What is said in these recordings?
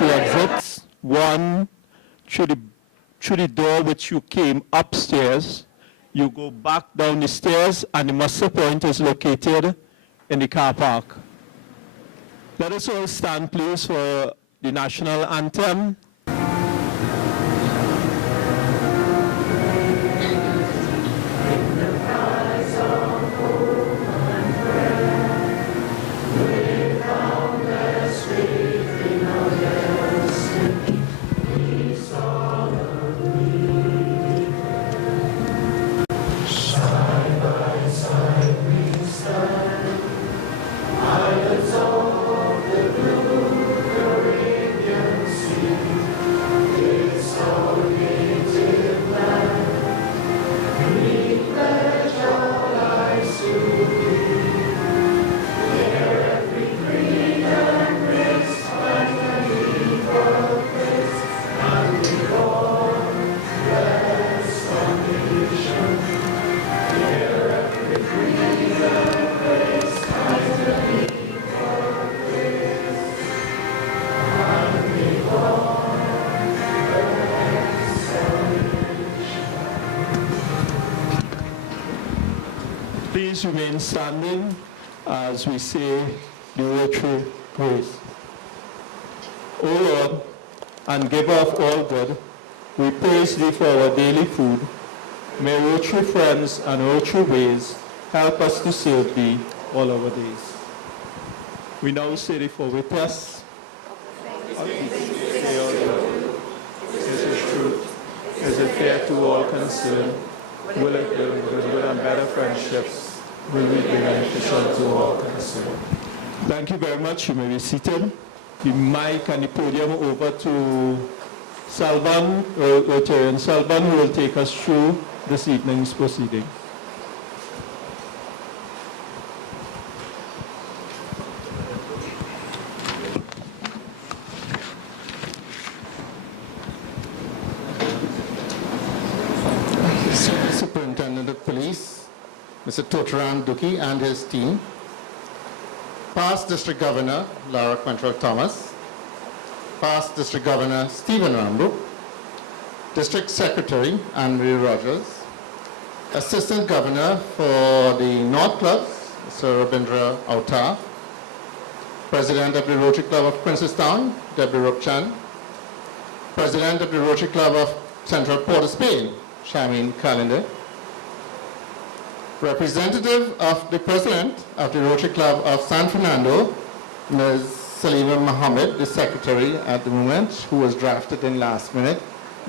two exits. One through the door which you came upstairs. You go back down the stairs, and the muster point is located in the car park. Let us all stand, please, for the national anthem. Please remain standing as we say the Rotary praise. O Lord, and giver of all good, we praise thee for our daily food. May Rotary friends and Rotary ways help us to serve thee all our days. We now say the forward test. Is it truth? Is it fair to all concerned? Will it build goodwill and better friendships? Will we be beneficial to all concerned? Thank you very much. You may be seated. The mic and the podium over to Salvan, Rotarian Salvan, who will take us through this evening's proceedings. Superintendent of Police, Mr. Totaran Duki and his team, past District Governor Lara Quentrell-Thomas, past District Governor Stephen Rambo, District Secretary Andrew Rogers, Assistant Governor for the North Clubs, Mr. Rabindra Autar, President of the Rotary Club of Princestown, Debbie Rupchan, President of the Rotary Club of Central Port of Spain, Shamin Calendar, Representative of the President of the Rotary Club of San Fernando, Ms. Salima Mohammed, the Secretary at the moment, who was drafted in last minute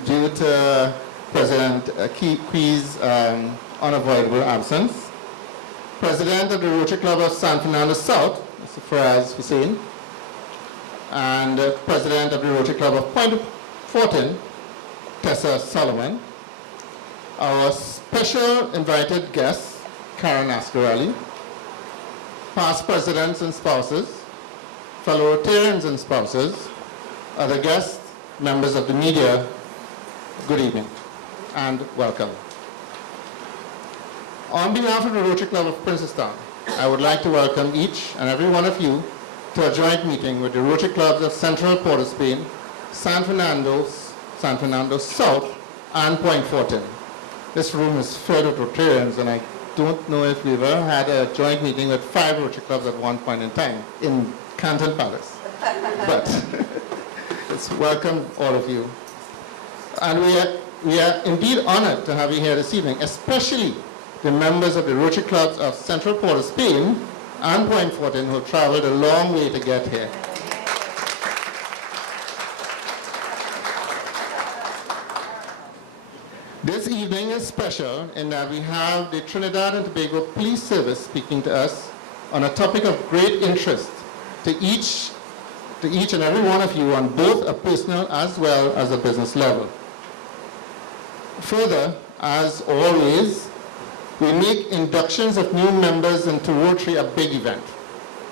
due to President Qui's unavoidable absence. President of the Rotary Club of San Fernando South, Mr. Faraz Hussain, and President of the Rotary Club of Point Fortin, Tessa Solomon. Our special invited guest, Karen Ascarelli, past presidents and spouses, fellow Rotarians and spouses, other guests, members of the media, good evening and welcome. On behalf of the Rotary Club of Princestown, I would like to welcome each and every one of you to a joint meeting with the Rotary Clubs of Central Port of Spain, San Fernando South, and Point Fortin. This room is filled with Rotarians, and I don't know if we've ever had a joint meeting with 5 Rotary Clubs at one point in time in Canton Palace. But it's welcome all of you. And we are indeed honored to have you here this evening, especially the members of the Rotary Clubs of Central Port of Spain and Point Fortin who traveled a long way to get here. This evening is special in that we have the Trinidad and Tobago Police Service speaking to us on a topic of great interest to each and every one of you on both a personal as well as a business level. Further, as always, we make inductions of new members into Rotary a big event.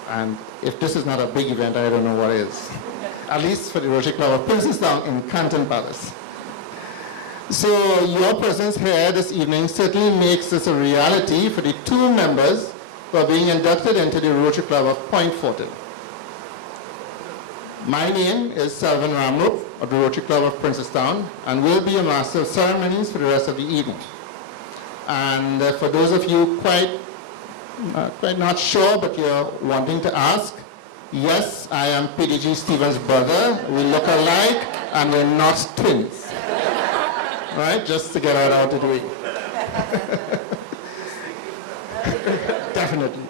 And if this is not a big event, I don't know what is. At least for the Rotary Club of Princestown in Canton Palace. So your presence here this evening certainly makes this a reality for the 2 members who are being inducted into the Rotary Club of Point Fortin. My name is Selvin Ramro of the Rotary Club of Princestown, and will be a master of ceremonies for the rest of the evening. And for those of you quite not sure, but you're wanting to ask, yes, I am PDG Stevens' brother. We look alike, and we're not twins. Right? Just to get that out of the way. Definitely.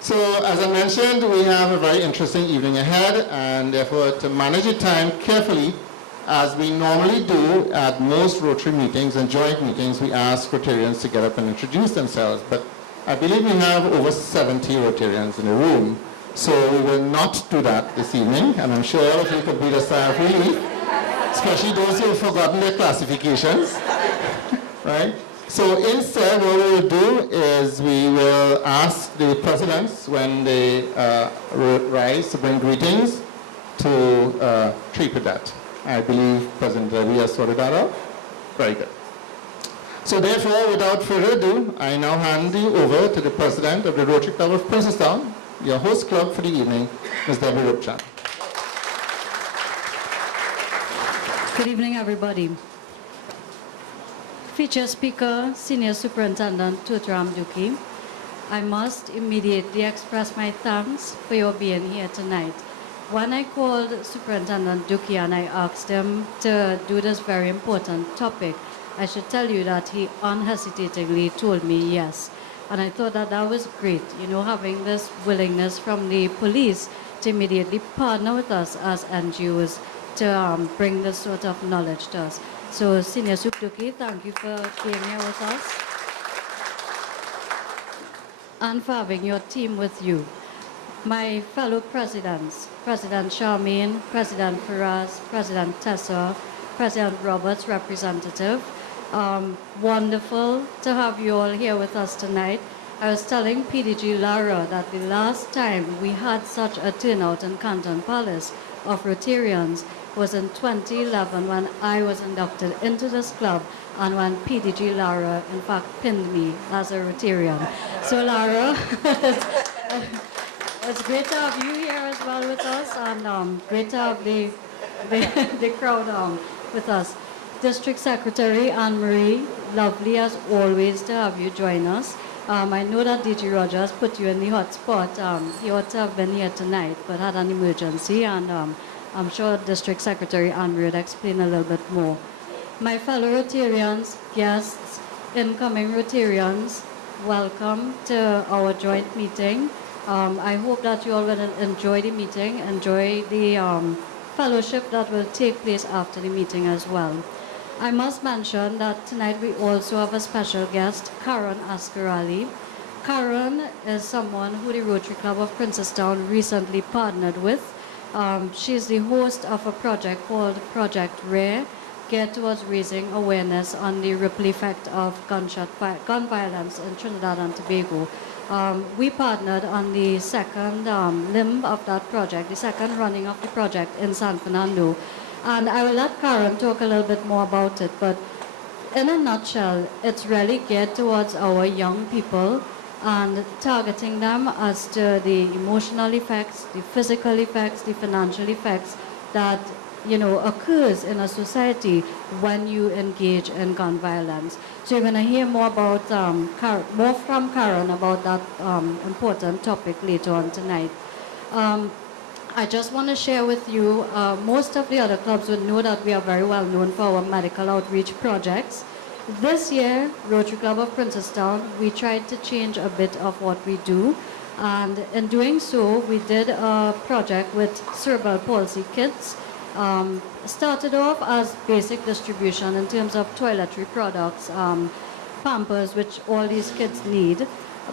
So, as I mentioned, we have a very interesting evening ahead, and therefore, to manage your time carefully, as we normally do at most Rotary meetings and joint meetings, we ask Rotarians to get up and introduce themselves. But I believe we have over 70 Rotarians in the room, so we will not do that this evening, and I'm sure all of you could breathe a sigh of relief, especially those who have forgotten their classifications, right? So instead, what we will do is we will ask the presidents, when they rise to bring greetings, to treat with that. I believe President Levy has sorted that out. Very good. So therefore, without further ado, I now hand you over to the president of the Rotary Club of Princestown, your host club for the evening, Ms. Debbie Rupchan. Good evening, everybody. Featured speaker, Senior Superintendent Tutram Duki. I must immediately express my thanks for your being here tonight. When I called Superintendent Duki and I asked him to do this very important topic, I should tell you that he unhesitatingly told me yes. And I thought that that was great, you know, having this willingness from the police to immediately partner with us as NGOs to bring this sort of knowledge to us. So, Senior Sup Duki, thank you for being here with us and for having your team with you. My fellow presidents, President Charmaine, President Faraz, President Tessa, President Roberts, representative, wonderful to have you all here with us tonight. I was telling PDG Lara that the last time we had such a turnout in Canton Palace of Rotarians was in 2011 when I was inducted into this club and when PDG Lara in fact pinned me as a Rotarian. So Lara, it's great to have you here as well with us, and great to have the crowd with us. District Secretary Anne-Marie, lovely as always to have you join us. I know that DG Rogers put you in the hot spot. He ought to have been here tonight, but had an emergency, and I'm sure District Secretary Anne-Marie would explain a little bit more. My fellow Rotarians, guests, incoming Rotarians, welcome to our joint meeting. I hope that you all will enjoy the meeting, enjoy the fellowship that will take place after the meeting as well. I must mention that tonight we also have a special guest, Karen Ascarali. Karen is someone who the Rotary Club of Princestown recently partnered with. She's the host of a project called Project RARE, geared towards raising awareness on the ripple effect of gun violence in Trinidad and Tobago. We partnered on the second limb of that project, the second running of the project in San Fernando. And I will let Karen talk a little bit more about it, but in a nutshell, it's really geared towards our young people and targeting them as to the emotional effects, the physical effects, the financial effects that, you know, occurs in a society when you engage in gun violence. So you're going to hear more about more from Karen about that important topic later on tonight. I just want to share with you, most of the other clubs would know that we are very well known for our medical outreach projects. This year, Rotary Club of Princestown, we tried to change a bit of what we do. And in doing so, we did a project with cerebral palsy kits. Started off as basic distribution in terms of toiletry products, Pampers, which all these kids need.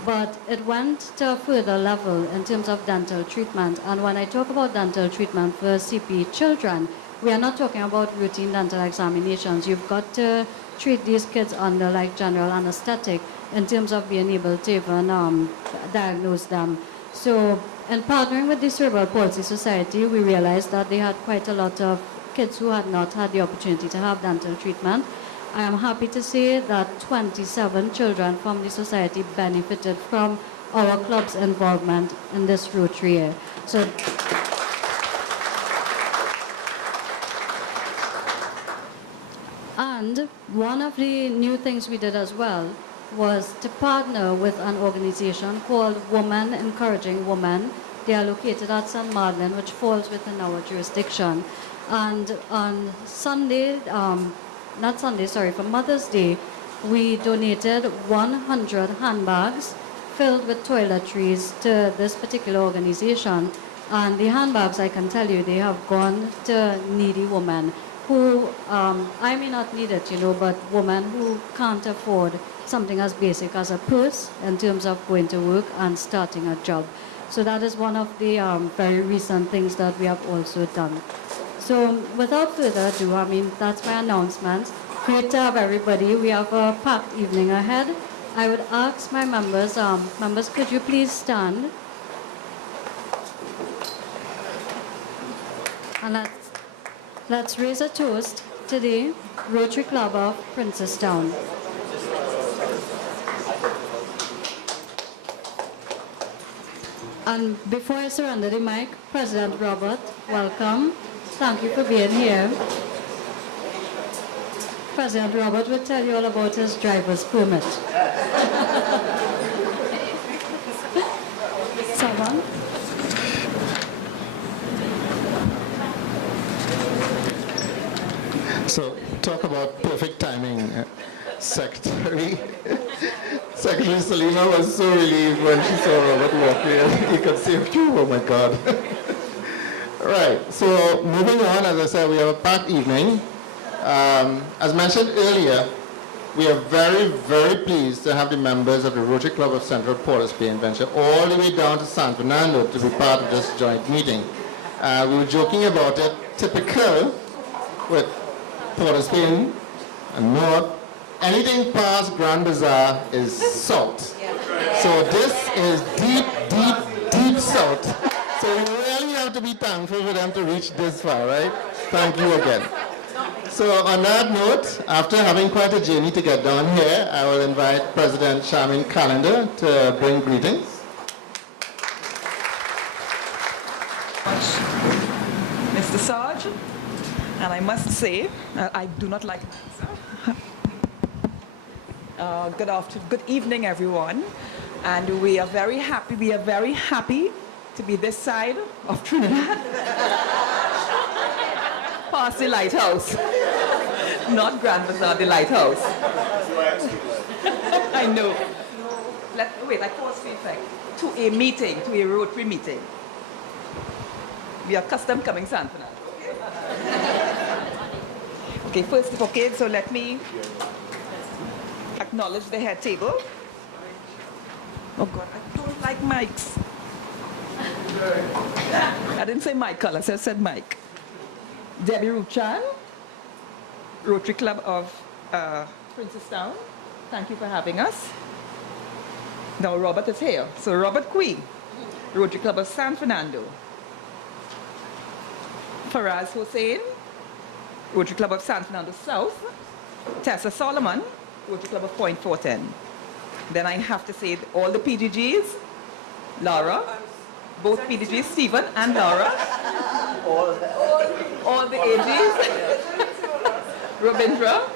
But it went to a further level in terms of dental treatment. And when I talk about dental treatment for CP children, we are not talking about routine dental examinations. You've got to treat these kids under like general anesthetic in terms of being able to even diagnose them. So in partnering with the Cerebral Palsy Society, we realized that they had quite a lot of kids who had not had the opportunity to have dental treatment. I am happy to say that 27 children from the society benefited from our club's involvement in this Rotary year. So And one of the new things we did as well was to partner with an organization called Women Encouraging Women. They are located at St. Madeleine, which falls within our jurisdiction. And on Sunday, for Mother's Day, we donated 100 handbags filled with toiletries to this particular organization. And the handbags, I can tell you, they have gone to needy women who, I may not need it, but women who can't afford something as basic as a purse in terms of going to work and starting a job. So that is one of the very recent things that we have also done. So without further ado, that's my announcement. Great to have everybody. We have a packed evening ahead. I would ask my members, could you please stand? And let's raise a toast to the Rotary Club of Princestown. And before I surrender the mic, President Robert, welcome. Thank you for being here. President Robert will tell you all about his driver's permit. Someone? So, talk about perfect timing. Secretary Salima was so relieved when she saw Robert walk in. You could see, oh my God. Right, so moving on, as I said, we have a packed evening. As mentioned earlier, we are very, very pleased to have the members of the Rotary Club of Central Port of Spain venture all the way down to San Fernando to be part of this joint meeting. We were joking about it, typical with Port of Spain and North. Anything past Grand Bazaar is salt. So this is deep, deep, deep salt. So we really have to be thankful for them to reach this far, right? Thank you again. So on that note, after having quite a journey to get down here, I will invite President Charmaine Callender to bring greetings. Mr. Sarge, and I must say, I do not like good evening, everyone. And we are very happy to be this side of Trinidad. Past the lighthouse. Not Grand Bazaar, the lighthouse. I know. I pause for effect. To a meeting, to a Rotary meeting. We are custom coming San Fernando. Okay, so let me acknowledge the head table. Oh God, I don't like mics. I didn't say mic color, I said mic. Debbie Ruchan, Rotary Club of Princestown, thank you for having us. Now Robert is here. So Robert Quee, Rotary Club of San Fernando. Faraz Hussain, Rotary Club of San Fernando South. Tessa Solomon, Rotary Club of Point Fortin. Then I have to say all the PGGs, Laura, both PDGs, Stephen and Laura. All the AGs. Robindra,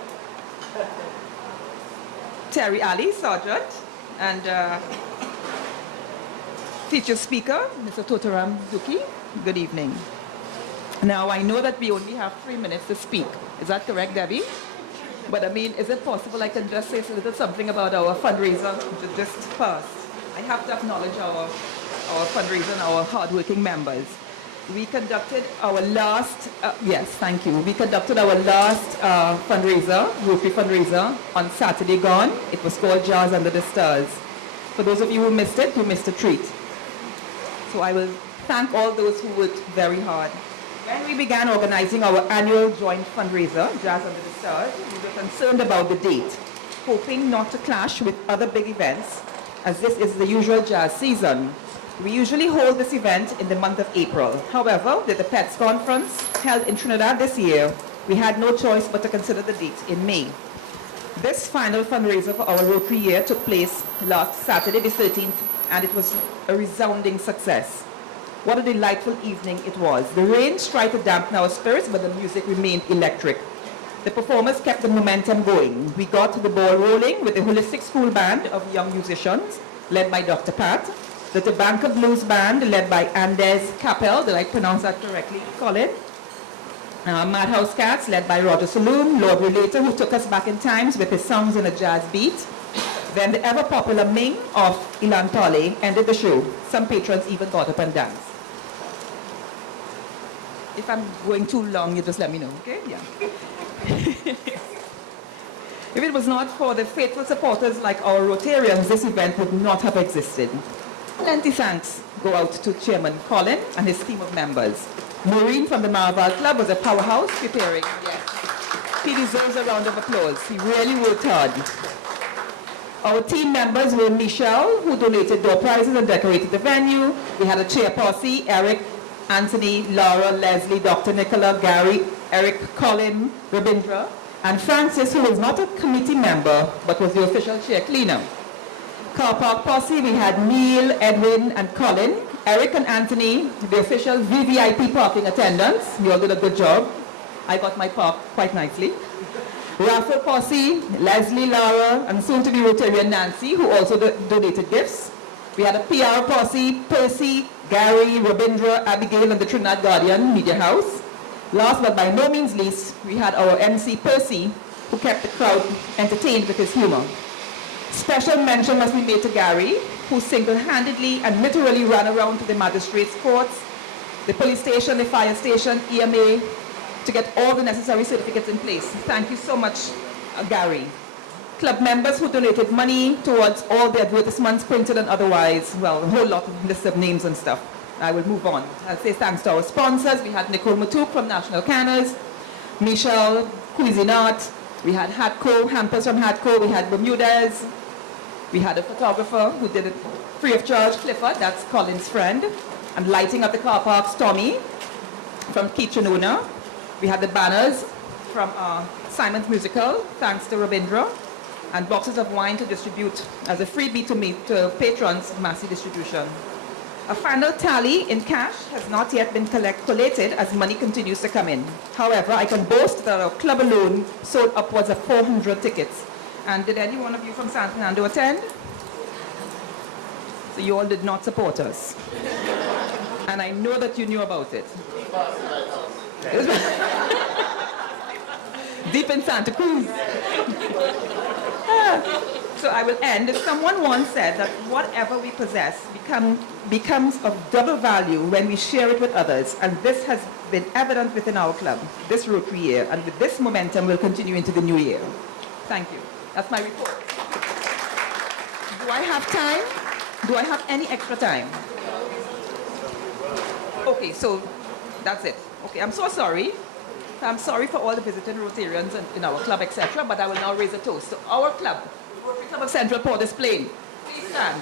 Terry Ali, Sergeant, and feature speaker, Mr. Totaram Duki. Good evening. Now, I know that we only have 3 minutes to speak. Is that correct, Debbie? But I mean, is it possible I can just say a little something about our fundraiser which just passed? I have to acknowledge our fundraiser and our hardworking members. We conducted our last, yes, thank you. We conducted our last fundraiser, Rotary fundraiser, on Saturday gone. It was called Jazz Under the Stars. For those of you who missed it, you missed a treat. So I will thank all those who worked very hard. When we began organizing our annual joint fundraiser, Jazz Under the Stars, we were concerned about the date, hoping not to clash with other big events, as this is the usual jazz season. We usually hold this event in the month of April. However, with the PETS conference held in Trinidad this year, we had no choice but to consider the date in May. This final fundraiser for our Rotary year took place last Saturday, the 13th, and it was a resounding success. What a delightful evening it was. The rain tried to dampen our spirits, but the music remained electric. The performers kept the momentum going. We got the ball rolling with the holistic school band of young musicians, led by Dr. Pat, the Tobago Blues Band, led by Andes Capel, did I pronounce that correctly, Colin? Madhouse Cats, led by Roger Saloon, Lord Relator, who took us back in times with his songs in a jazz beat. Then the ever-popular Ming of Ilan Tole ended the show. Some patrons even got up and danced. If I'm going too long, you just let me know, okay? Yeah. If it was not for the faithful supporters like our Rotarians, this event would not have existed. Plenty thanks go out to Chairman Colin and his team of members. Maureen from the Marval Club was a powerhouse preparing. Yes. He deserves a round of applause. He really worked hard. Our team members were Michelle, who donated door prizes and decorated the venue. We had a chair posse, Eric, Anthony, Laura, Leslie, Dr. Nicola, Gary, Eric, Colin, Rabindra, and Francis, who was not a committee member, but was the official chair cleaner. Car park posse, we had Neil, Edwin, and Colin. Eric and Anthony, the official VVIP parking attendants. You all did a good job. I got my park quite nicely. Raffle posse, Leslie, Laura, and soon-to-be Rotarian Nancy, who also donated gifts. We had a PR posse, Percy, Gary, Rabindra, Abigail, and the Trinidad Guardian Media House. Last but by no means least, we had our MC Percy, who kept the crowd entertained with his humor. Special mention must be made to Gary, who single-handedly and literally ran around to the magistrates' courts, the police station, the fire station, EMA, to get all the necessary certificates in place. Thank you so much, Gary. Club members who donated money towards all the advertisements, printed and otherwise, well, a whole lot of list of names and stuff. I will move on. I'll say thanks to our sponsors. We had Nicole Matuk from National Canners, Michelle Cuisinart, we had Hatco, Hampers from Hatco, we had Bermudez, we had a photographer who did it free of charge, Clifford, that's Colin's friend, and lighting up the car parks, Tommy from Kitchenona. We had the banners from Simon's Musical, thanks to Rabindra, and boxes of wine to distribute as a freebie to patrons, massive distribution. A final tally in cash has not yet been collated as money continues to come in. However, I can boast that our club alone sold upwards of 400 tickets. And did any one of you from San Fernando attend? So you all did not support us. And I know that you knew about it. Deep in Santa Cruz. So I will end. Someone once said that whatever we possess becomes of double value when we share it with others. And this has been evident within our club this Rotary year. And with this momentum, we'll continue into the new year. Thank you. That's my report. Do I have time? Do I have any extra time? Okay, so that's it. Okay, I'm so sorry. I'm sorry for all the visiting Rotarians in our club, etc., but I will now raise a toast to our club, Rotary Club of Central Port is Plain. Please stand.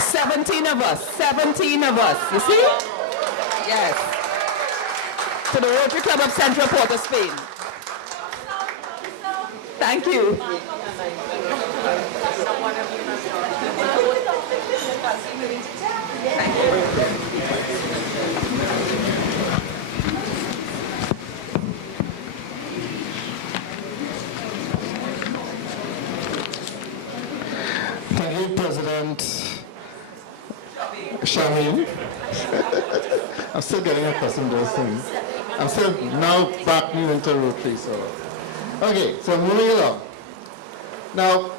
Seventeen of us, you see? Yes. To the Rotary Club of Central Port of Spain. Thank you. Thank you, President Shamim. I'm still getting accustomed to those things. I'm still now back new into Rotary, so. Okay, so moving along. Now,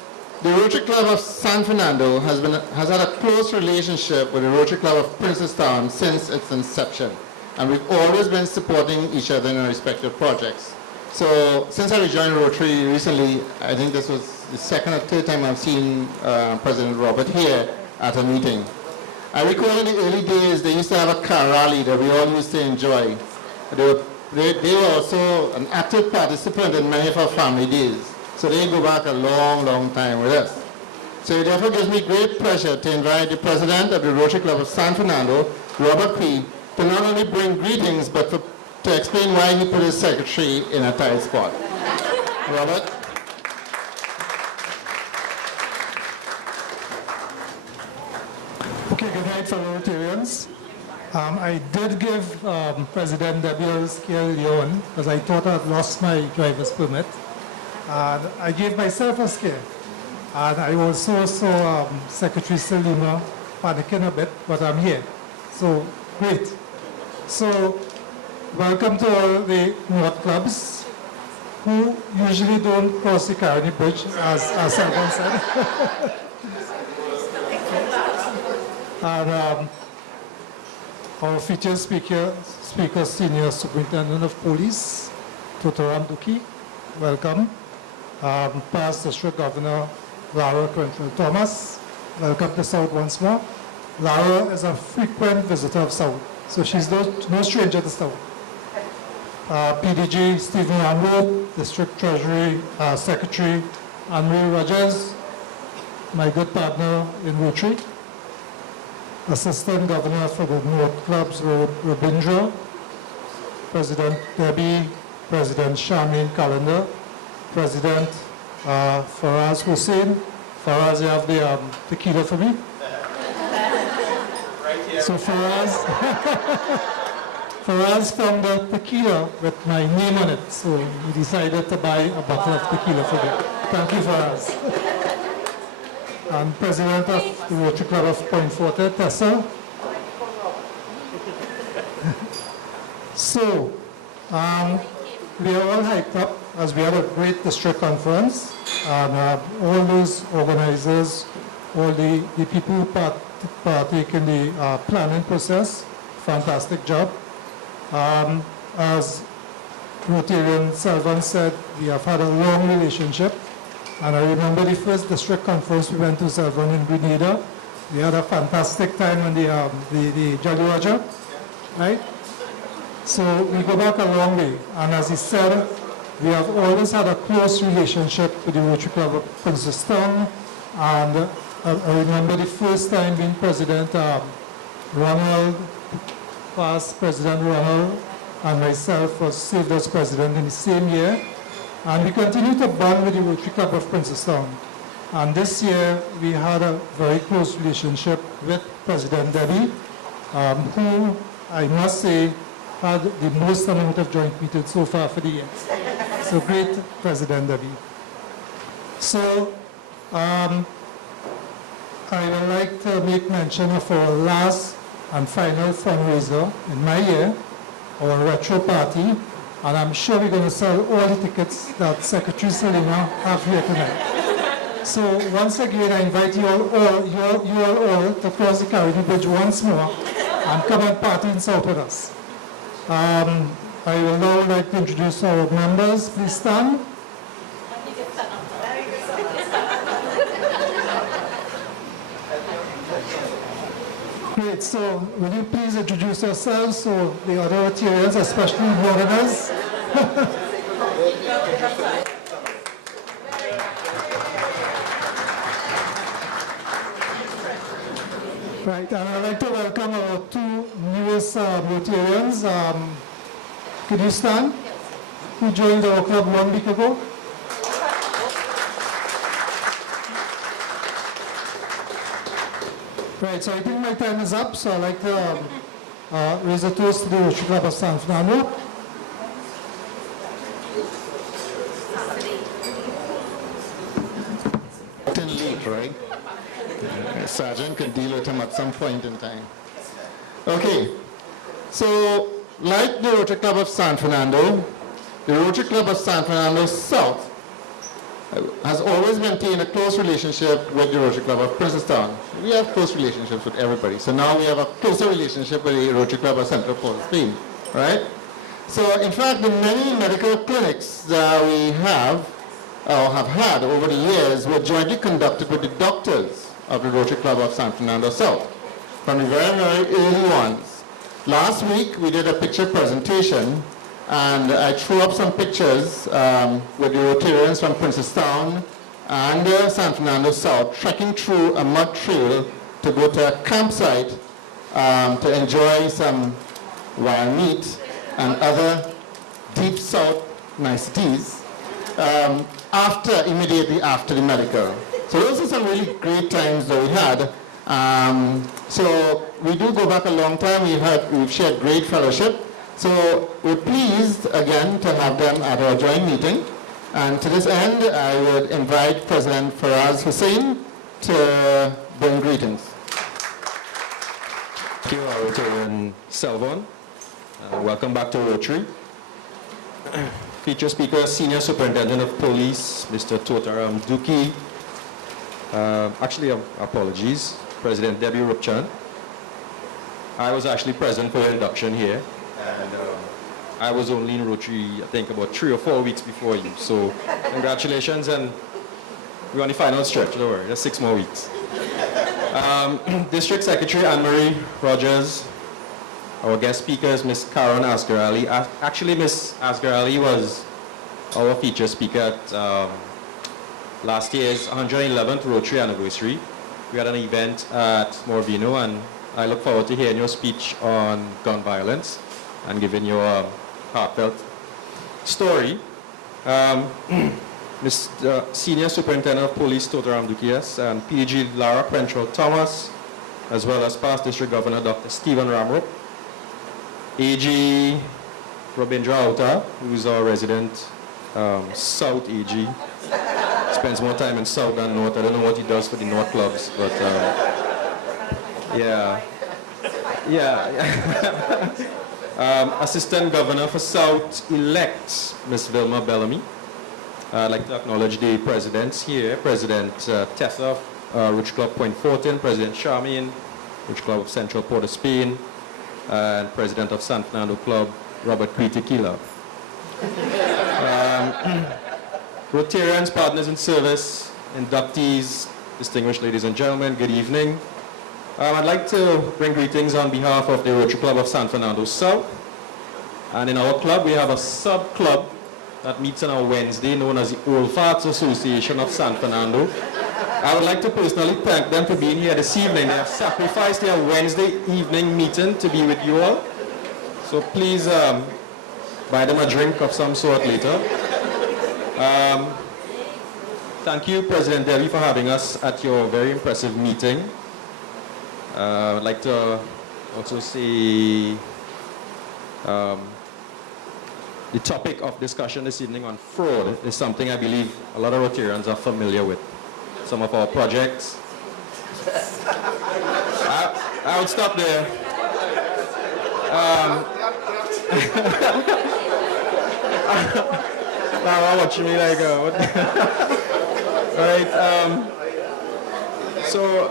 the Rotary Club of San Fernando has had a close relationship with the Rotary Club of Princestown since its inception, and we've always been supporting each other in our respective projects. So, since I rejoined Rotary recently, I think this was the second or third time I've seen President Robert here at a meeting. I recall in the early days, they used to have a car rally that we all used to enjoy. They were also an active participant in many of our family days. So they go back a long, long time with us. So it therefore gives me great pleasure to invite the president of the Rotary Club of San Fernando, Robert P., to not only bring greetings, but to explain why he put his secretary in a tight spot. Robert? Rotarians. I did give President Debbie scare Leon because I thought I'd lost my driver's permit. And I gave myself a scare. And I also saw Secretary Salima panicking a bit, but I'm here. So, great. So, welcome to all the North Clubs who usually don't cross the Caroni Bridge, as Selvan said. And our featured speaker, Senior Superintendent of Police, Totaram Duki, welcome. Past District Governor Lara Quentin Thomas, welcome to South once more. Lara is a frequent visitor of South, so she's no stranger to South. PDG Stephen Rambo, District Treasury Secretary Anne-Marie Rogers, my good partner in Rotary. Assistant Governor for the North Clubs, Rabindra, President Debbie, President Shamin Calendar, President Faraz Hussain. Faraz, you have the tequila for me? Right here. So Faraz found the tequila with my name on it, so he decided to buy a bottle of tequila for me. Thank you, Faraz. And President of the Rotary Club of Point Forte, Tessa. So, we are all hyped up as we had a great district conference, and all those organizers, all the people who partake in the planning process, fantastic job. As Rotarian Selvan said, we have had a long relationship. And I remember the first district conference we went to Selvan in Grenada. We had a fantastic time on the Jolly Roger, right? So we go back a long way. And as he said, we have always had a close relationship with the Rotary Club of Princeton. And I remember the first time being President Ronald, past President Ronald, and myself was served as president in the same year. And we continue to bond with the Rotary Club of Princeton. And this year, we had a very close relationship with President Debbie, who, I must say, had the most amount of joint meetings so far for the year. So great, President Debbie. So, I would like to make mention of our last and final fundraiser in my year, our retro party. And I'm sure we're going to sell all the tickets that Secretary Salima have here tonight. So once again, I invite you all to cross the Caroni Bridge once more and come and party in South with us. I will now like to introduce our members. Please stand. Great, so will you please introduce yourselves so the other Rotarians, especially Northerners? Right, and I'd like to welcome our two newest Rotarians. Could you stand? Who joined our club 1 week ago? Right, so I think my time is up, so I'd like to raise a toast to the Rotary Club of San Fernando. Late, right? Sergeant can deal with him at some point in time. Okay, so like the Rotary Club of San Fernando, the Rotary Club of San Fernando South has always maintained a close relationship with the Rotary Club of Princeton. We have close relationships with everybody. So now we have a closer relationship with the Rotary Club of Central Port Spain, right? So in fact, the many medical clinics that we have or have had over the years were jointly conducted with the doctors of the Rotary Club of San Fernando South from the very, very early ones. Last week, we did a picture presentation, and I threw up some pictures with the Rotarians from Princeton and San Fernando South trekking through a mud trail to go to a campsite to enjoy some wild meat and other deep south niceties immediately after the medical. So those are some really great times that we had. So we do go back a long time. We've shared great fellowship. So we're pleased again to have them at our joint meeting. And to this end, I would invite President Faraz Hussain to bring greetings. Thank you, Rotarian Selvon. Welcome back to Rotary. Feature speaker, Senior Superintendent of Police, Mr. Totaram Duki. Actually, apologies, President Debbie Rupchan. I was actually present for the induction here, and I was only in Rotary, I think, about 3 or 4 weeks before you. So, congratulations, and we're on the final stretch, don't worry, there's 6 more weeks. District Secretary Anne-Marie Rogers, our guest speakers, Ms. Karen Asgarali. Actually, Ms. Asgarali was our feature speaker at last year's 111th Rotary anniversary. We had an event at Morvino, and I look forward to hearing your speech on gun violence and giving your heartfelt story. Mr. Senior Superintendent of Police Totaram Dukias and PG Lara Quentrell Thomas, as well as past District Governor Dr. Stephen Ramrope, AG Robindra Auta, who's our resident South AG, spends more time in South than North. I don't know what he does for the North clubs, but yeah. Assistant Governor for South-elect, Ms. Vilma Bellamy. I'd like to acknowledge the presidents here, President Tessa of Rotary Club Point Fortin, President Charmaine, Rotary Club of Central Port of Spain, and President of San Fernando Club, Robert Tequila. Rotarians, partners in service, inductees, distinguished ladies and gentlemen, good evening. I'd like to bring greetings on behalf of the Rotary Club of San Fernando South. And in our club, we have a sub-club that meets on a Wednesday known as the Old Farts Association of San Fernando. I would like to personally thank them for being here this evening. They have sacrificed their Wednesday evening meeting to be with you all. So please buy them a drink of some sort later. Thank you, President Debbie, for having us at your very impressive meeting. I'd like to also say the topic of discussion this evening on fraud is something I believe a lot of Rotarians are familiar with. Some of our projects. I would stop there. Now watching me like, all right. So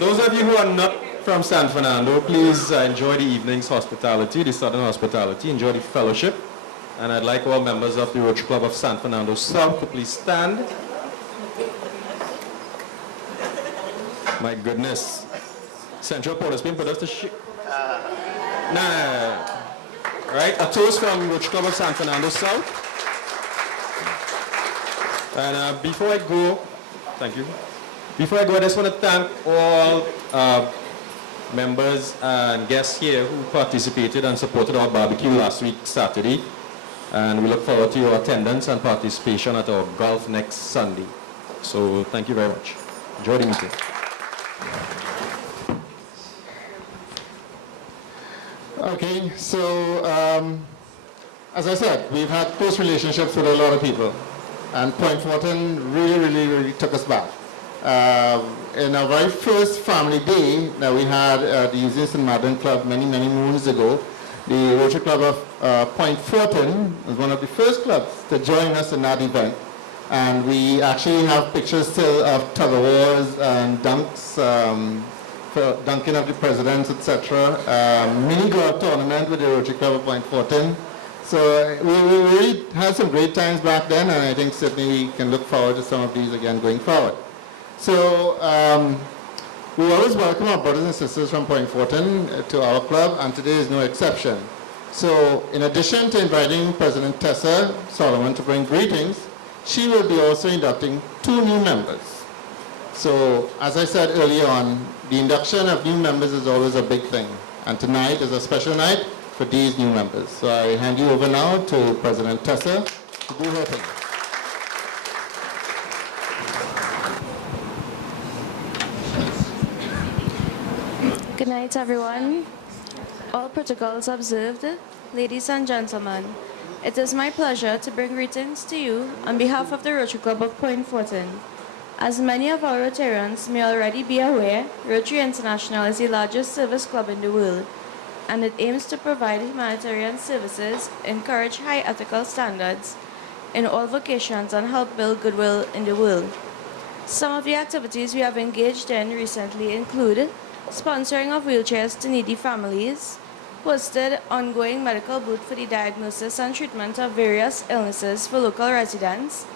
those of you who are not from San Fernando, please enjoy the evening's hospitality, the southern hospitality, enjoy the fellowship. And I'd like all members of the Rotary Club of San Fernando South to please stand. My goodness. Central Port of Spain put us to shit. Nah. Right, a toast from Rotary Club of San Fernando South. And before I go, thank you. Before I go, I just want to thank all members and guests here who participated and supported our barbecue last week, Saturday. And we look forward to your attendance and participation at our golf next Sunday. So thank you very much. Enjoy the meeting. Okay, so as I said, we've had close relationships with a lot of people. And Point Fortin really took us back. In our very first family day that we had at the Eugene St. Madeleine Club many moons ago, the Rotary Club of Point Fortin was one of the first clubs to join us in that event. And we actually have pictures still of tug-of-wars and dunks, for dunking of the presidents, etc. Mini golf tournament with the Rotary Club of Point Fortin. So we really had some great times back then, and I think certainly we can look forward to some of these again going forward. So we always welcome our brothers and sisters from Point Fortin to our club, and today is no exception. So in addition to inviting President Tessa Solomon to bring greetings, she will be also inducting 2 new members. So as I said earlier on, the induction of new members is always a big thing, and tonight is a special night for these new members. So I hand you over now to President Tessa to do her thing. Good night, everyone. All protocols observed. Ladies and gentlemen, it is my pleasure to bring greetings to you on behalf of the Rotary Club of Point Fortin. As many of our Rotarians may already be aware, Rotary International is the largest service club in the world, and it aims to provide humanitarian services, encourage high ethical standards in all vocations, and help build goodwill in the world. Some of the activities we have engaged in recently include sponsoring of wheelchairs to needy families, hosted ongoing medical booth for the diagnosis and treatment of various illnesses for local residents,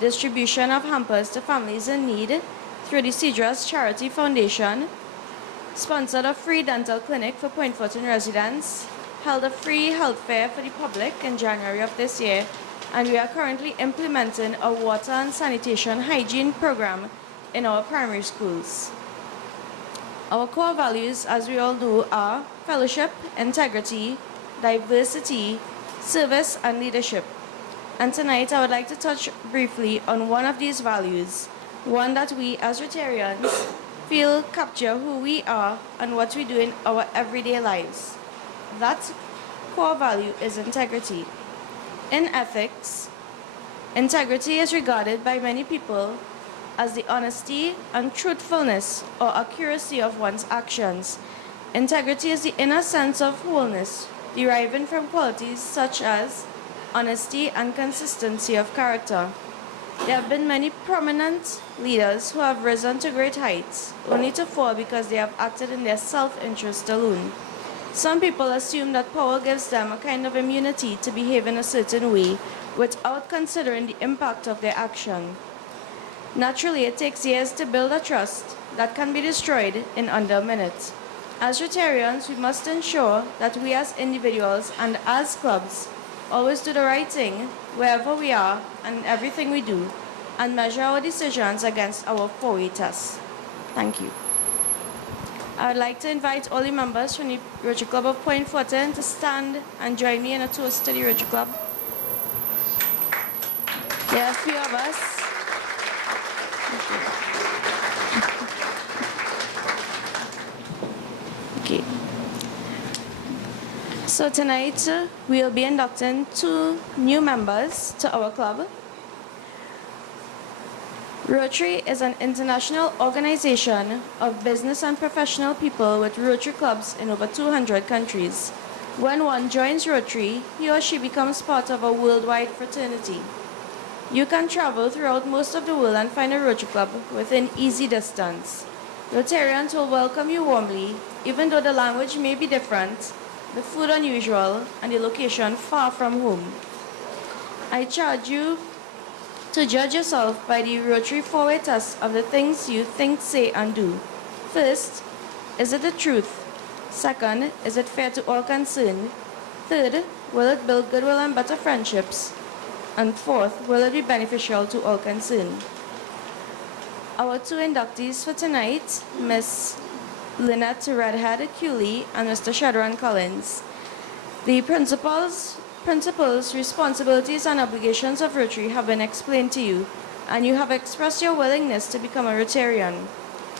distribution of hampers to families in need through the Cedras Charity Foundation, sponsored a free dental clinic for Point Fortin residents, held a free health fair for the public in January of this year, and we are currently implementing a water and sanitation hygiene program in our primary schools. Our core values, as we all know, are fellowship, integrity, diversity, service, and leadership. And tonight I would like to touch briefly on one of these values, one that we as Rotarians feel capture who we are and what we do in our everyday lives. That core value is integrity. In ethics, integrity is regarded by many people as the honesty and truthfulness or accuracy of one's actions. Integrity is the inner sense of wholeness, deriving from qualities such as honesty and consistency of character. There have been many prominent leaders who have risen to great heights, only to fall because they have acted in their self-interest alone. Some people assume that power gives them a kind of immunity to behave in a certain way without considering the impact of their action. Naturally, it takes years to build a trust that can be destroyed in under a minute. As Rotarians, we must ensure that we as individuals and as clubs always do the right thing wherever we are and everything we do, and measure our decisions against our four-way test. Thank you. I would like to invite all the members from the Rotary Club of Point Fortin to stand and join me in a toast to the Rotary Club. There are a few of us. Okay. So tonight we'll be inducting 2 new members to our club. Rotary is an international organization of business and professional people with Rotary Clubs in over 200 countries. When one joins Rotary, he or she becomes part of a worldwide fraternity. You can travel throughout most of the world and find a Rotary Club within easy distance. Rotarians will welcome you warmly, even though the language may be different, the food unusual, and the location far from home. I charge you to judge yourself by the Rotary four-way test of the things you think, say, and do. First, is it the truth? Second, is it fair to all concerned? Third, will it build goodwill and better friendships? And fourth, will it be beneficial to all concerned? Our 2 inductees for tonight, Miss Lynette Redhead Cooley and Mr. Shadran Collins. The principles, responsibilities, and obligations of Rotary have been explained to you, and you have expressed your willingness to become a Rotarian.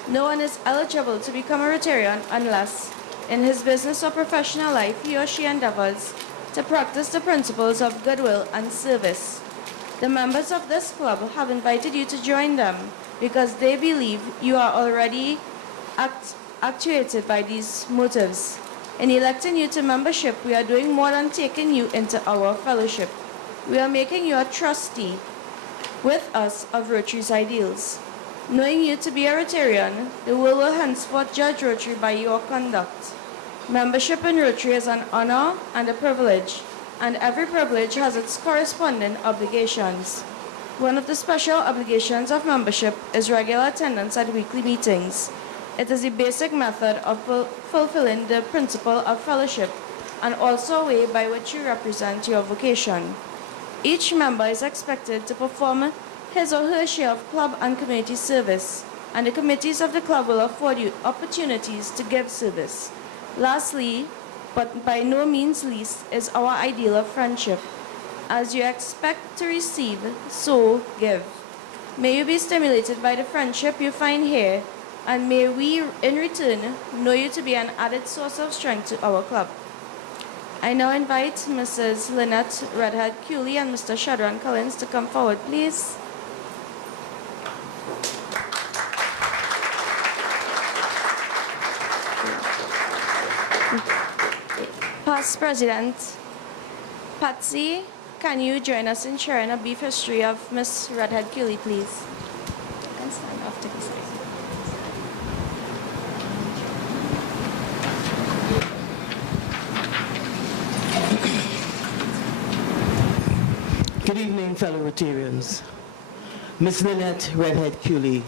No one is eligible to become a Rotarian unless, in his business or professional life, he or she endeavors to practice the principles of goodwill and service. The members of this club have invited you to join them because they believe you are already actuated by these motives. In electing you to membership, we are doing more than taking you into our fellowship. We are making you a trustee with us of Rotary's ideals. Knowing you to be a Rotarian, the world will henceforth judge Rotary by your conduct. Membership in Rotary is an honor and a privilege, and every privilege has its corresponding obligations. One of the special obligations of membership is regular attendance at weekly meetings. It is the basic method of fulfilling the principle of fellowship and also a way by which you represent your vocation. Each member is expected to perform his or her share of club and community service, and the committees of the club will afford you opportunities to give service. Lastly, but by no means least, is our ideal of friendship. As you expect to receive, so give. May you be stimulated by the friendship you find here, and may we, in return, know you to be an added source of strength to our club. I now invite Mrs. Lynette Redhead Cooley and Mr. Shadran Collins to come forward, please. Past President Patsy, can you join us in sharing a brief history of Miss Redhead Cooley, please? You can stand off to the side. Good evening, fellow Rotarians. Miss Lynette Redhead Cooley.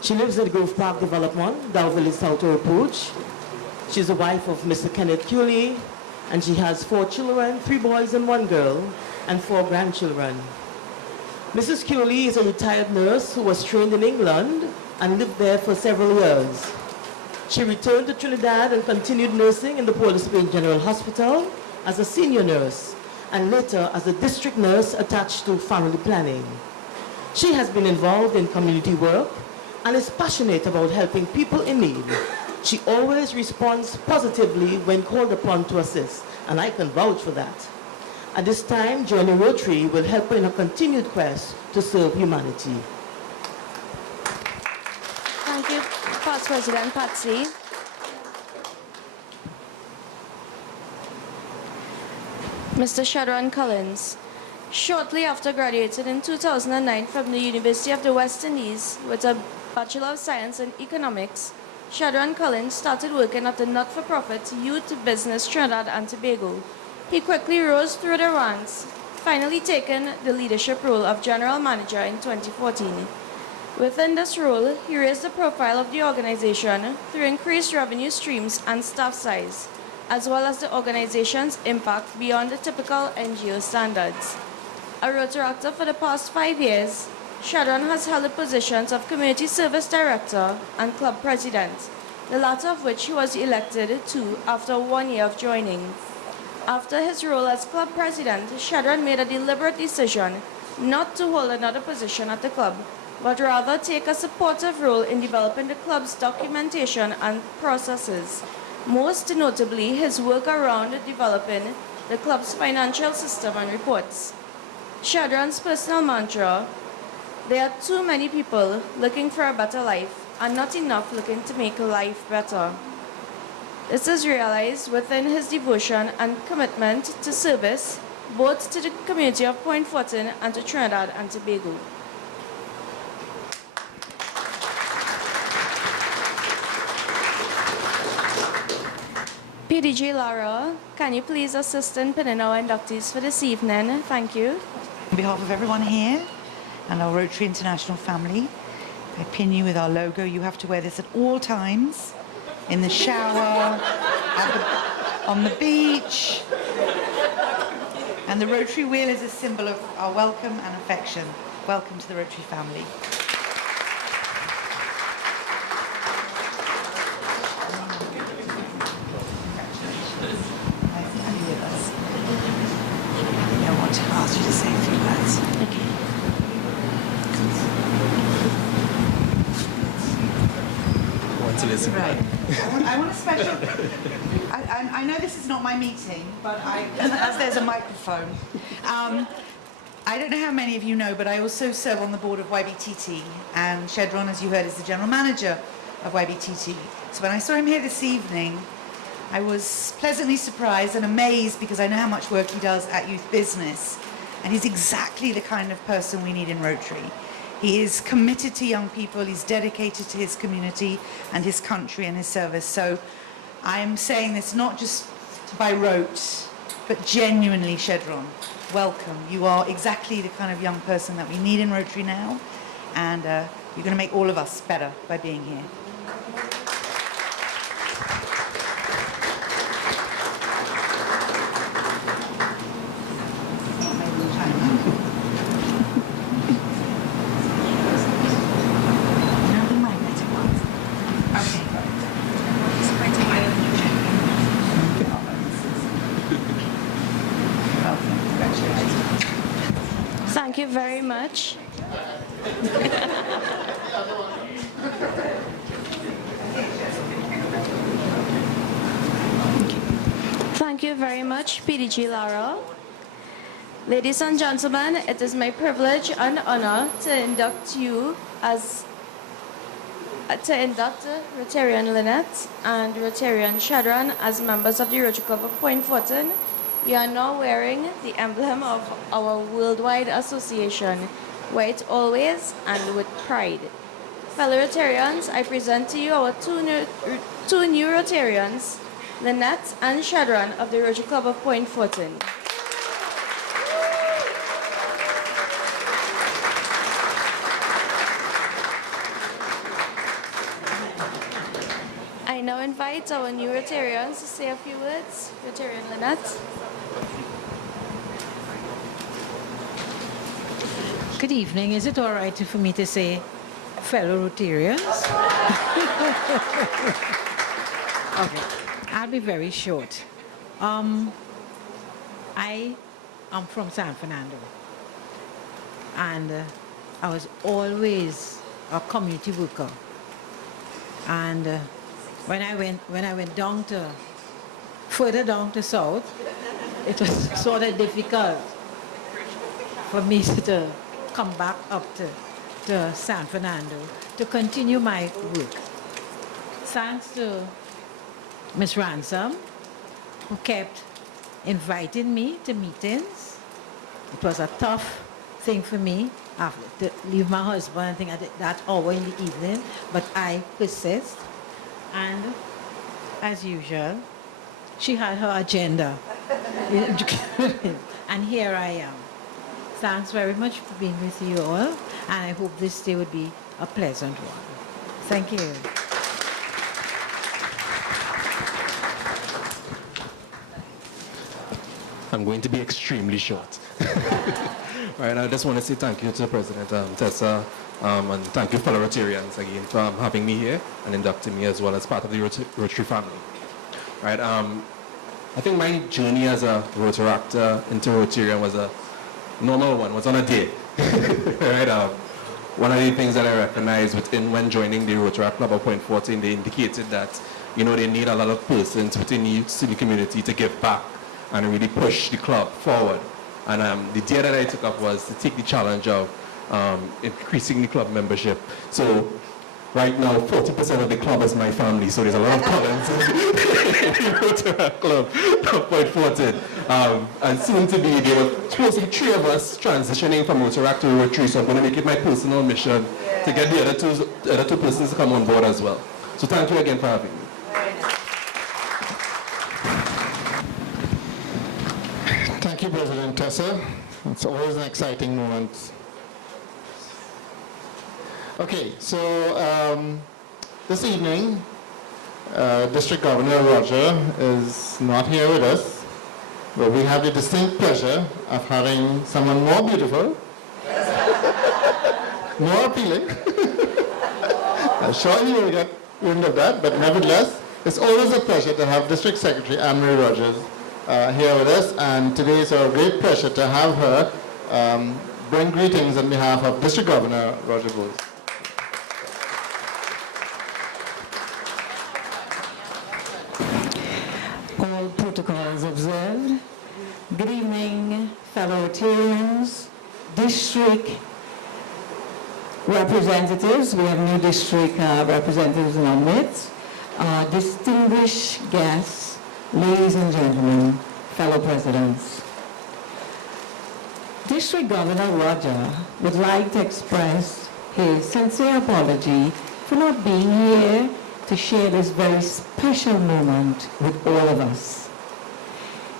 She lives at Grove Park Development, Dow Village, South Orpooch. She's the wife of Mr. Kenneth Cooley, and she has 4 children, 3 boys and 1 girl, and 4 grandchildren. Mrs. Cooley is a retired nurse who was trained in England and lived there for several years. She returned to Trinidad and continued nursing in the Port of Spain General Hospital as a senior nurse, and later as a district nurse attached to family planning. She has been involved in community work and is passionate about helping people in need. She always responds positively when called upon to assist, and I can vouch for that. At this time, joining Rotary will help her in her continued quest to serve humanity. Thank you, Past President Patsy. Mr. Shadran Collins. Shortly after graduating in 2009 from the University of the West Indies with a Bachelor of Science in Economics, Shadran Collins started working at the not-for-profit Youth Business Trinidad and Tobago. He quickly rose through the ranks, finally taking the leadership role of General Manager in 2014. Within this role, he raised the profile of the organization through increased revenue streams and staff size, as well as the organization's impact beyond the typical NGO standards. A Rotaractor for the past 5 years, Shadran has held the positions of Community Service Director and Club President, the latter of which he was elected to after 1 year of joining. After his role as Club President, Shadran made a deliberate decision not to hold another position at the club, but rather take a supportive role in developing the club's documentation and processes, most notably his work around developing the club's financial system and reports. Shadran's personal mantra: there are too many people looking for a better life and not enough looking to make life better. This is realized within his devotion and commitment to service, both to the community of Point Fortin and to Trinidad and Tobago. PDG Lara, can you please assist in pinning our inductees for this evening? Thank you. On behalf of everyone here and our Rotary International family, I pin you with our logo. You have to wear this at all times, in the shower, on the beach. And the Rotary wheel is a symbol of our welcome and affection. Welcome to the Rotary family. Nice to have you with us. I want to ask you to say a few words. Okay. Right. I want a special... I know this is not my meeting, but as there's a microphone. I don't know how many of you know, but I also serve on the board of YBTT, and Shadran, as you heard, is the general manager of YBTT. So when I saw him here this evening, I was pleasantly surprised and amazed because I know how much work he does at youth business, and he's exactly the kind of person we need in Rotary. He is committed to young people, he's dedicated to his community and his country and his service. So I'm saying this not just by rote, but genuinely, Shadran, welcome. You are exactly the kind of young person that we need in Rotary now, and you're going to make all of us better by being here. Thank you very much. Thank you very much, PDG Lara. Ladies and gentlemen, it is my privilege and honor to induct Rotarian Lynette and Rotarian Shadran as members of the Rotary Club of Point Fortin. You are now wearing the emblem of our worldwide association, white always and with pride. Fellow Rotarians, I present to you our two new Rotarians, Lynette and Shadran of the Rotary Club of Point Fortin. I now invite our new Rotarians to say a few words. Rotarian Lynette. Good evening. Is it all right for me to say fellow Rotarians? Okay, I'll be very short. I am from San Fernando, and I was always a community worker. And when I went down to further down to south, it was sort of difficult for me to come back up to San Fernando to continue my work. Thanks to Miss Ransom, who kept inviting me to meetings. It was a tough thing for me to leave my husband and things at that hour in the evening, but I persist. And as usual, she had her agenda. And here I am. Thanks very much for being with you all, and I hope this day would be a pleasant one. Thank you. I'm going to be extremely short. All right, I just want to say thank you to President Tessa, and thank you fellow Rotarians again for having me here and inducting me as well as part of the Rotary family. All right, I think my journey as a Rotaractor into Rotarian was a normal one, was on a day. Right, one of the things that I recognized when joining the Rotary Club of Point Fortin, they indicated that, you know, they need a lot of persons within the city community to give back and really push the club forward. And the day that I took up was to take the challenge of increasing the club membership. So right now, 40% of the club is my family, so there's a lot of cousins in the Rotary Club of Point Fortin. And soon to be, there were supposedly 3 of us transitioning from Rotaract to Rotary, so I'm going to make it my personal mission to get the other two persons to come on board as well. So thank you again for having me. Thank you, President Tessa. It's always an exciting moment. Okay, so this evening, District Governor Roger is not here with us, but we have the distinct pleasure of having someone more beautiful, more appealing. I'm sure you will get wind of that, but nevertheless, it's always a pleasure to have District Secretary Anne-Marie Rogers here with us, and today is our great pleasure to have her bring greetings on behalf of District Governor Roger Bowles. All protocols observed. Good evening, fellow Rotarians, district representatives. We have new district representatives in our midst. Distinguished guests, ladies and gentlemen, fellow presidents. District Governor Roger would like to express his sincere apology for not being here to share this very special moment with all of us.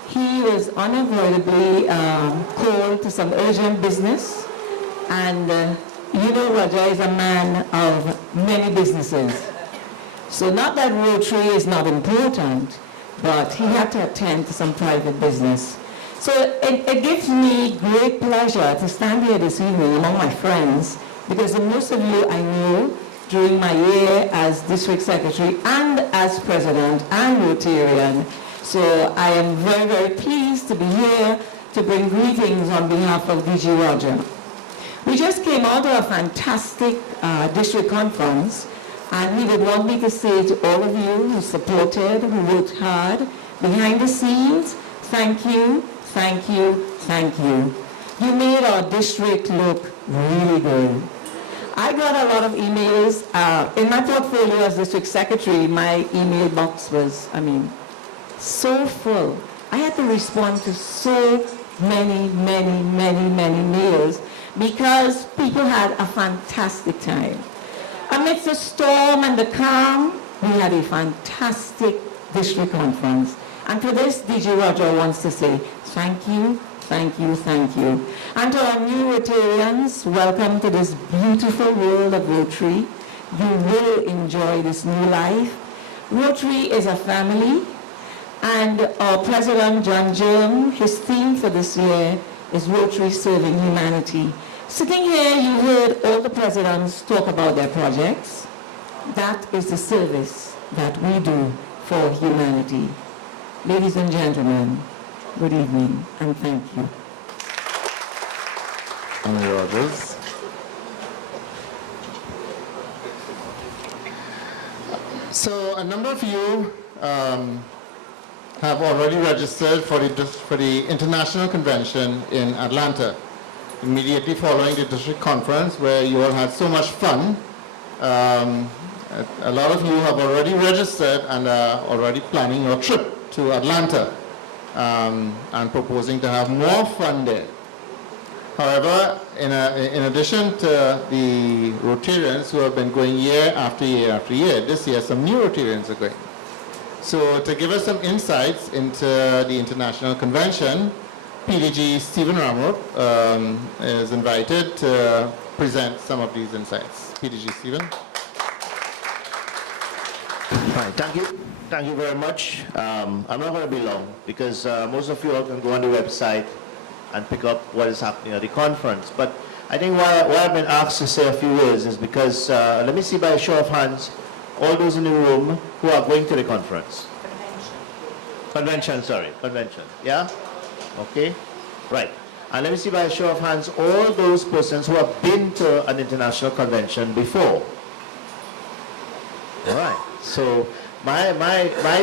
He was unavoidably called to some urgent business, and you know Roger is a man of many businesses. So not that Rotary is not important, but he had to attend to some private business. So it gives me great pleasure to stand here this evening among my friends, because most of you I knew during my year as District Secretary and as President and Rotarian. So I am very, very pleased to be here to bring greetings on behalf of DG Roger. We just came out of a fantastic district conference, and he would want me to say to all of you who supported, who worked hard, Behind the scenes, thank you, thank you, thank you. You made our district look really good. I got a lot of emails. In my portfolio as district secretary, my email box was, so full. I had to respond to so many mails because people had a fantastic time. Amidst the storm and the calm, we had a fantastic district conference. And for this, DJ Roger wants to say thank you, thank you, thank you. And to our new Rotarians, welcome to this beautiful world of Rotary. You will enjoy this new life. Rotary is a family, and our President, John Germ, his theme for this year is Rotary Serving Humanity. Sitting here, you heard all the presidents talk about their projects. That is the service that we do for humanity. Ladies and gentlemen, good evening and thank you. Honorary Rogers. So a number of you have already registered for the International Convention in Atlanta, immediately following the district conference where you all had so much fun. A lot of you have already registered and are already planning your trip to Atlanta and proposing to have more fun there. However, in addition to the Rotarians who have been going year after year after year, this year some new Rotarians are going. So to give us some insights into the International Convention, PDG Stephen Ramroth is invited to present some of these insights. PDG Stephen. Right, thank you. Thank you very much. I'm not going to be long because most of you all can go on the website and pick up what is happening at the conference. But I think why I've been asked to say a few words is because, let me see by a show of hands, all those in the room who are going to the conference. Convention, yeah? Okay, right. And let me see by a show of hands, all those persons who have been to an international convention before. All right, so my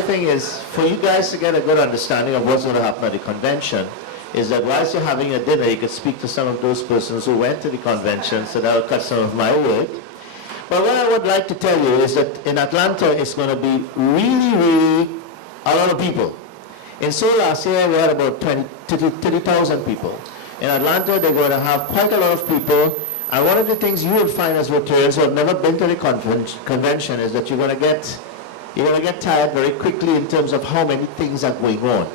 thing is, for you guys to get a good understanding of what's going to happen at the convention, is that whilst you're having a dinner, you could speak to some of those persons who went to the convention, so that'll cut some of my work. But what I would like to tell you is that in Atlanta, it's going to be really a lot of people. In Seoul last year, we had about 30,000 people. In Atlanta, they're going to have quite a lot of people. And one of the things you will find as Rotarians who have never been to the convention is that you're going to get tired very quickly in terms of how many things are going on.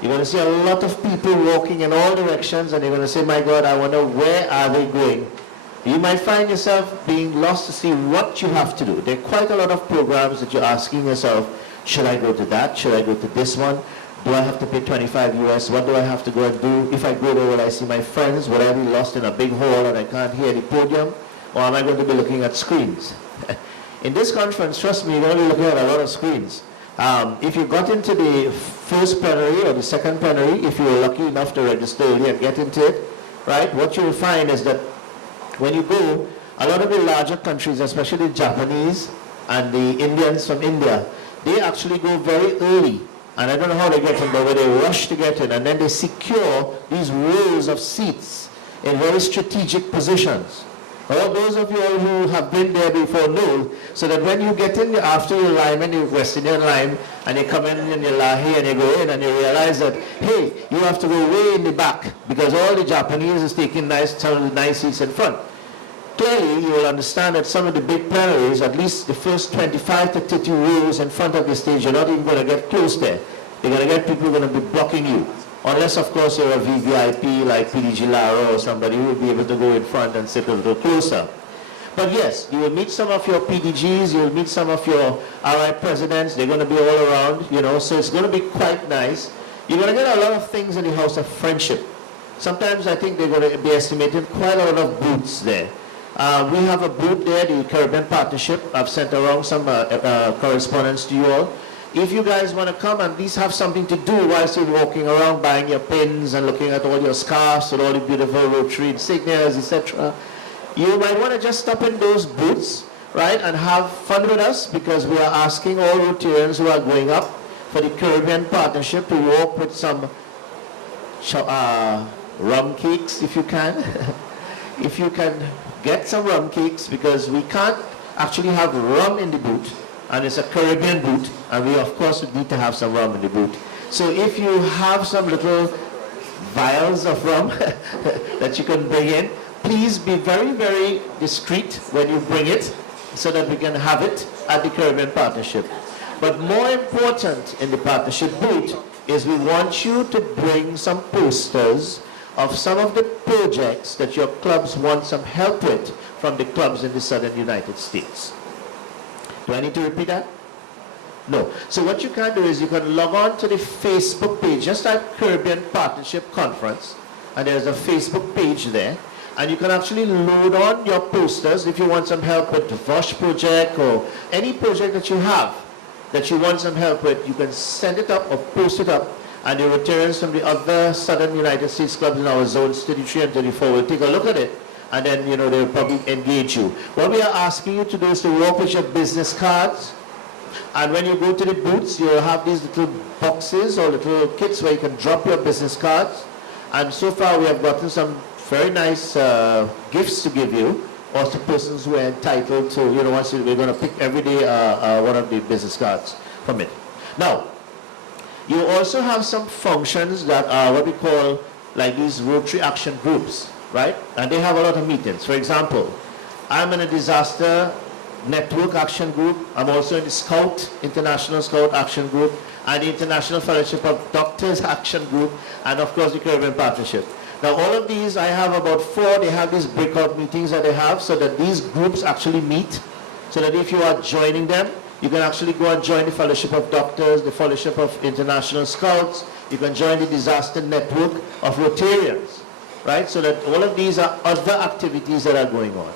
You're going to see a lot of people walking in all directions, and you're going to say, my God, I wonder where are they going? You might find yourself being lost to see what you have to do. There are quite a lot of programs that you're asking yourself, should I go to that? Should I go to this one? Do I have to pay 25 US? What do I have to go and do? If I go there, will I see my friends? Will I be lost in a big hall and I can't hear the podium? Or am I going to be looking at screens? In this conference, trust me, you're going to be looking at a lot of screens. If you got into the first plenary or the second plenary, if you were lucky enough to register early and get into it, right, what you will find is that when you go, a lot of the larger countries, especially the Japanese and the Indians from India, they actually go very early. And I don't know how they get in, but they rush to get in, and then they secure these rows of seats in very strategic positions. All those of you all who have been there before know, so that when you get in after your lineman, your West Indian line, and you come in and you lahi and you go in and you realize that, hey, you have to go way in the back because all the Japanese is taking some of the nice seats in front. Clearly, you will understand that some of the big plenaries, at least the first 25 to 30 rows in front of the stage, you're not even going to get close there. You're going to get people who are going to be blocking you. Unless, of course, you're a VVIP like PDG Lara or somebody who will be able to go in front and sit a little closer. But yes, you will meet some of your PDGs, you will meet some of your RI presidents, they're going to be all around, so it's going to be quite nice. You're going to get a lot of things in the House of Friendship. Sometimes I think they're going to be estimating quite a lot of booths there. We have a booth there, the Caribbean Partnership. I've sent around some correspondence to you all. If you guys want to come and at least have something to do whilst you're walking around buying your pins and looking at all your scarves and all the beautiful Rotary insignias, etc., you might want to just stop in those booths, right, and have fun with us because we are asking all Rotarians who are going up for the Caribbean Partnership to walk with some rum cakes if you can. If you can get some rum cakes, because we can't actually have rum in the boot, and it's a Caribbean boot, and we of course would need to have some rum in the boot. So if you have some little vials of rum that you can bring in, please be very, very discreet when you bring it so that we can have it at the Caribbean Partnership. But more important in the partnership boot is we want you to bring some posters of some of the projects that your clubs want some help with from the clubs in the southern United States. Do I need to repeat that? No. So what you can do is you can log on to the Facebook page, just like Caribbean Partnership Conference, and there's a Facebook page there, and you can actually load on your posters if you want some help with the VOSH project or any project that you have that you want some help with. You can send it up or post it up, and the Rotarians from the other southern United States clubs in our zones 33 and 34 will take a look at it, and then they'll probably engage you. What we are asking you to do is to walk with your business cards, and when you go to the booths, you'll have these little boxes or little kits where you can drop your business cards. And so far we have gotten some very nice gifts to give you, or to persons who are entitled to, once we're going to pick every day one of the business cards from it. Now, you also have some functions that are what we call like these Rotary action groups, right? And they have a lot of meetings. For example, I'm in a disaster network action group. I'm also in the International Scout action group, and the International Fellowship of Doctors action group, and of course the Caribbean Partnership. Now all of these, I have about 4, they have these breakout meetings that they have, so that these groups actually meet, so that if you are joining them, you can actually go and join the Fellowship of Doctors, the Fellowship of International Scouts, you can join the Disaster Network of Rotarians, right? So that all of these are other activities that are going on.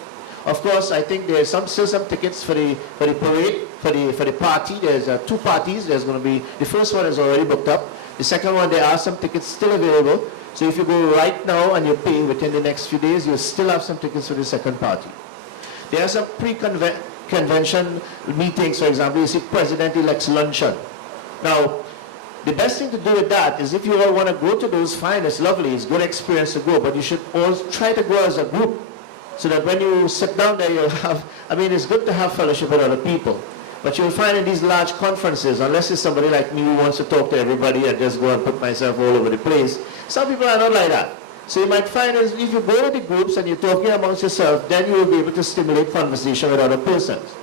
Of course, I think there's still some tickets for the parade, for the party. There's 2 parties. There's going to be, the first one is already booked up. The second one, there are some tickets still available. So if you go right now and you pay within the next few days, you'll still have some tickets for the second party. There are some pre-convention meetings, for example, you see President-elect's luncheon. Now, the best thing to do with that is if you all want to go to those, fine, it's lovely, it's a good experience to go, but you should all try to go as a group, so that when you sit down there, you'll have, it's good to have fellowship with other people, but you'll find in these large conferences, unless it's somebody like me who wants to talk to everybody and just go and put myself all over the place, some people are not like that. So you might find is if you go to the groups and you're talking amongst yourself, then you will be able to stimulate conversation with other persons.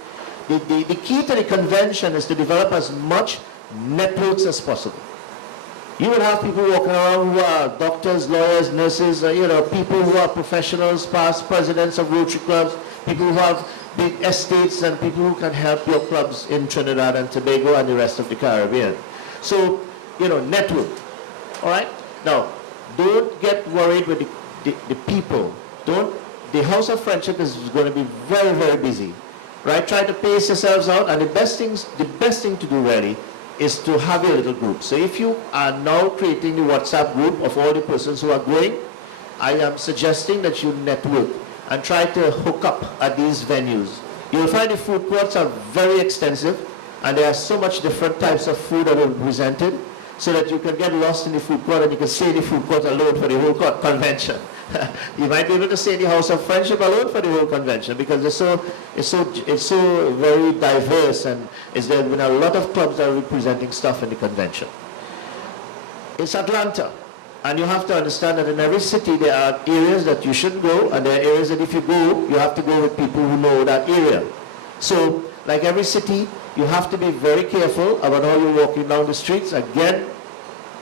The key to the convention is to develop as much networks as possible. You will have people walking around who are doctors, lawyers, nurses, people who are professionals, past presidents of Rotary Clubs, people who have big estates, and people who can help your clubs in Trinidad and Tobago and the rest of the Caribbean. So, network. All right? Now, don't get worried with the people. The House of Friendship is going to be very, very busy. Right? Try to pace yourselves out, and the best thing to do really is to have a little group. So if you are now creating the WhatsApp group of all the persons who are going, I am suggesting that you network and try to hook up at these venues. You'll find the food courts are very extensive, and there are so much different types of food that will be presented, so that you can get lost in the food court and you can stay in the food court alone for the whole convention. You might be able to stay in the House of Friendship alone for the whole convention, because it's so very diverse, and there have been a lot of clubs that are representing stuff in the convention. It's Atlanta, and you have to understand that in every city there are areas that you shouldn't go, and there are areas that if you go, you have to go with people who know that area. So, like every city, you have to be very careful about how you're walking down the streets. Again,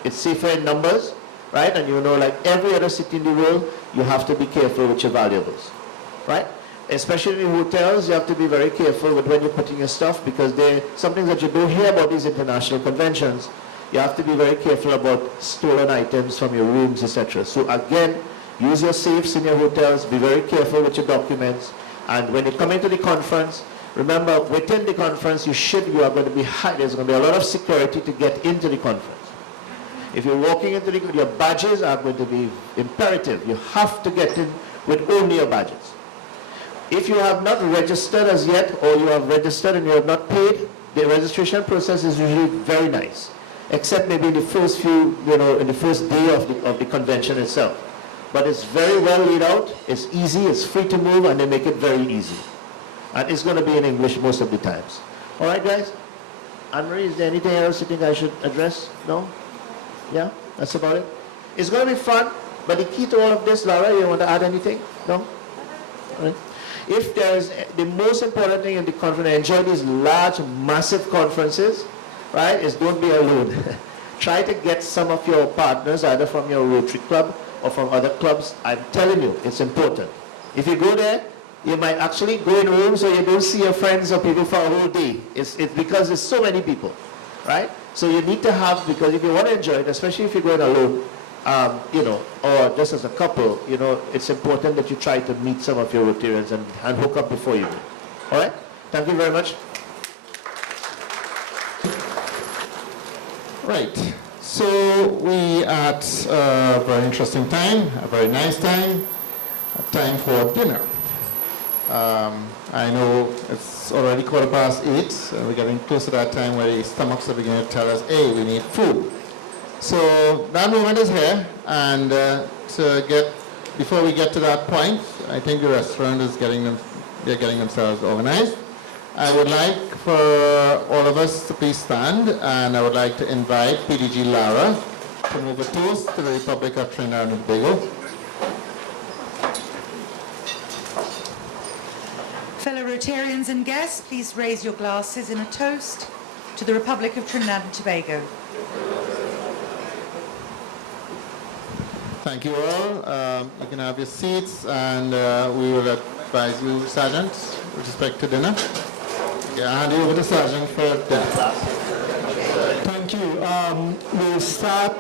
it's safer in numbers, right? And like every other city in the world, you have to be careful with your valuables, right? Especially in hotels, you have to be very careful with when you're putting your stuff, because there some things that you don't hear about these international conventions. You have to be very careful about stolen items from your rooms, etc. So again, use your safes in your hotels, be very careful with your documents, and when you come into the conference, remember, within the conference, you are going to be there's going to be a lot of security to get into the conference. If you're walking into your badges are going to be imperative. You have to get in with only your badges. If you have not registered as yet, or you have registered and you have not paid, the registration process is usually very nice. except maybe in the first few, in the first day of the convention itself. But it's very well laid out, it's easy, it's free to move, and they make it very easy. And it's going to be in English most of the times. All right, guys? Anne-Marie, is there anything else you think I should address? No? Yeah? That's about it? It's going to be fun, but the key to all of this, Laura, you want to add anything? No? All right. If there's the most important thing in the conference, enjoy these large, massive conferences, right, is don't be alone. Try to get some of your partners, either from your Rotary Club or from other clubs. I'm telling you, it's important. If you go there, you might actually go in rooms where you don't see your friends or people for a whole day. It's because there's so many people, right? So you need to have, because if you want to enjoy it, especially if you're going alone, or just as a couple, it's important that you try to meet some of your Rotarians and hook up before you meet. All right? Thank you very much. Right. So we at a very interesting time, a very nice time, a time for dinner. I know it's already 8:15, and we're getting close to that time where the stomachs are beginning to tell us, hey, we need food. So that moment is here, and before we get to that point, I think the restaurant is getting themselves organized. I would like for all of us to please stand, and I would like to invite PDG Lara to move a toast to the Republic of Trinidad and Tobago. Fellow Rotarians and guests, please raise your glasses in a toast to the Republic of Trinidad and Tobago. Thank you all. You can have your seats, and we will advise you, Sergeant, with respect to dinner. Yeah, hand you over to Sergeant for dinner. Thank you. We'll start.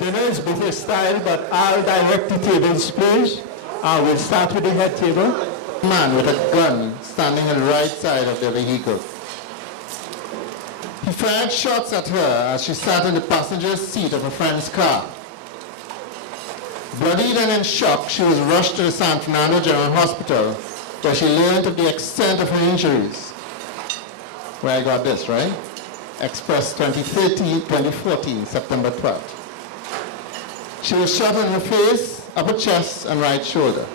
Dinner is buffet style, but I'll direct the tables, please. We'll start with the head table. Man with a gun standing on the right side of the vehicle. He fired shots at her as she sat in the passenger seat of a friend's car. Bloodied and in shock, she was rushed to the San Fernando General Hospital, where she learned of the extent of her injuries. Where I got this, right? Express 2014, September 12th. She was shot in her face, upper chest, and right shoulder.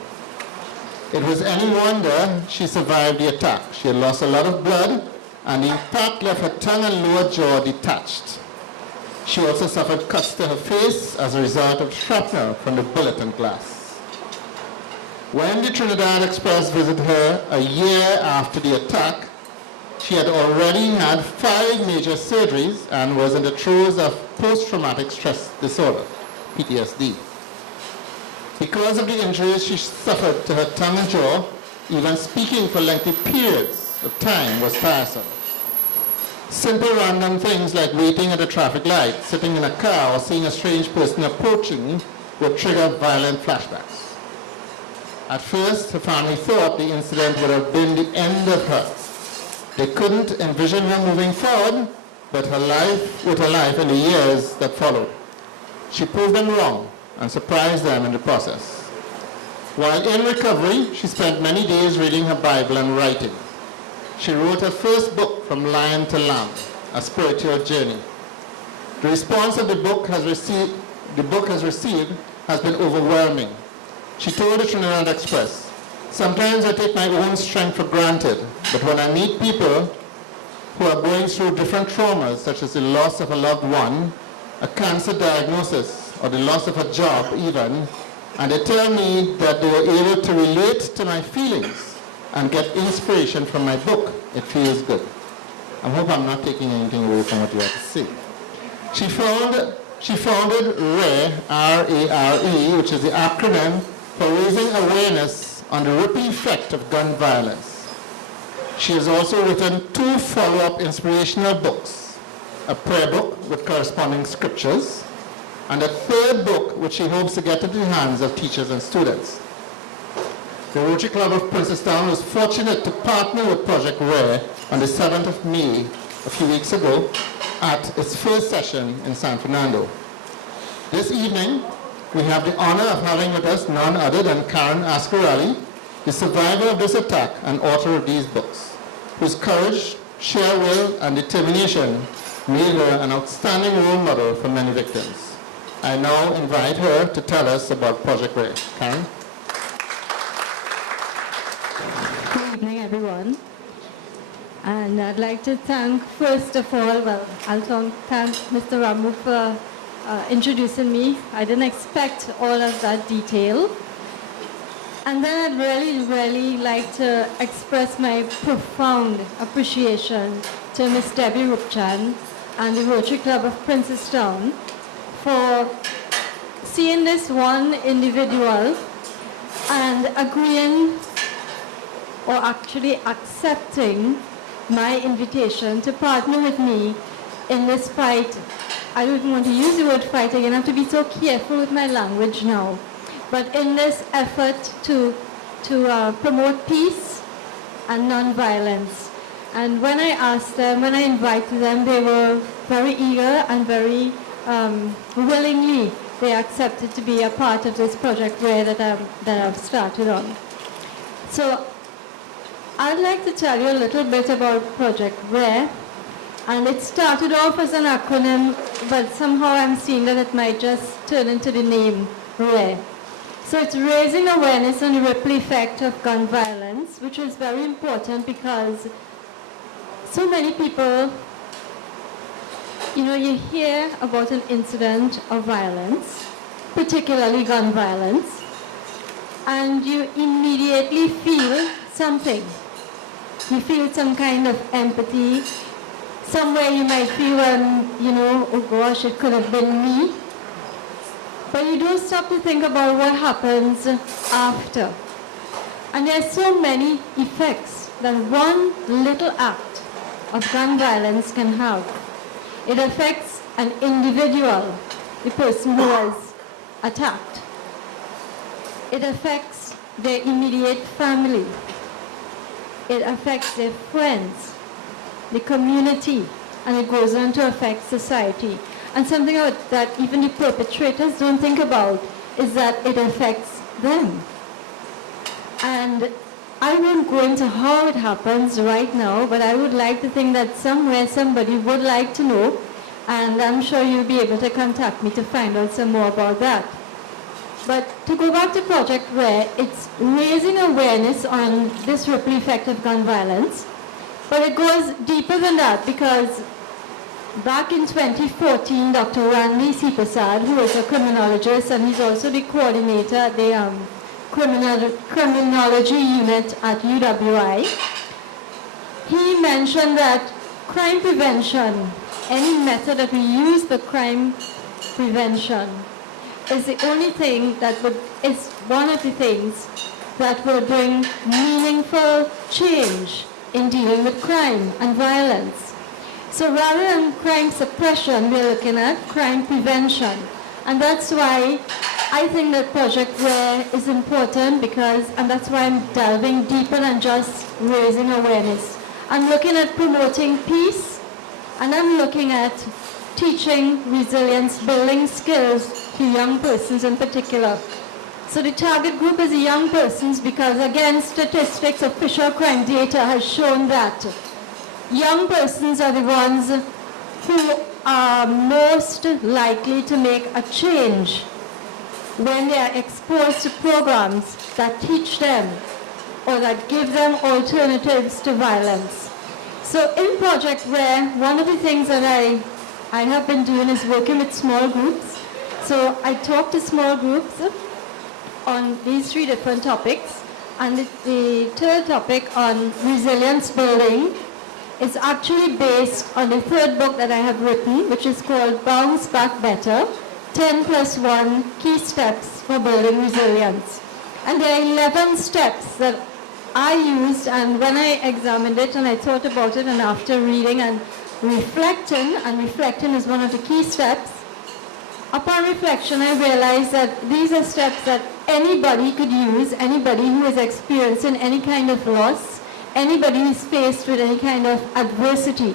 It was any wonder she survived the attack. She had lost a lot of blood, and the impact left her tongue and lower jaw detached. She also suffered cuts to her face as a result of shrapnel from the bullet and glass. When the Trinidad Express visited her a year after the attack, she had already had 5 major surgeries and was in the throes of post-traumatic stress disorder, PTSD. Because of the injuries she suffered to her tongue and jaw, even speaking for lengthy periods of time was tiresome. Simple random things like waiting at a traffic light, sitting in a car, or seeing a strange person approaching would trigger violent flashbacks. At first, her family thought the incident would have been the end of her. They couldn't envision her moving forward, but with her life in the years that followed. She proved them wrong and surprised them in the process. While in recovery, she spent many days reading her Bible and writing. She wrote her first book, From Lion to Lamb, a spiritual journey. The response of the book has received has been overwhelming. She told the Trinidad Express, "Sometimes I take my own strength for granted, but when I meet people who are going through different traumas, such as the loss of a loved one, a cancer diagnosis, or the loss of a job even, and they tell me that they were able to relate to my feelings and get inspiration from my book, it feels good." I hope I'm not taking anything away from what you have to say. She founded RARE, R-A-R-E, which is the acronym for Raising Awareness on the Ripple Effect of Gun Violence. She has also written 2 follow-up inspirational books, a prayer book with corresponding scriptures, and a 3rd book which she hopes to get into the hands of teachers and students. The Rotary Club of Princestown was fortunate to partner with Project RARE on the 7th of May, a few weeks ago, at its first session in San Fernando. This evening, we have the honor of having with us none other than Karen Ascarelli, the survivor of this attack and author of these books, whose courage, sheer will, and determination made her an outstanding role model for many victims. I now invite her to tell us about Project Ray. Karen? Good evening, everyone. And I'd like to thank, first of all, I'll thank Mr. Ramu for introducing me. I didn't expect all of that detail. And then I'd really like to express my profound appreciation to Miss Debbie Rupchan and the Rotary Club of Princestown for seeing this one individual and agreeing or actually accepting my invitation to partner with me in this fight. I don't want to use the word fight again. I have to be so careful with my language now. But in this effort to promote peace and non-violence. And when I asked them, when I invited them, they were very eager and very willingly they accepted to be a part of this Project Rare that I've started on. So I'd like to tell you a little bit about Project Rare. And it started off as an acronym, but somehow I'm seeing that it might just turn into the name RARE. So it's raising awareness on the ripple effect of gun violence, which is very important because so many people, you hear about an incident of violence, particularly gun violence, and you immediately feel something. You feel some kind of empathy. Somewhere you might feel, oh gosh, it could have been me. But you don't stop to think about what happens after. And there are so many effects that one little act of gun violence can have. It affects an individual, the person who was attacked. It affects their immediate family. It affects their friends, the community, and it goes on to affect society. And something that even the perpetrators don't think about is that it affects them. And I won't go into how it happens right now, but I would like to think that somewhere somebody would like to know, and I'm sure you'll be able to contact me to find out some more about that. But to go back to Project Rare, it's raising awareness on this ripple effect of gun violence, but it goes deeper than that because back in 2014, Dr. Randy Sipasad, who is a criminologist and he's also the coordinator at the criminology unit at UWI, he mentioned that crime prevention, any method that we use for crime prevention, is the only thing is one of the things that will bring meaningful change in dealing with crime and violence. So rather than crime suppression, we're looking at crime prevention. And that's why I think that Project Rare is important and that's why I'm delving deeper than just raising awareness. I'm looking at promoting peace, and I'm looking at teaching resilience, building skills to young persons in particular. So the target group is the young persons because, again, statistics, official crime data has shown that young persons are the ones who are most likely to make a change when they are exposed to programs that teach them or that give them alternatives to violence. So in Project Rare, one of the things that I have been doing is working with small groups. So I talk to small groups on these 3 different topics. And the third topic on resilience building is actually based on the 3rd book that I have written, which is called Bounce Back Better, 10+1 Key Steps for Building Resilience. And there are 11 steps that I used, and when I examined it and I thought about it, and after reading and reflecting is one of the key steps, upon reflection I realized that these are steps that anybody could use, anybody who is experiencing any kind of loss, anybody who is faced with any kind of adversity.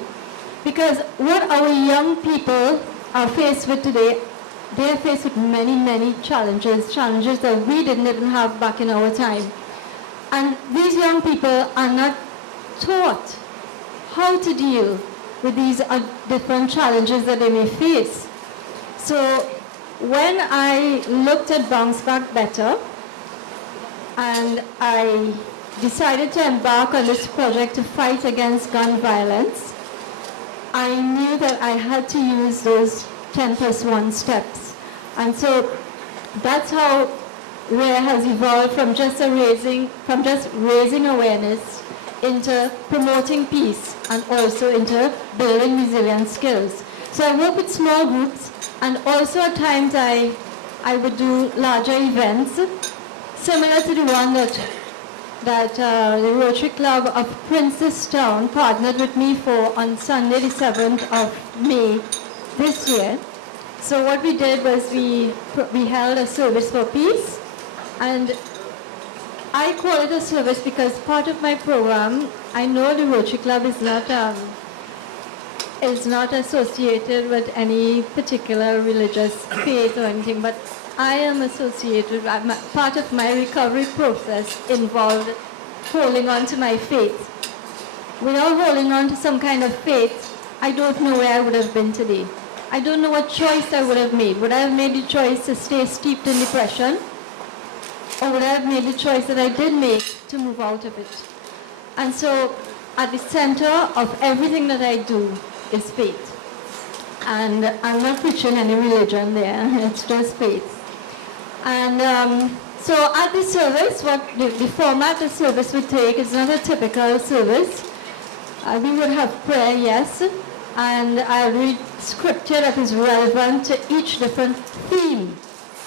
Because what our young people are faced with today, they are faced with many, many challenges that we didn't even have back in our time. And these young people are not taught how to deal with these different challenges that they may face. So when I looked at Bounce Back Better and I decided to embark on this project to fight against gun violence, I knew that I had to use those 10+1 steps. And so that's how RARE has evolved from just raising awareness into promoting peace and also into building resilient skills. So I work with small groups, and also at times I would do larger events similar to the one that the Rotary Club of Princestown partnered with me for on Sunday the 7th of May this year. So what we did was we held a service for peace, and I call it a service because part of my program, I know the Rotary Club is not associated with any particular religious faith or anything, but I am associated, part of my recovery process involved holding on to my faith. Without holding on to some kind of faith, I don't know where I would have been today. I don't know what choice I would have made. Would I have made the choice to stay steeped in depression? Or would I have made the choice that I did make to move out of it? And so at the center of everything that I do is faith. And I'm not preaching any religion there, it's just faith. And so at the service, what the format the service would take is not a typical service. We would have prayer, yes, and I read scripture that is relevant to each different theme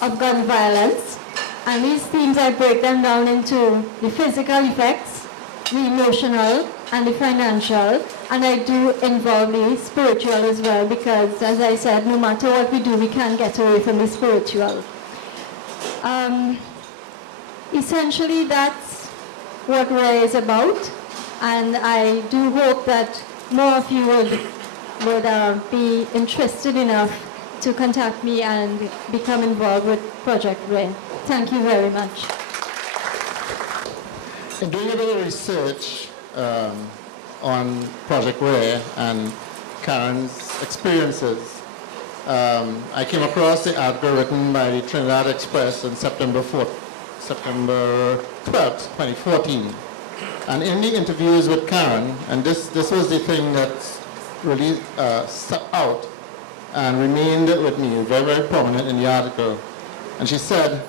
of gun violence. And these themes, I break them down into the physical effects, the emotional, and the financial. And I do involve the spiritual as well, because as I said, no matter what we do, we can't get away from the spiritual. Essentially, that's what RARE is about. And I do hope that more of you would be interested enough to contact me and become involved with Project RARE. Thank you very much. In doing a little research on Project RARE and Karen's experiences, I came across the article written by the Trinidad Express on September 12th, 2014. And in the interviews with Karen, and this was the thing that really stuck out and remained with me, very, very prominent in the article. And she said,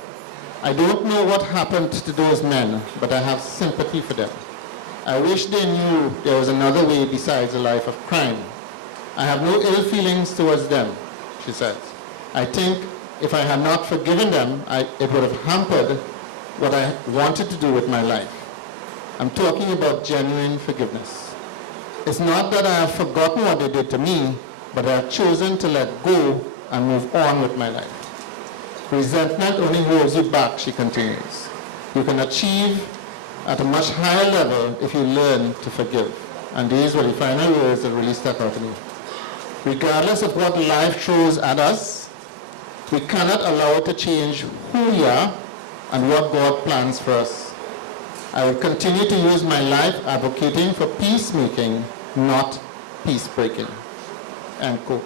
"I don't know what happened to those men, but I have sympathy for them. I wish they knew there was another way besides a life of crime. I have no ill feelings towards them," she says. "I think if I had not forgiven them, it would have hampered what I wanted to do with my life." I'm talking about genuine forgiveness. It's not that I have forgotten what they did to me, but I have chosen to let go and move on with my life. Resentment only holds you back, she continues. You can achieve at a much higher level if you learn to forgive. And these were the final words that really stuck out to me. Regardless of what life throws at us, we cannot allow it to change who we are and what God plans for us. I will continue to use my life advocating for peacemaking, not peace-breaking. End quote.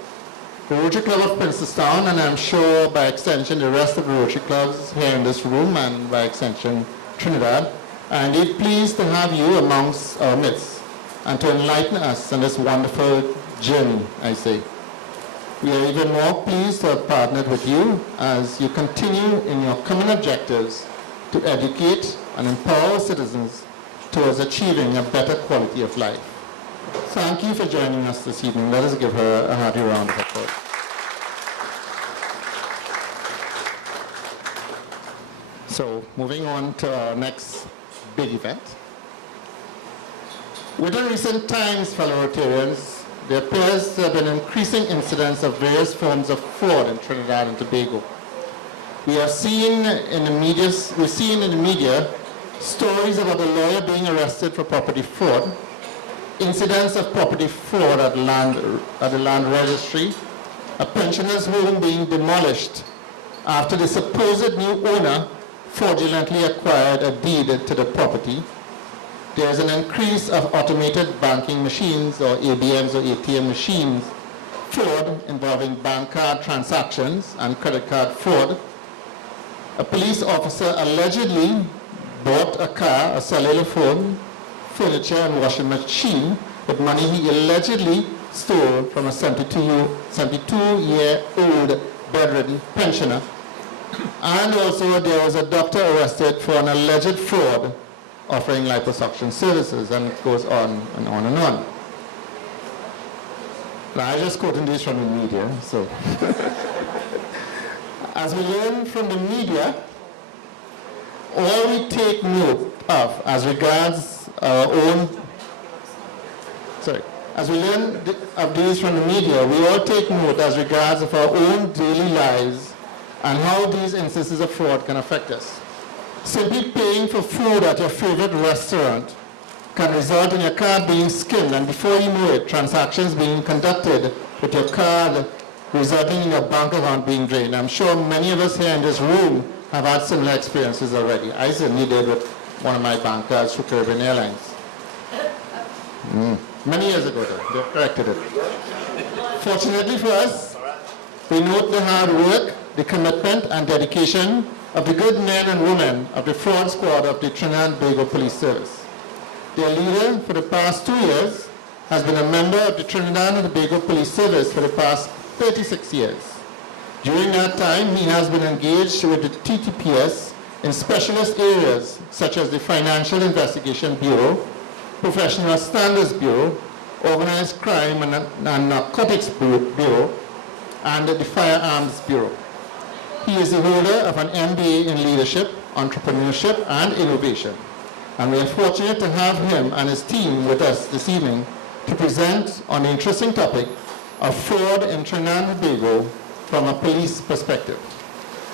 The Rotary Club of Princestown, and I'm sure by extension the rest of the Rotary Clubs here in this room, and by extension Trinidad, are indeed pleased to have you amongst our midst and to enlighten us on this wonderful journey, I say. We are even more pleased to have partnered with you as you continue in your common objectives to educate and empower citizens towards achieving a better quality of life. Thank you for joining us this evening. Let us give her a hearty round of applause. So, moving on to our next big event. Within recent times, fellow Rotarians, there appears to have been increasing incidents of various forms of fraud in Trinidad and Tobago. We are seeing in the media stories about a lawyer being arrested for property fraud, incidents of property fraud at the land registry, a pensioner's home being demolished after the supposed new owner fraudulently acquired a deed to the property, there's an increase of automated banking machines or ABMs or ATM machines, fraud involving bank card transactions and credit card fraud. A police officer allegedly bought a car, a cellular phone, furniture and washing machine with money he allegedly stole from a 72-year-old bedridden pensioner. And also there was a doctor arrested for an alleged fraud offering liposuction services, and it goes on and on and on. Now, I just quoting this from the media, so. As we learn from the media, all we take note of as regards our own, as we learn of these from the media, we all take note as regards of our own daily lives and how these instances of fraud can affect us. Simply paying for food at your favorite restaurant can result in your card being skimmed, and before you know it, transactions being conducted with your card resulting in your bank account being drained. I'm sure many of us here in this room have had similar experiences already. I certainly did with one of my bank cards through Caribbean Airlines. Many years ago, though. They've corrected it. Fortunately for us, we note the hard work, the commitment and dedication of the good men and women of the fraud squad of the Trinidad and Tobago Police Service. Their leader for the past 2 years has been a member of the Trinidad and Tobago Police Service for the past 36 years. During that time, he has been engaged with the TTPS in specialist areas such as the Financial Investigation Bureau, Professional Standards Bureau, Organized Crime and Narcotics Bureau, and the Firearms Bureau. He is the holder of an MBA in Leadership, Entrepreneurship, and Innovation. And we are fortunate to have him and his team with us this evening to present on the interesting topic of fraud in Trinidad and Tobago from a police perspective.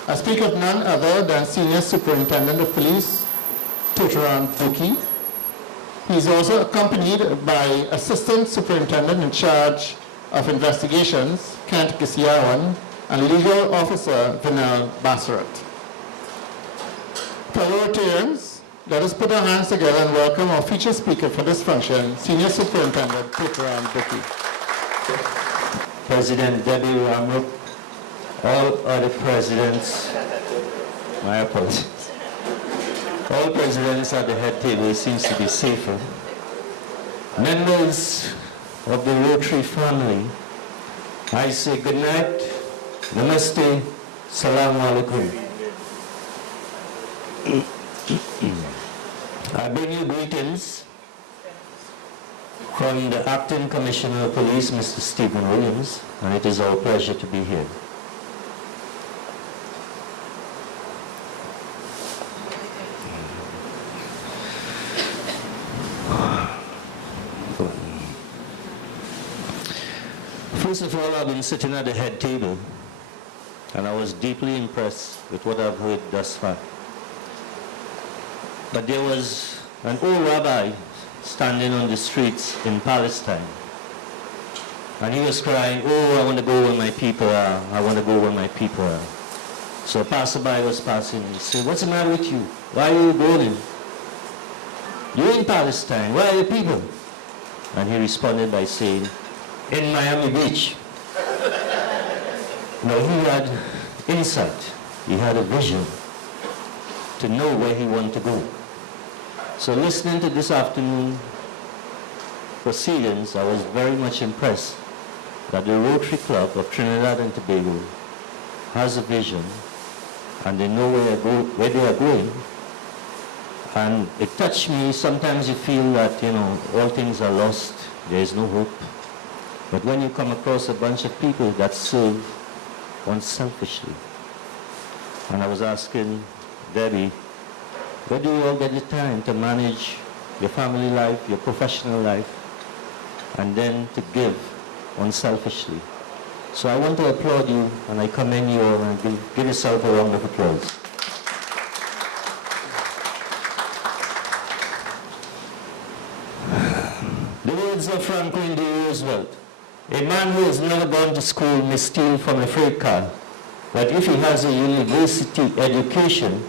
I speak of none other than Senior Superintendent of Police, Totaran Buki. He is also accompanied by Assistant Superintendent in charge of Investigations, Kent Gisiawan, and Legal Officer, Vinal Bassarat. Fellow Rotarians, let us put our hands together and welcome our featured speaker for this function, Senior Superintendent Totaran Buki. President Debbie Ramrup, all other presidents, my apologies. All presidents at the head table seems to be safer. Members of the Rotary family, I say good night, namaste, salaam alaikum. I bring you greetings from the Acting Commissioner of Police, Mr. Stephen Williams, and it is our pleasure to be here. First of all, I've been sitting at the head table, and I was deeply impressed with what I've heard thus far. But there was an old rabbi standing on the streets in Palestine, and he was crying, "Oh, I want to go where my people are. I want to go where my people are." So a passerby was passing, and he said, "What's the matter with you? Why are you going? You're in Palestine. Where are your people?" And he responded by saying, "In Miami Beach." Now he had insight, he had a vision to know where he wanted to go. So listening to this afternoon proceedings, I was very much impressed that the Rotary Club of Trinidad and Tobago has a vision and they know where they are going. And it touched me. Sometimes you feel that, all things are lost, there is no hope. But when you come across a bunch of people that serve unselfishly, and I was asking Debbie, where do you all get the time to manage your family life, your professional life, and then to give unselfishly? So I want to applaud you, and I commend you all, and give yourself a round of applause. The words of Franklin D. Roosevelt: "A man who has never gone to school may steal from a freight car, but if he has a university education,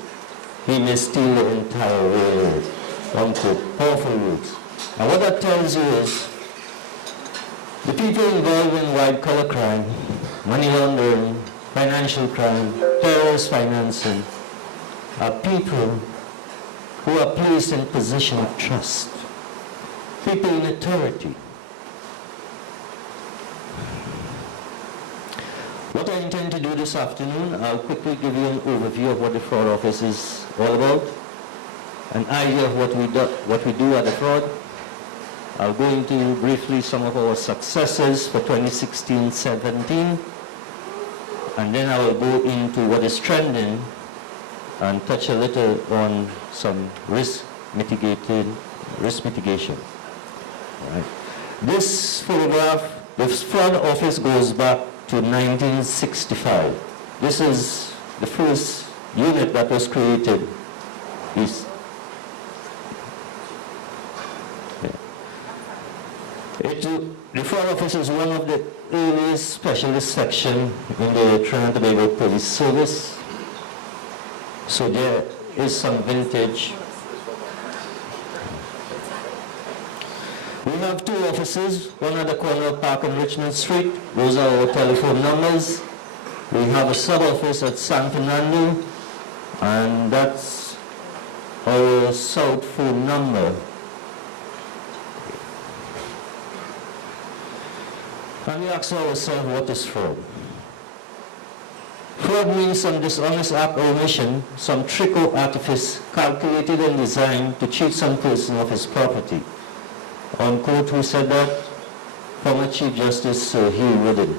he may steal the entire railroad." unquote, powerful words. And what that tells you is the people involved in white-collar crime, money laundering, financial crime, terrorist financing, are people who are placed in position of trust, people in authority. What I intend to do this afternoon, I'll quickly give you an overview of what the fraud office is all about, an idea of what we do at the fraud. I'll go into briefly some of our successes for 2016-17, and then I will go into what is trending and touch a little on some risk mitigation. Right. This photograph, this fraud office goes back to 1965. This is the first unit that was created. The fraud office is one of the earliest specialist section in the Trinidad and Tobago Police Service. So there is some vintage. We have two offices, one at the corner of Park and Richmond Street. Those are our telephone numbers. We have a sub-office at San Fernando, and that's our south phone number. And we ask ourselves, what is fraud? Fraud means some dishonest act or omission, some trick or artifice calculated and designed to cheat some person of his property. Unquote, who said that? Former Chief Justice Sir Hugh Woodin.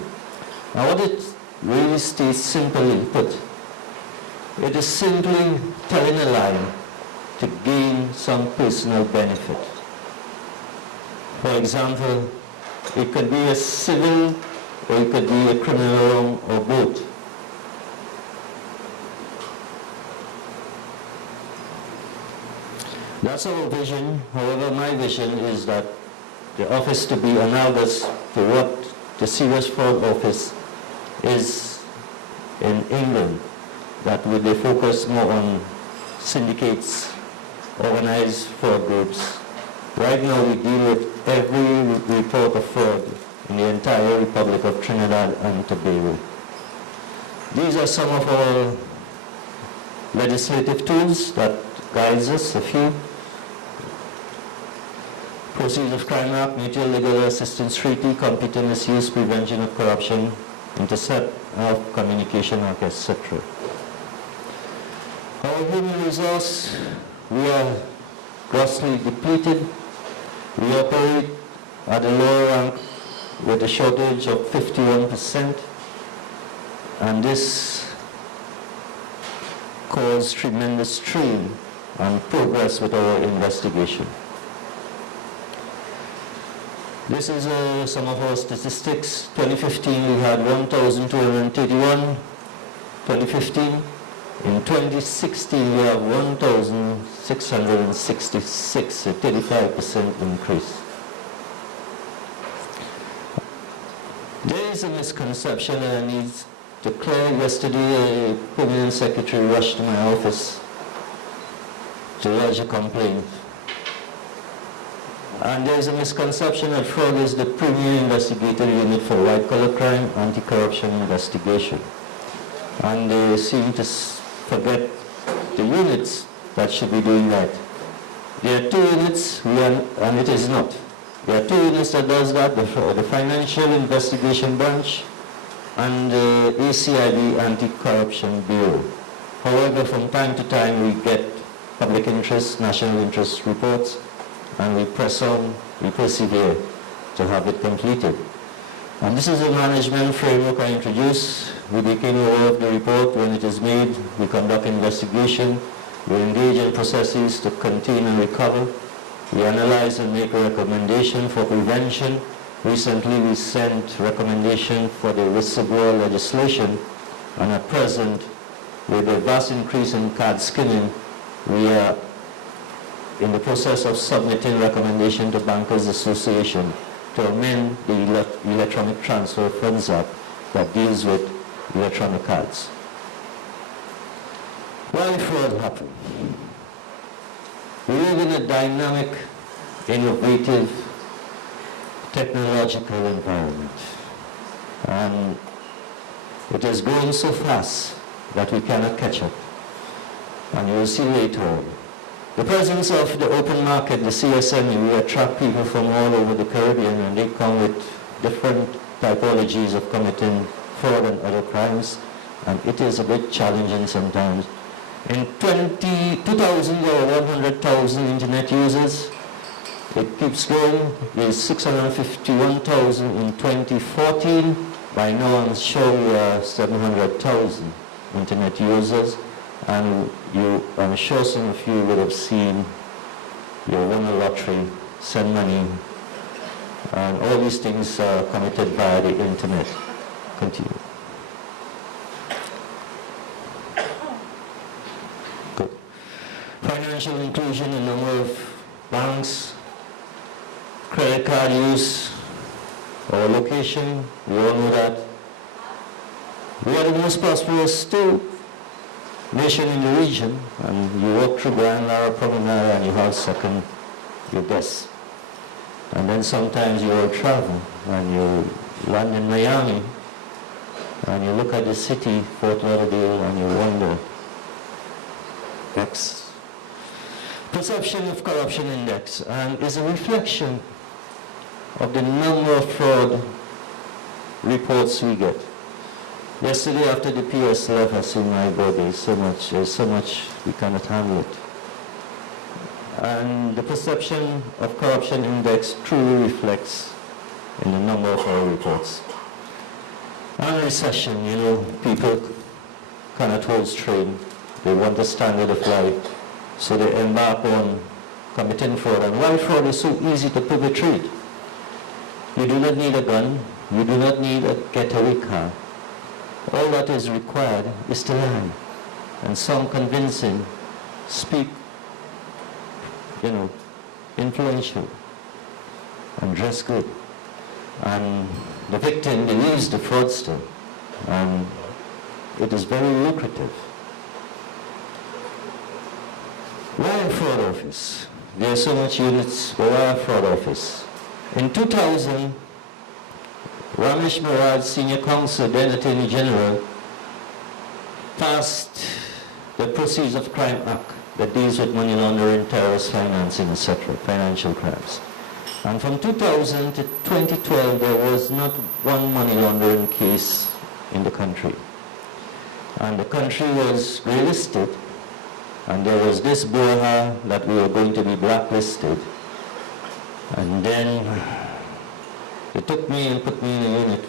Now what it really states simply put, it is simply telling a lie to gain some personal benefit. For example, it could be a civil or it could be a criminal wrong or both. That's our vision. However, my vision is that the office to be analogous to what the serious fraud office is in England, that they focus more on syndicates, organized fraud groups. Right now we deal with every report of fraud in the entire Republic of Trinidad and Tobago. These are some of our legislative tools that guides us, a few. Proceeds of Crime Act, Mutual Legal Assistance Treaty, Computer Misuse, Prevention of Corruption, Intercept of Communication Act, etc. Our human resource, we are grossly depleted. We operate at a lower rank with a shortage of 51%, and this caused tremendous strain and progress with our investigation. This is some of our statistics. 2015 we had 1,231. 2015. In 2016 we have 1,666, a 35% increase. There is a misconception that I need to clear. Yesterday a permanent secretary rushed to my office to lodge a complaint. And there is a misconception that fraud is the premier investigative unit for white-collar crime, anti-corruption investigation. And they seem to forget the units that should be doing that. There are two units, and it is not. There are two units that does that, the Financial Investigation Branch and the ACIB Anti-Corruption Bureau. However, from time to time we get public interest, national interest reports, and we press on, we persevere to have it completed. And this is a management framework I introduced. We became aware of the report when it is made. We conduct investigation. We engage in processes to contain and recover. We analyze and make a recommendation for prevention. Recently we sent recommendation for the whistleblower legislation, and at present, with a vast increase in card skimming, we are in the process of submitting recommendation to Bankers Association to amend the Electronic Transfer Funds Act that deals with electronic cards. Why fraud happened? We live in a dynamic, innovative, technological environment. And it is growing so fast that we cannot catch up. And you will see later on. The presence of the open market, the CSME, we attract people from all over the Caribbean, and they come with different typologies of committing fraud and other crimes, and it is a bit challenging sometimes. In 2000, there were 100,000 internet users. It keeps growing. There's 651,000 in 2014. By now, I'm sure we are 700,000 internet users. And I'm sure some of you would have seen your won a lottery, send money, and all these things are committed via the internet. Continue. Good. Financial inclusion, a number of banks, credit card use, our location, we all know that. We are the most prosperous nation in the region, and you walk through Grand Lara Promenade and you have second your best. And then sometimes you will travel and you land in Miami and you look at the city, Fort Lauderdale, and you wonder, X. Perception of Corruption Index, and is a reflection of the number of fraud reports we get. Yesterday after the PS left, I said, my God, there's so much we cannot handle it. And the perception of corruption index truly reflects in the number of our reports. And recession, people cannot hold straight. They want a standard of life, so they embark on committing fraud. And why fraud is so easy to perpetrate? You do not need a gun. You do not need a getaway car. All that is required is to lie, and some convincing, speak, influential, and dress good. And the victim believes the fraudster, and it is very lucrative. Why a fraud office? There are so much units, but why a fraud office? In 2000, Ramesh Murad, Senior Counsel, then Attorney General, passed the Proceeds of Crime Act that deals with money laundering, terrorist financing, etc., financial crimes. And from 2000 to 2012, there was not one money laundering case in the country. And the country was grey-listed, and there was this brouhaha that we were going to be blacklisted. And then they took me and put me in a unit,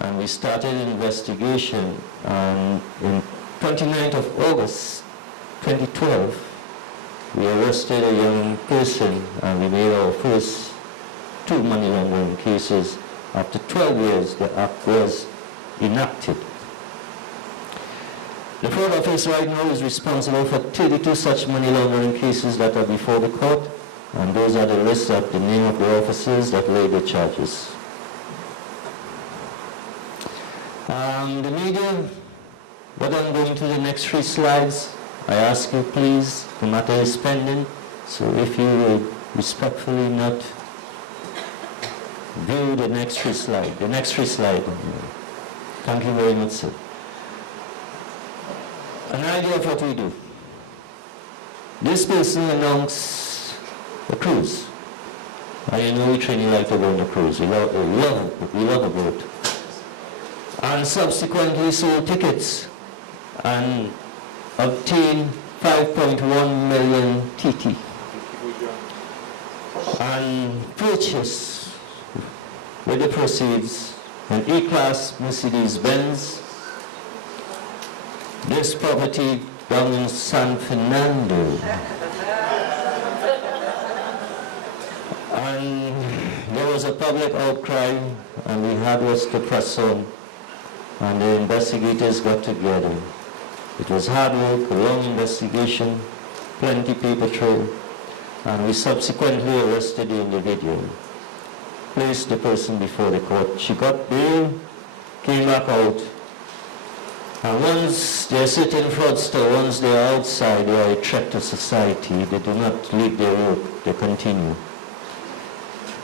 and we started an investigation. And in 29th of August 2012, we arrested a young person, and we made our first 2 money laundering cases. After 12 years, the act was enacted. The fraud office right now is responsible for 32 such money laundering cases that are before the court. And those are the lists of the name of the officers that laid the charges. The media, but I'm going to the next 3 slides. I ask you please, the matter is pending, so if you would respectfully not view the next 3 slides. The next 3 slides. Thank you very much, sir. An idea of what we do. This person announced a cruise. We train you like to go on a cruise. We love a boat. And subsequently sold tickets and obtained 5.1 million TT. And purchased with the proceeds an E-Class Mercedes-Benz. This property down in San Fernando. And there was a public outcry, and we had us to press on, and the investigators got together. It was hard work, a long investigation, plenty paper trail, and we subsequently arrested the individual, placed the person before the court. She got bail, came back out, And once they're certain fraudsters, once they're outside, they are a threat to society. They do not leave their work, they continue.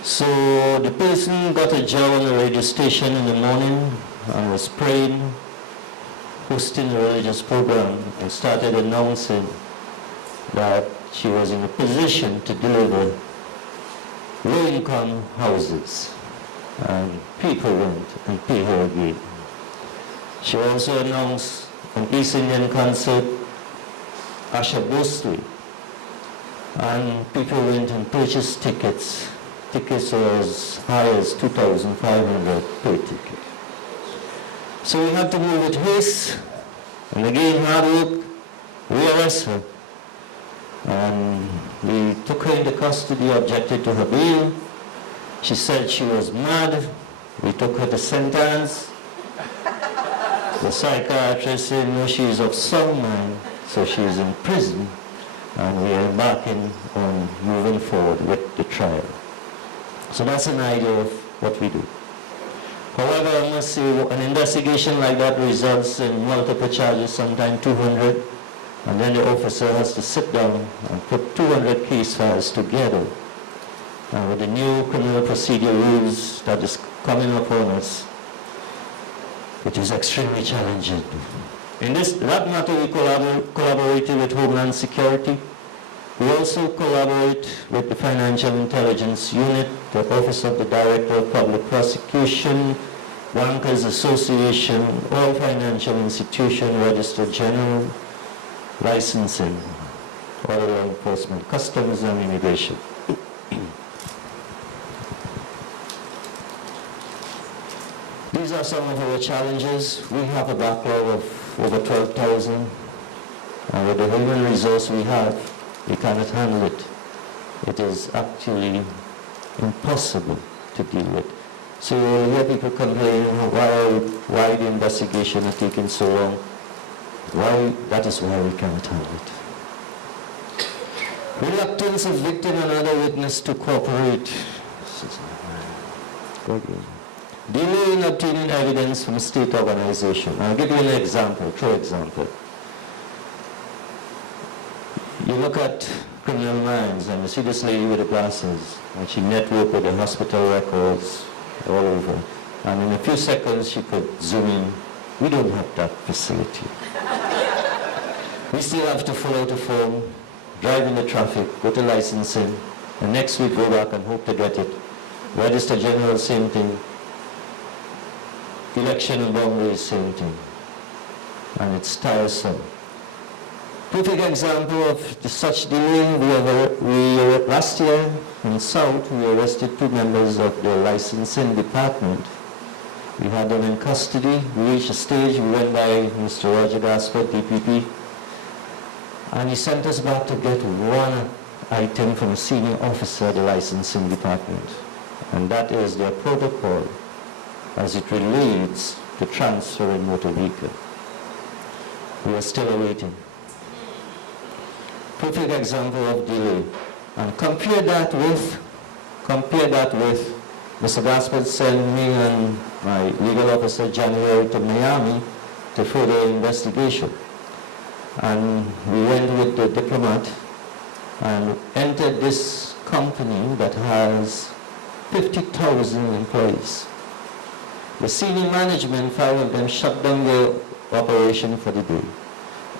So the person got a job on the radio station in the morning and was praying, hosting a religious program, and started announcing that she was in a position to deliver low-income houses. And people went and paid her again. She also announced an East Indian concert, Asha Bhosle, and people went and purchased tickets. Tickets were as high as 2,500 per ticket. So we had to move with haste, and again hard work, we arrested her. And we took her into custody, objected to her bail. She said she was mad. We took her to St. Anne's. The psychiatrist said, no, she is of sound mind, so she is in prison, and we are embarking on moving forward with the trial. So that's an idea of what we do. However, I must say, an investigation like that results in multiple charges, sometimes 200, and then the officer has to sit down and put 200 case files together. And with the new criminal procedure rules that is coming upon us, it is extremely challenging. In that matter, we collaborated with Homeland Security. We also collaborate with the Financial Intelligence Unit, the Office of the Director of Public Prosecution, Bankers Association, all financial institutions, Register General, licensing, all law enforcement, customs and immigration. These are some of our challenges. We have a backlog of over 12,000, and with the human resource we have, we cannot handle it. It is actually impossible to deal with. So you'll hear people complaining why the investigation is taking so long. That is why we cannot handle it. Reluctance of victim and other witness to cooperate. Delay in obtaining evidence from state organization. I'll give you an example, true example. You look at Criminal Minds and you see this lady with the glasses, and she networked with the hospital records all over. And in a few seconds she could zoom in. We don't have that facility. We still have to fill out a form, drive in the traffic, go to licensing, and next week go back and hope to get it. Register General, same thing. Election and boundaries, same thing. And it's tiresome. Perfect example of such delay, last year in South, we arrested 2 members of the licensing department. We had them in custody. We reached a stage, we went by Mr. Roger Gaspar, DPP, and he sent us back to get one item from a senior officer of the licensing department. And that is their protocol as it relates to transferring motor vehicle. We are still awaiting. Perfect example of delay. And compare that with Mr. Gaspar sent me and my legal officer January to Miami to further investigation. And we went with the diplomat and entered this company that has 50,000 employees. The senior management, 5 of them, shut down their operation for the day,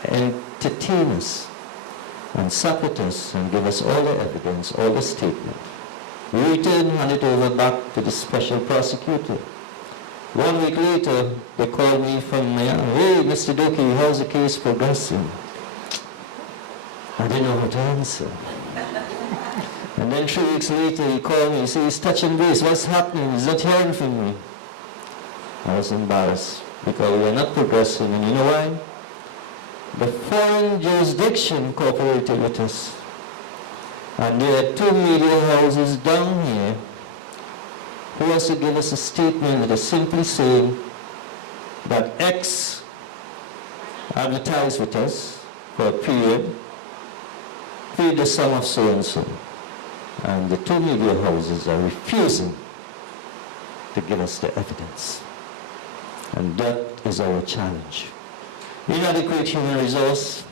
entertain us and sat with us and give us all the evidence, all the statement. We returned and handed it over back to the special prosecutor. 1 week later, they called me from Miami. Hey, Mr. Doki, how's the case progressing? I didn't know how to answer. And then 3 weeks later, he called me. He said, he's touching base. What's happening? He's not hearing from me. I was embarrassed because we are not progressing. And you know why? The foreign jurisdiction cooperated with us. And there are 2 media houses down here who has to give us a statement that is simply saying that X advertised with us for a period, paid the sum of so and so. And the 2 media houses are refusing to give us the evidence. And that is our challenge. inadequate human resource.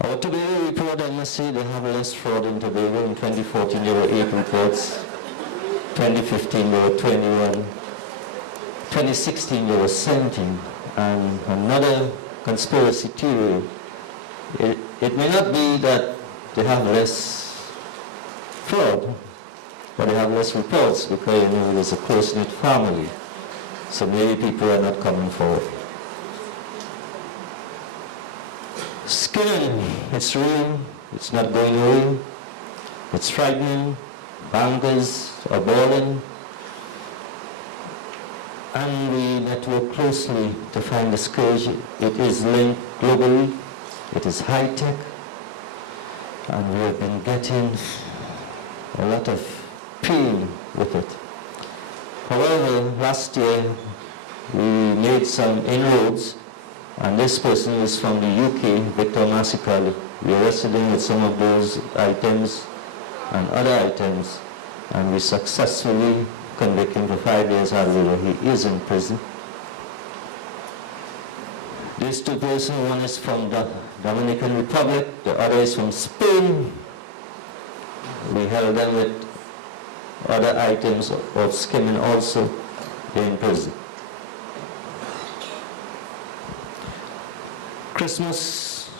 Our Tobago report, I must say, they have less fraud in Tobago. In 2014, there were 8 reports. 2015, there were 21. 2016, there were 17. And another conspiracy theory, it may not be that they have less fraud, but they have less reports because, you know, there's a close-knit family. So maybe people are not coming forward. Skimming, it's real, it's not going away, it's frightening, bankers are balling, and we network closely to find the scourge. It is linked globally, it is high-tech, and we have been getting a lot of pain with it. However, last year we made some inroads, and this person is from the UK, Victor Massicali. We arrested him with some of those items and other items, and we successfully convicted him for 5 years hard labor. He is in prison. These two persons, one is from the Dominican Republic, the other is from Spain. We held them with other items of skimming also. They're in prison. Christmas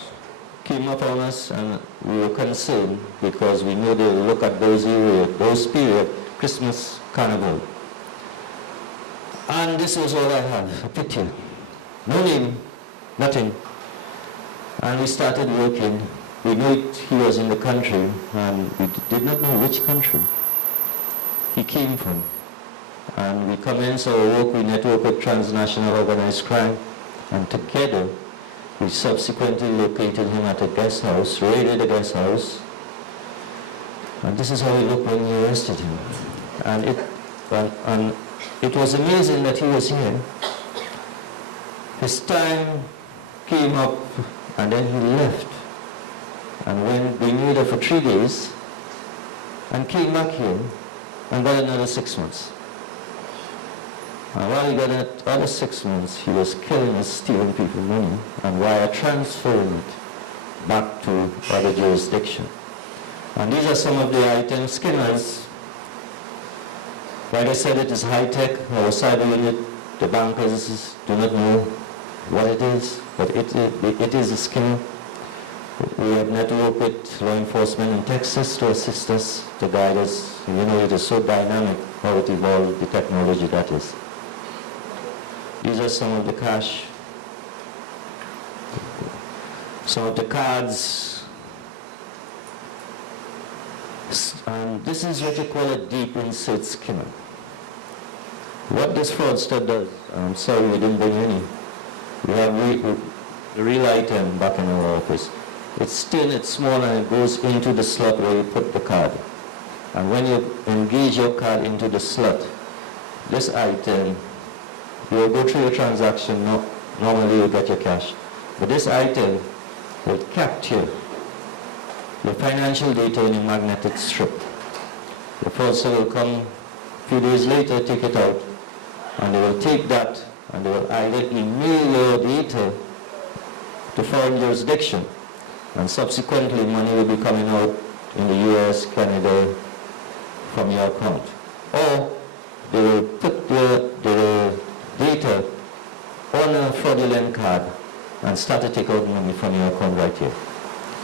came upon us and we were concerned because we know they will look at those period, Christmas, Carnival. And this was all I have, a picture. No name, nothing. And we started working. We knew he was in the country and we did not know which country he came from. And we commenced our work, we networked with transnational organized crime, and together we subsequently located him at a guest house, raided the guest house, and this is how he looked when we arrested him. And it was amazing that he was here. His time came up and then he left. And when we knew that for 3 days, and came back here and got another 6 months. And while he got that other 6 months, he was killing and stealing people's money and wire transferring it back to other jurisdiction. And these are some of the items, skimmers. Like I said, it is high-tech. Our cyber unit, the bankers do not know what it is, but it is a skimmer. We have networked with law enforcement in Texas to assist us, to guide us. You know, it is so dynamic how it evolved, the technology that is. These are some of the cash, some of the cards, and this is what you call a deep insert skimmer. What this fraudster does, I'm sorry we didn't bring any. We have the real item back in our office. It's thin, it's small, and it goes into the slot where you put the card. And when you engage your card into the slot, this item, you'll go through your transaction, normally you'll get your cash. But this item will capture your financial data in a magnetic strip. The fraudster will come a few days later, take it out, and they will take that, and they will either email your data to foreign jurisdiction, and subsequently money will be coming out in the US, Canada, from your account. Or they will put their data on a fraudulent card and start to take out money from your account right here.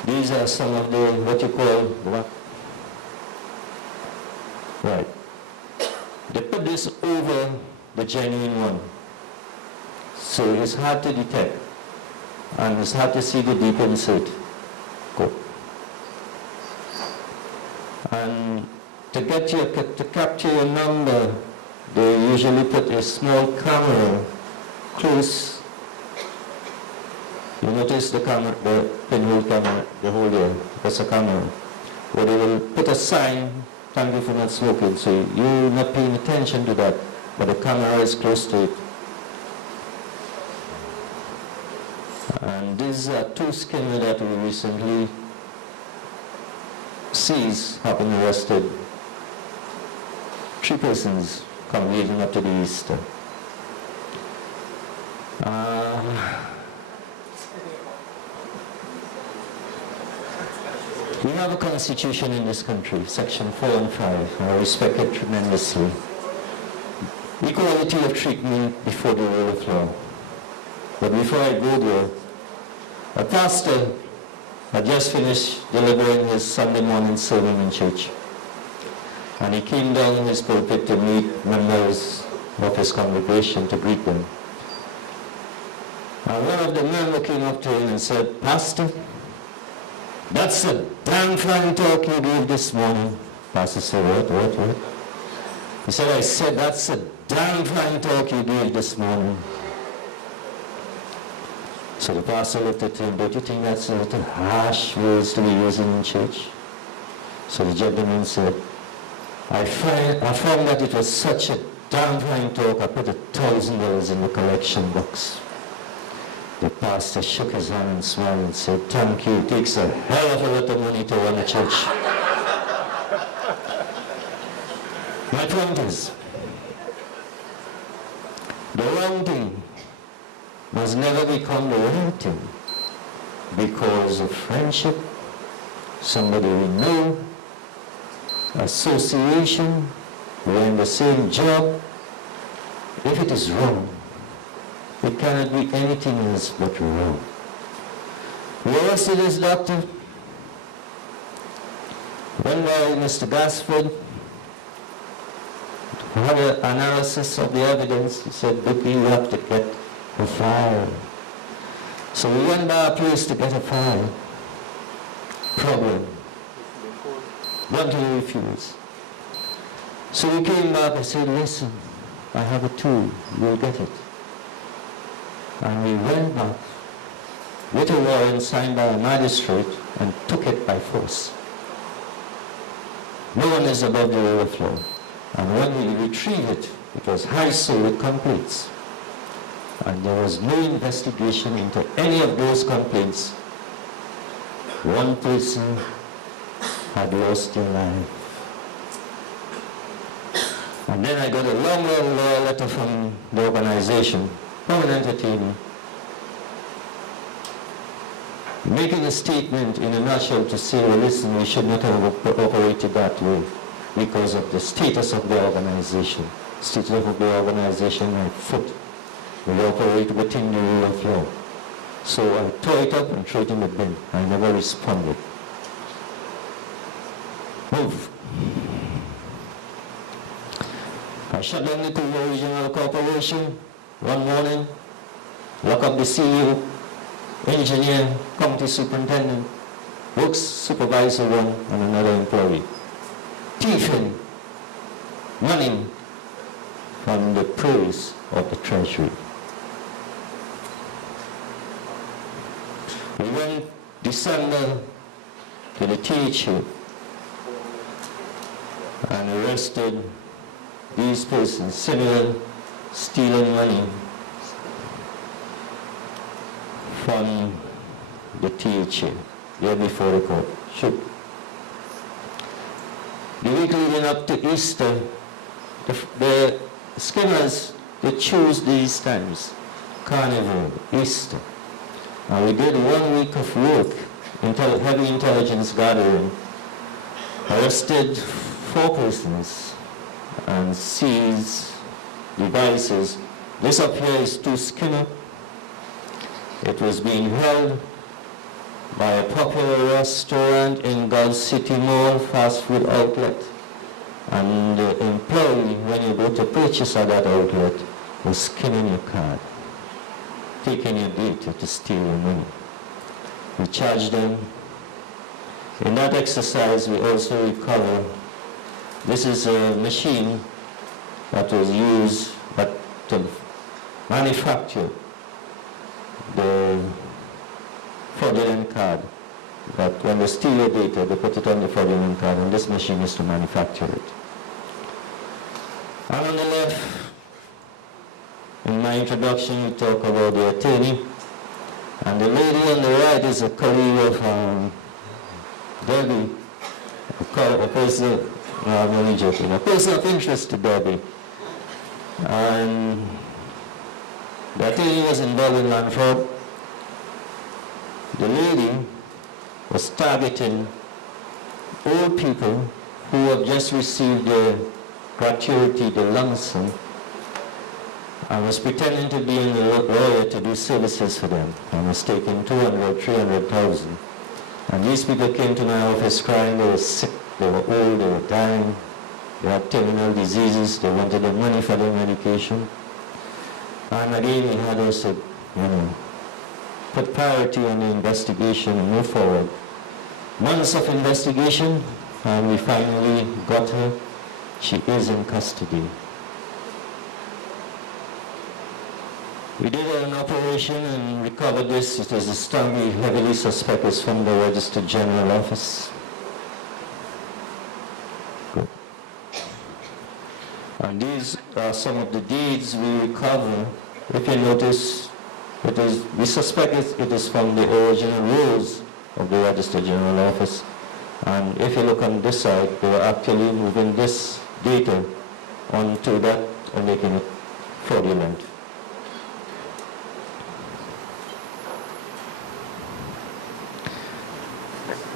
These are some of the, what you call, what? Right. They put this over the genuine one. So it's hard to detect. And it's hard to see the deep insert. Go. And to capture your number, they usually put a small camera close. You notice the camera, the pinhole camera, the hole there, that's a camera. Where they will put a sign, thank you for not smoking, so you're not paying attention to that, but the camera is close to it. And these are 2 skimmers that we recently seized, have been arrested. 3 persons congregating up to the Easter. We have a constitution in this country, section 4 and 5. I respect it tremendously. Equality of treatment before the rule of law. But before I go there, a pastor had just finished delivering his Sunday morning sermon in church. And he came down his pulpit to meet members of his congregation to greet them. And one of the men came up to him and said, "Pastor, that's a damn fine talk you gave this morning." Pastor said, what? He said, "I said, that's a damn fine talk you gave this morning." So the pastor looked at him, "Don't you think that's a little harsh words to be using in church?" So the gentleman said, I found that it was such a damn fine talk, I put $1,000 in the collection box." The pastor shook his hand and smiled and said, "Thank you, it takes a hell of a lot of money to run a church." My point is, the wrong thing must never become the right thing because of friendship, somebody we know, association, we're in the same job. If it is wrong, it cannot be anything else but wrong. We arrested this doctor. When Mr. Gaspard had an analysis of the evidence, he said, "Dookie, you have to get a file." So we went by a place to get a file. Problem. Want to refuse. So we came back and said, "Listen, I have a tool, you'll get it." And we went back with a warrant signed by a magistrate and took it by force. No one is above the rule of law. And when we retrieved it, it was high sold with complaints. And there was no investigation into any of those complaints. One person had lost their life. And then I got a long letter from the organization, Permanent Entertainment, making a statement in a nutshell to say, well, listen, we should not have operated that way because of the status of the organization. Status of the organization, my foot. We operate within the rule of law. So I tore it up and threw it in the bin. I never responded. Move. I shut down the Tobago Regional Corporation one morning, lock up the CEO, engineer, county superintendent, works supervisor one, and another employee. Thieving money from the purse of the treasury. We went December to the THU and arrested these persons, similar stealing money from the THU, there before the court. Shoot. The week leading up to Easter, the skimmers, they choose these times, Carnival, Easter. And we did 1 week of work, heavy intelligence gathering, arrested 4 persons and seized devices. This up here is 2 skimmer. It was being held by a popular restaurant in Gulf City Mall, fast food outlet. And the employee, when you go to purchase at that outlet, was skimming your card, taking your data to steal your money. We charged them. In that exercise, we also recovered. This is a machine that was used to manufacture the fraudulent card. That when they steal your data, they put it on the fraudulent card, and this machine is to manufacture it. And on the left, in my introduction, we talk about the attorney, and the lady on the right is a colleague of Debbie, a person No, I'm only joking. A person of interest to Debbie. And the attorney was involved in land fraud. The lady was targeting old people who have just received their gratuity, the lump sum, and was pretending to be a lawyer to do services for them, and was taking 200, 300,000. And these people came to my office crying. They were sick, they were old, they were dying, they had terminal diseases, they wanted the money for their medication. And again, we had us to, put priority on the investigation and move forward. Months of investigation, and we finally got her. She is in custody. We did an operation and recovered this. It is a strongly, heavily suspected from the Registered General Office. Good. And these are some of the deeds we recover. If you notice, we suspect it is from the original rules of the Registered General Office. And if you look on this side, they were actually moving this data onto that and making it fraudulent.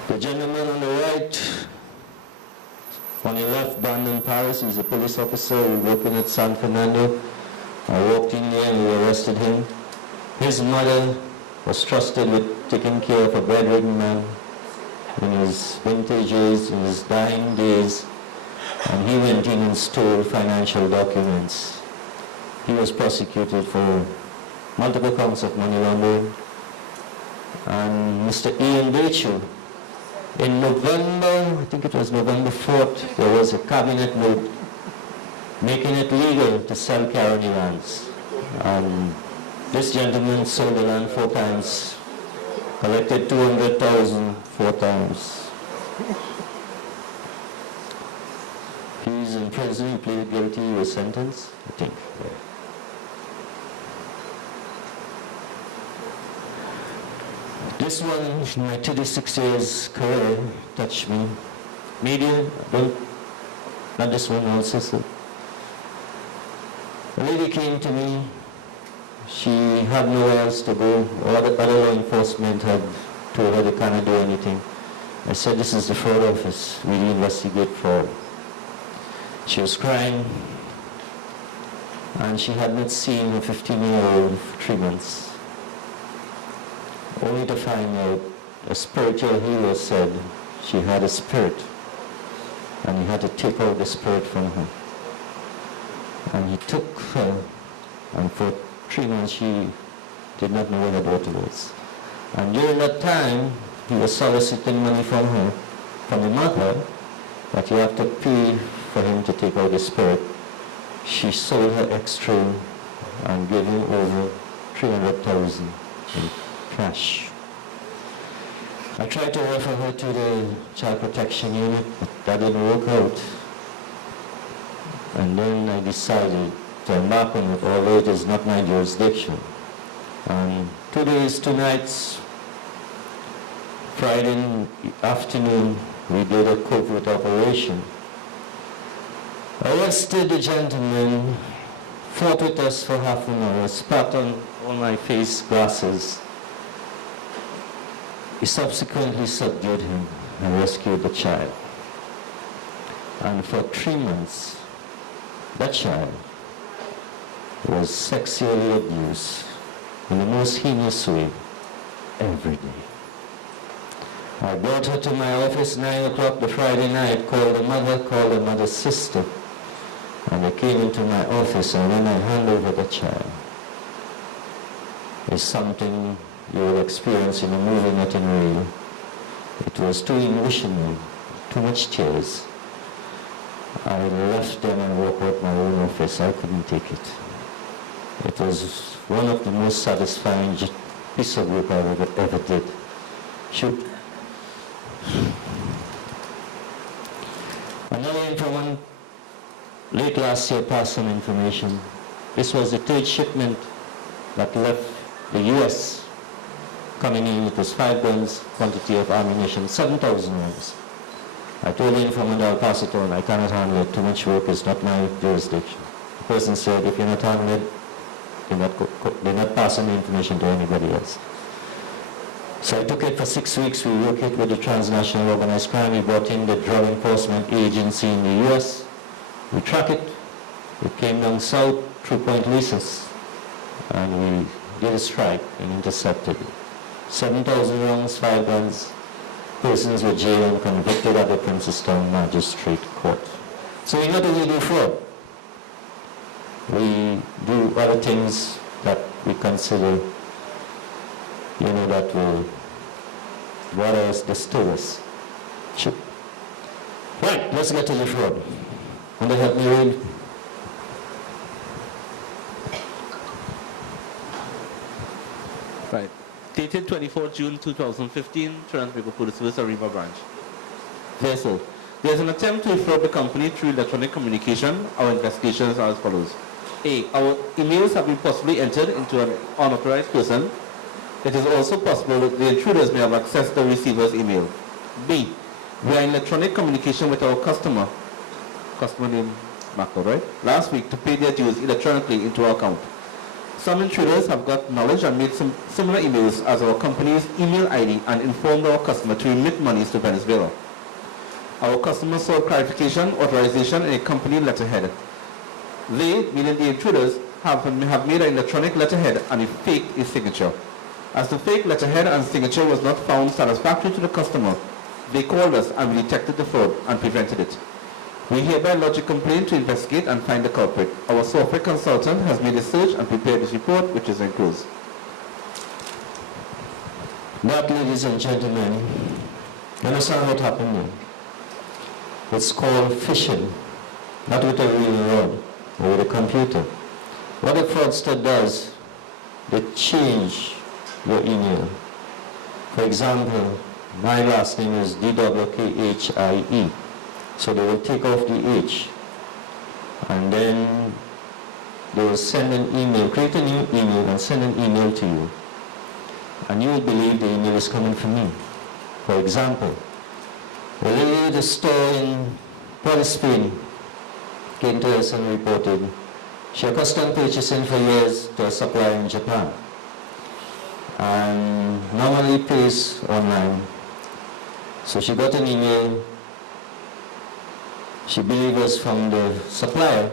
The gentleman on the right, on the left, Brandon Paris, is a police officer working at San Fernando. I walked in there and we arrested him. His mother was trusted with taking care of a bedridden man in his vintage years, in his dying days, and he went in and stole financial documents. He was prosecuted for multiple counts of money laundering. And Mr. Ian Batchel, in November, I think it was November 4th, there was a cabinet note making it legal to sell Caroni lands. This gentleman sold the land 4 times, collected 200,000 4 times. He's in prison, he pleaded guilty, he was sentenced, I think. This one, my 36 years career, touched me. Media, not this one also. So. A lady came to me. She had nowhere else to go. Other law enforcement had told her they cannot do anything. I said, this is the fraud office. We investigate fraud. She was crying, and she had not seen a 15-year-old for 3 months. Only to find out a spiritual healer said she had a spirit, and he had to take out the spirit from her. And he took her, and for 3 months she did not know where her daughter was. And during that time, he was soliciting money from her, from the mother, that you have to pay for him to take out the spirit. She sold her extra and gave him over 300,000 in cash. I tried to refer her to the child protection unit, but that didn't work out. And then I decided to embark on it, although it is not my jurisdiction. And 2 days, 2 nights, Friday afternoon, we did a covert operation. Arrested the gentleman, fought with us for half an hour, spat on my face, glasses. We subsequently subdued him and rescued the child. And for 3 months, that child was sexually abused in the most heinous way every day. I brought her to my office 9 o'clock the Friday night, called the mother's sister, and they came into my office, and when I hand over the child, it's something you will experience in a movie, not in real. It was too emotional, too much tears. I left them and walked out my own office. I couldn't take it. It was one of the most satisfying piece of work I ever did. Shoot. Another informant late last year passed some information. This was the 3rd shipment that left the U.S. coming in. It was 5 guns, quantity of ammunition, 7,000 rounds. I told the informant I'll pass it on. I cannot handle it. Too much work is not my jurisdiction. The person said, if you're not handling it, they're not passing the information to anybody else. So I took it for 6 weeks. We worked it with the transnational organized crime. We brought in the drug enforcement agency in the U.S. We tracked it. It came down south through Point Lisas. And we did a strike and intercepted it. 7,000 rounds, 5 guns. Persons were jailed and convicted at the Princestown Magistrate Court. So we not only do fraud, we do other things that we consider, that will bother us, disturb us. Sure. Right, let's get to the fraud. Want to help me read? Right. Dated 24 June 2015, Toronto Police Service, Arriva Branch. Vessel. There is an attempt to defraud the company through electronic communication. Our investigations are as follows. A. Our emails have been possibly entered into an unauthorized person. It is also possible that the intruders may have accessed the receiver's email. B. We are in electronic communication with our customer name Marco, right? Last week to pay their dues electronically into our account. Some intruders have got knowledge and made some similar emails as our company's email ID and informed our customer to remit monies to Venezuela. Our customer sought clarification, authorization in a company letterhead. They, meaning the intruders, have made an electronic letterhead and faked a signature. As the fake letterhead and signature was not found satisfactory to the customer, they called us and we detected the fraud and prevented it. We hereby lodge a complaint to investigate and find the culprit. Our software consultant has made a search and prepared this report, which is enclosed. That, ladies and gentlemen, you understand what happened there? It's called phishing, not with a real rod, but with a computer. What a fraudster does, they change your email. For example, my last name is DWKHIE. So they will take off the H and then they will send an email, create a new email and send an email to you. And you will believe the email is coming from me. For example, a lady at a store in Port Spain came to us and reported she accustomed purchasing for years to a supplier in Japan and normally pays online. So she got an email. She believed us from the supplier.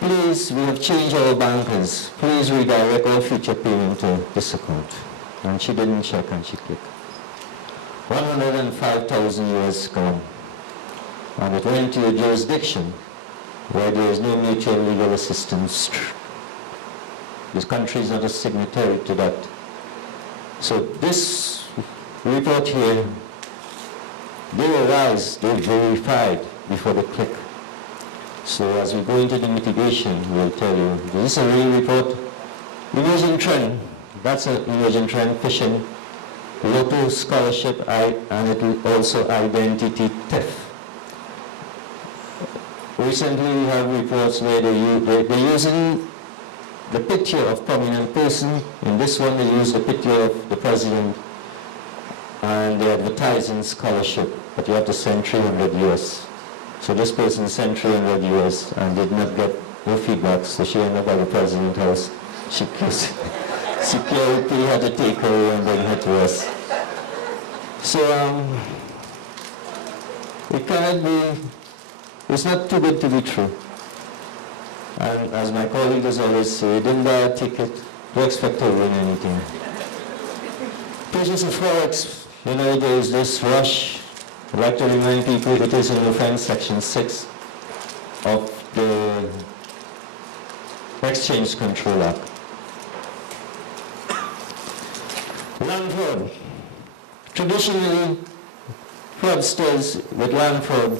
Please, we have changed our bankers. Please redirect all future payment to this account. And she didn't check and she clicked. 105,000 US gone. And it went to a jurisdiction where there is no mutual legal assistance. This country is not a signatory to that. So this report here, they arise, they verified before they click. So as we go into the mitigation, we'll tell you, this is a real report. Emerging trend, that's an emerging trend, phishing, local scholarship, and it will also identity theft. Recently we have reports where they're using the picture of prominent person. In this one they use the picture of the president and they're advertising scholarship, but you have to send 300 US. So this person sent 300 US and did not get no feedback, so she ended up at the president's house. Security had to take her away and bring her to us. So it cannot be, it's not too good to be true. And as my colleague does always say, didn't buy a ticket, don't expect to win anything. Patients of Forex, there is this rush. I'd like to remind people it is in offense section 6 of the Exchange Control Act. Land fraud. Traditionally, fraudsters with land fraud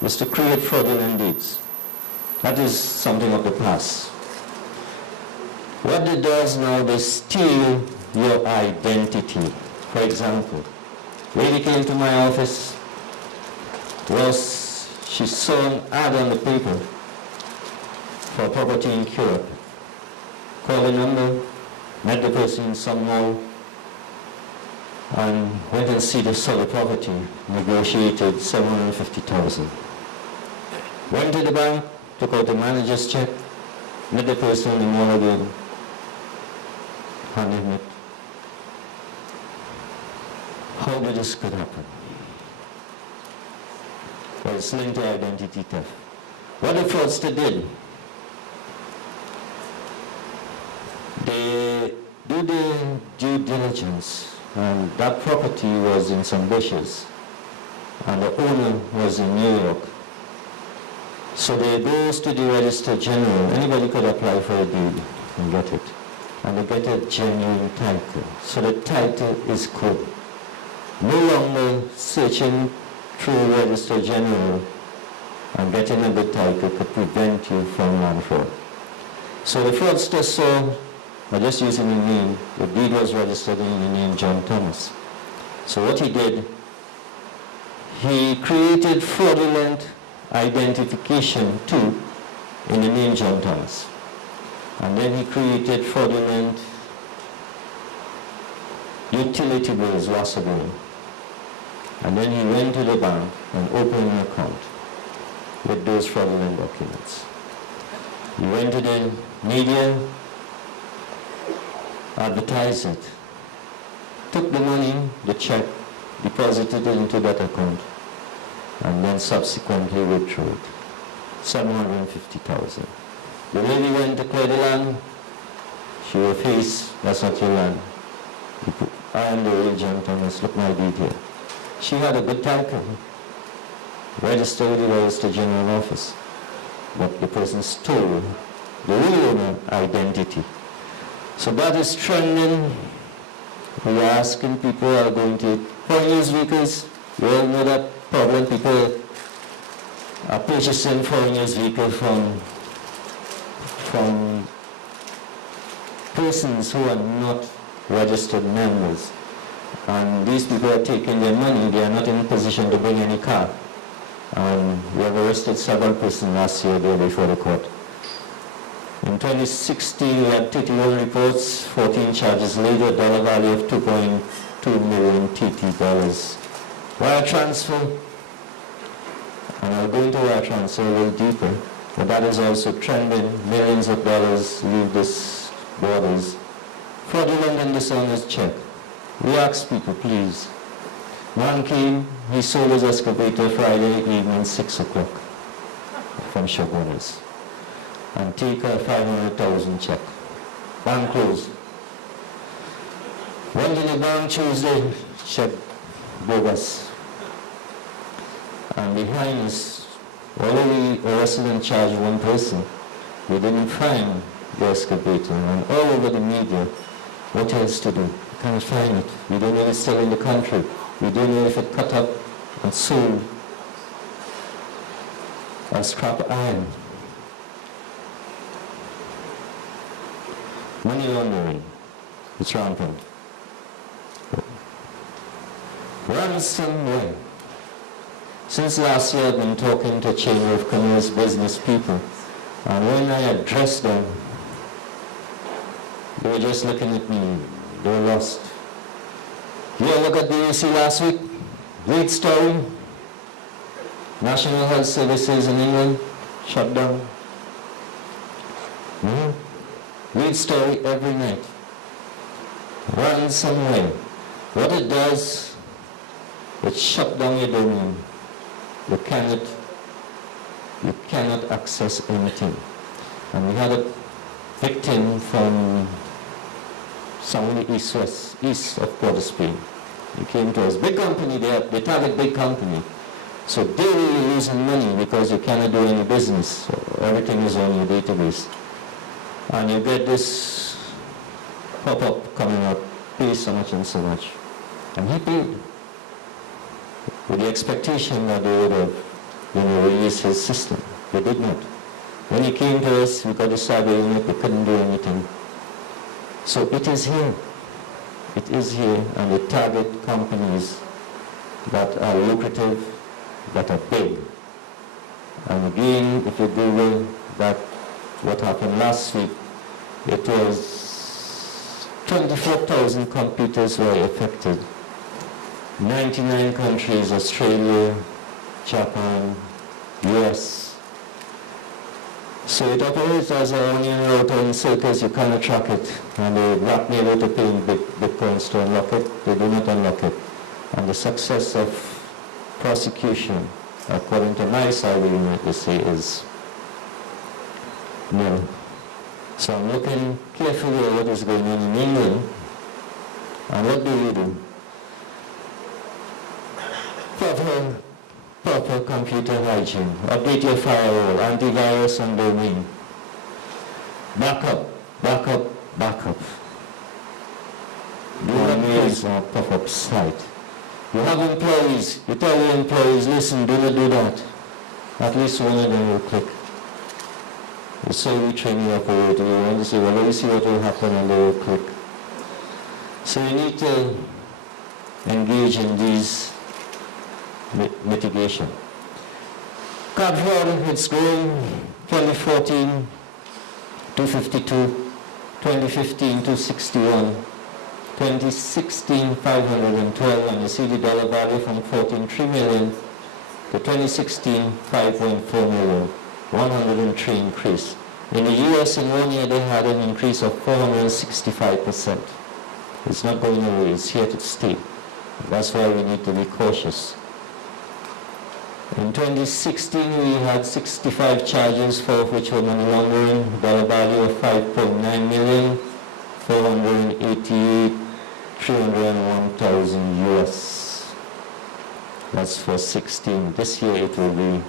was to create fraudulent deeds. That is something of the past. What they does now, they steal your identity. For example, lady came to my office, she saw an ad on the paper for a property in Europe. Called the number, met the person in some mall. and went and saw the property, negotiated 750,000. Went to the bank, took out the manager's check, met the person in the mall again, handed him it. How did this could happen? Well, it's linked to identity theft. What the fraudster did, they do their due diligence, and that property was in some bushes, and the owner was in New York. So they goes to the Register General. Anybody could apply for a deed and get it. And they get a genuine title. So the title is good. No longer searching through Register General and getting a good title could prevent you from land fraud. So the fraudster saw, by just using the name, the deed was registered in the name John Thomas. So what he did, he created fraudulent identification too in the name John Thomas. And then he created fraudulent utility bills, washer bill. And then he went to the bank and opened an account with those fraudulent documents. He went to the media, advertised it, took the money, the check, deposited it into that account, and then subsequently withdrew it. 750,000. The lady went to clear the land. She will face, that's not your land. I am the real John Thomas, look my deed here. She had a good title, registered with the Register General Office, but the person stole the real owner identity. So that is trending. We are asking people who are going to foreign use vehicles. We all know that problem. People are purchasing foreign use vehicles from persons who are not registered members. And these people are taking their money. They are not in a position to bring any car. We have arrested several persons last year there before the court. In 2016, we had 31 reports, 14 charges later, dollar value of 2.2 million TT dollars. Wire transfer, and I'll go into wire transfer a little deeper, but that is also trending. Millions of dollars leave this borders. Fraudulent and dishonest check. We ask people, please. One came, he sold his excavator Friday evening, 6 o'clock from shop owners, and take a 500,000 check. Bank closed. Went to the bank Tuesday, check bogus. And behind us, although we arrested and charged one person, we didn't find the excavator. And all over the media, what else to do? We can't find it. We don't know if it's still in the country. We don't know if it cut up and sold as scrap iron. Money laundering, it's rampant. Ransomware. Since last year, I've been talking to Chamber of Commerce business people, and when I addressed them, they were just looking at me. They were lost. You look at the AC last week, great story. National Health Services in England shut down. Read story every night. Ransomware. What it does, it shut down your domain. You cannot access anything. And we had a victim from somewhere east of Port of Spain. He came to us. Big company, they target big company. So they were losing money because you cannot do any business. So everything is on your database. And you get this pop-up coming up, pay so much and so much. And he paid with the expectation that they would have, released his system. They did not. When he came to us, we got the survey unit, we couldn't do anything. So it is here. It is here, and they target companies that are lucrative, that are big. And again, if you Google that, what happened last week, it was 24,000 computers were affected 99 countries, Australia, Japan, US. So it operates as an onion router in circles, you cannot track it. And they blackmail to pay in bitcoins to unlock it, they do not unlock it. And the success of prosecution, according to my side unit, they say is nil. So I'm looking carefully at what is going on in England. And what do we do? Proper computer hygiene. Update your firewall, antivirus and domain. Backup. Do not use a pop-up site. You have employees, you tell your employees, listen, do not do that. At least one of them will click. So we train you up over to you want to say, well, let me see what will happen, and they will click. So you need to engage in these mitigation. Card fraud, it's growing. 2014, 252, 2015, 261, 2016, 512, and you see the dollar value from 14.3 million to 2016, 5.4 million, 103 increase. In the US in 1 year they had an increase of 465%. It's not going away, it's here to stay. That's why we need to be cautious. In 2016 we had 65 charges for which were money laundering, dollar value of 5.9 million, 488, 301,000 US. That's for 16. This year it will be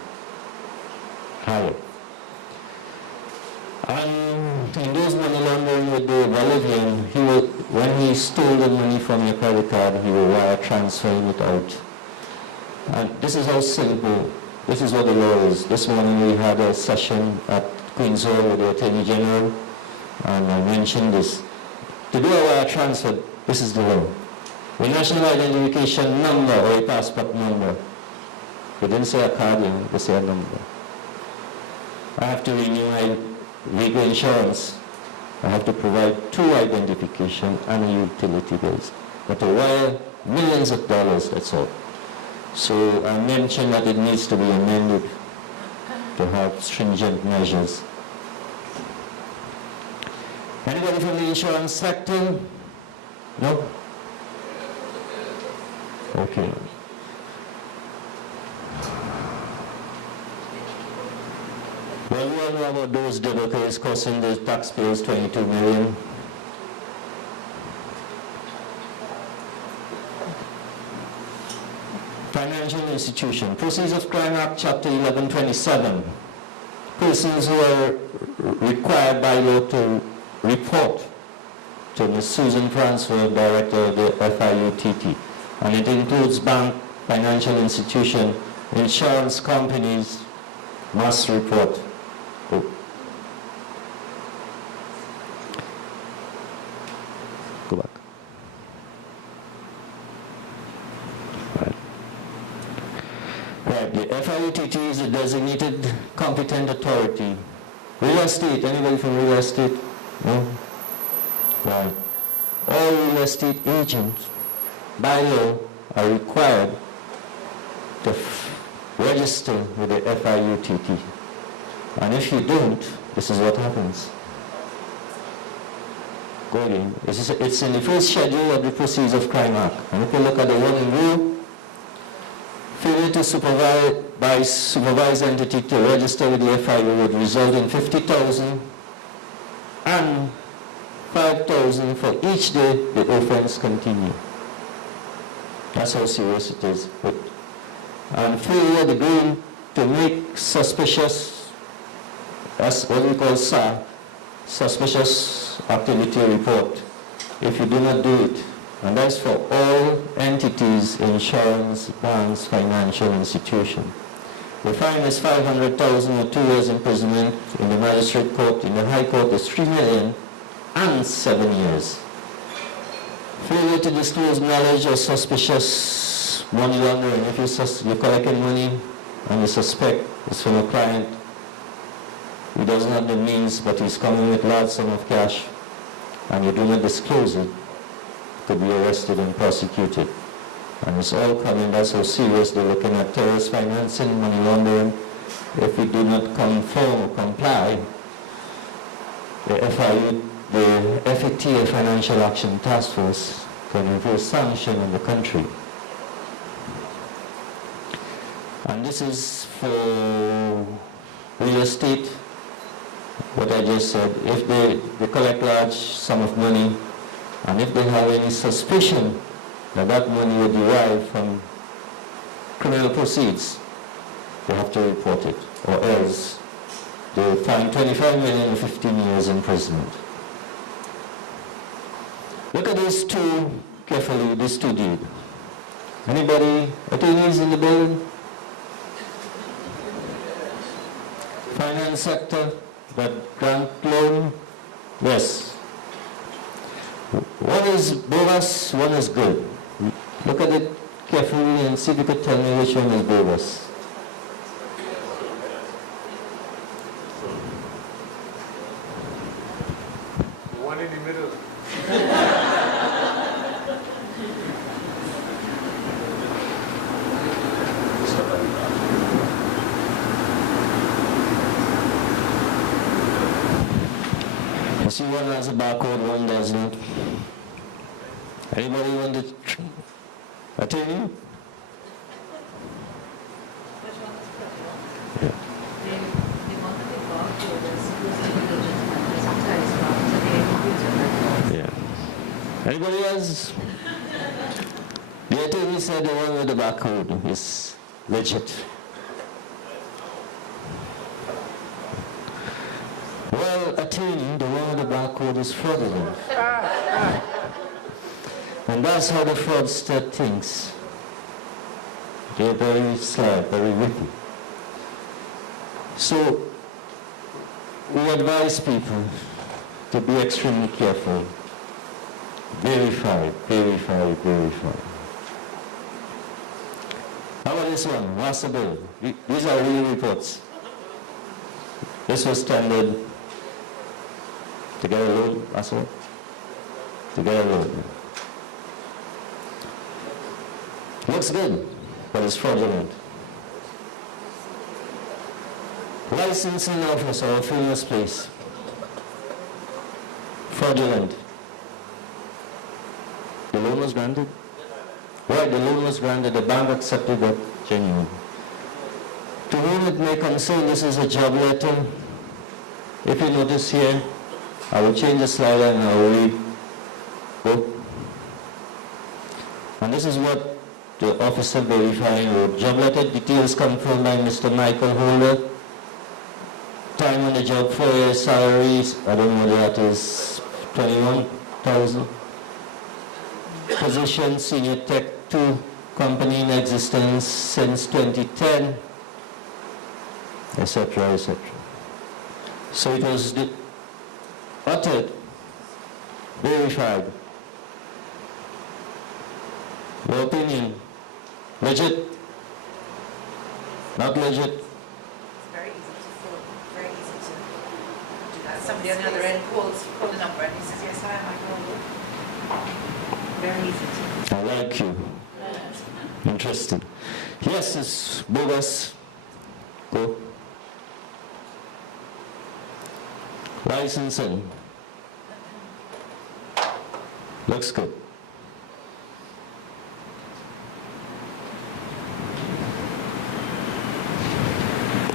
higher. And in those money laundering with the Bolivian, when he stole the money from your credit card, he will wire transferring it out. And this is how simple, this is what the law is. This morning we had a session at Queen's Hall with the Attorney General, and I mentioned this. To do a wire transfer, this is the law. A national identification number or a passport number. They didn't say a card, they say a number. I have to renew my legal insurance. I have to provide 2 identification and a utility bills. But to wire millions of dollars, that's all. So I mentioned that it needs to be amended to have stringent measures. Anybody from the insurance sector? No? Okay. Well, we all know about those developers costing the taxpayers 22 million. Financial institution. Proceeds of Crime Act, Chapter 1127. Persons who are required by law to report to Ms. Susan Francois, Director of the FIUTT. And it includes bank, financial institution, insurance companies, must report. Go back. Right, the FIUTT is a designated competent authority. Real estate, anybody from real estate? No? Right. All real estate agents, by law, are required to register with the FIUTT. And if you don't, this is what happens. Go again. It's in the first schedule of the Proceeds of Crime Act. And if you look at the one in blue, failure to supervise entity to register with the FIU would result in 50,000 and 5,000 for each day the offense continue. That's how serious it is. And failure the green to make suspicious, that's what we call SAR, suspicious activity report. If you do not do it, and that's for all entities, insurance, banks, financial institution. The fine is 500,000 or 2 years imprisonment. In the magistrate court, in the high court is 3 million and 7 years. Failure to disclose knowledge of suspicious money laundering. If you're collecting money and you suspect it's from a client, he doesn't have the means, but he's coming with large sum of cash, and you do not disclose it, could be arrested and prosecuted. And it's all coming, that's how serious they're looking at terrorist financing, money laundering. If we do not comply, the FATA, Financial Action Task Force, can impose sanction on the country. And this is for real estate, what I just said. If they collect large sum of money, and if they have any suspicion that that money will derive from criminal proceeds, they have to report it, or else they will fine 25 million and 15 years imprisonment. Look at these two carefully, these two deeds. Anybody, attorneys in the building? Finance sector, that grant loan? Yes. One is bogus, one is good. Look at it carefully and see if you could tell me which one is bogus. The one in the middle. You see, one has a barcode, one does not. Anybody want to attorney? Yeah. Anybody else? The attorney said the one with the barcode is legit. Well, attorney, the one with the barcode is fraudulent. And that's how the fraudster thinks. They're very sly, very witty. So, we advise people to be extremely careful. Verify, verify, verify. How about this one? What's the bill? These are real reports. This was standard. To get a loan, that's all. To get a loan. Looks good, but it's fraudulent. Licensing office, our famous place. Fraudulent. The loan was granted? Right, the loan was granted, the bank accepted that genuine. To whom it may concern, this is a job letter. If you notice here, I will change the slide and I will read. Go. And this is what the officer verifying wrote. Job letter details confirmed by Mr. Michael Holder. Time on the job, 4 years, salaries, I don't know what that is, 21,000. Position, senior tech 2, company in existence since 2010, etc., etc. So it was uttered, verified. Your opinion, legit, not legit? It's very easy to fill, very easy to do that. Somebody on the other end calls the number and he says, yes, I am, I call you. Very easy to. I like you. Interesting. Yes, it's bogus. Go. Licensing. Looks good.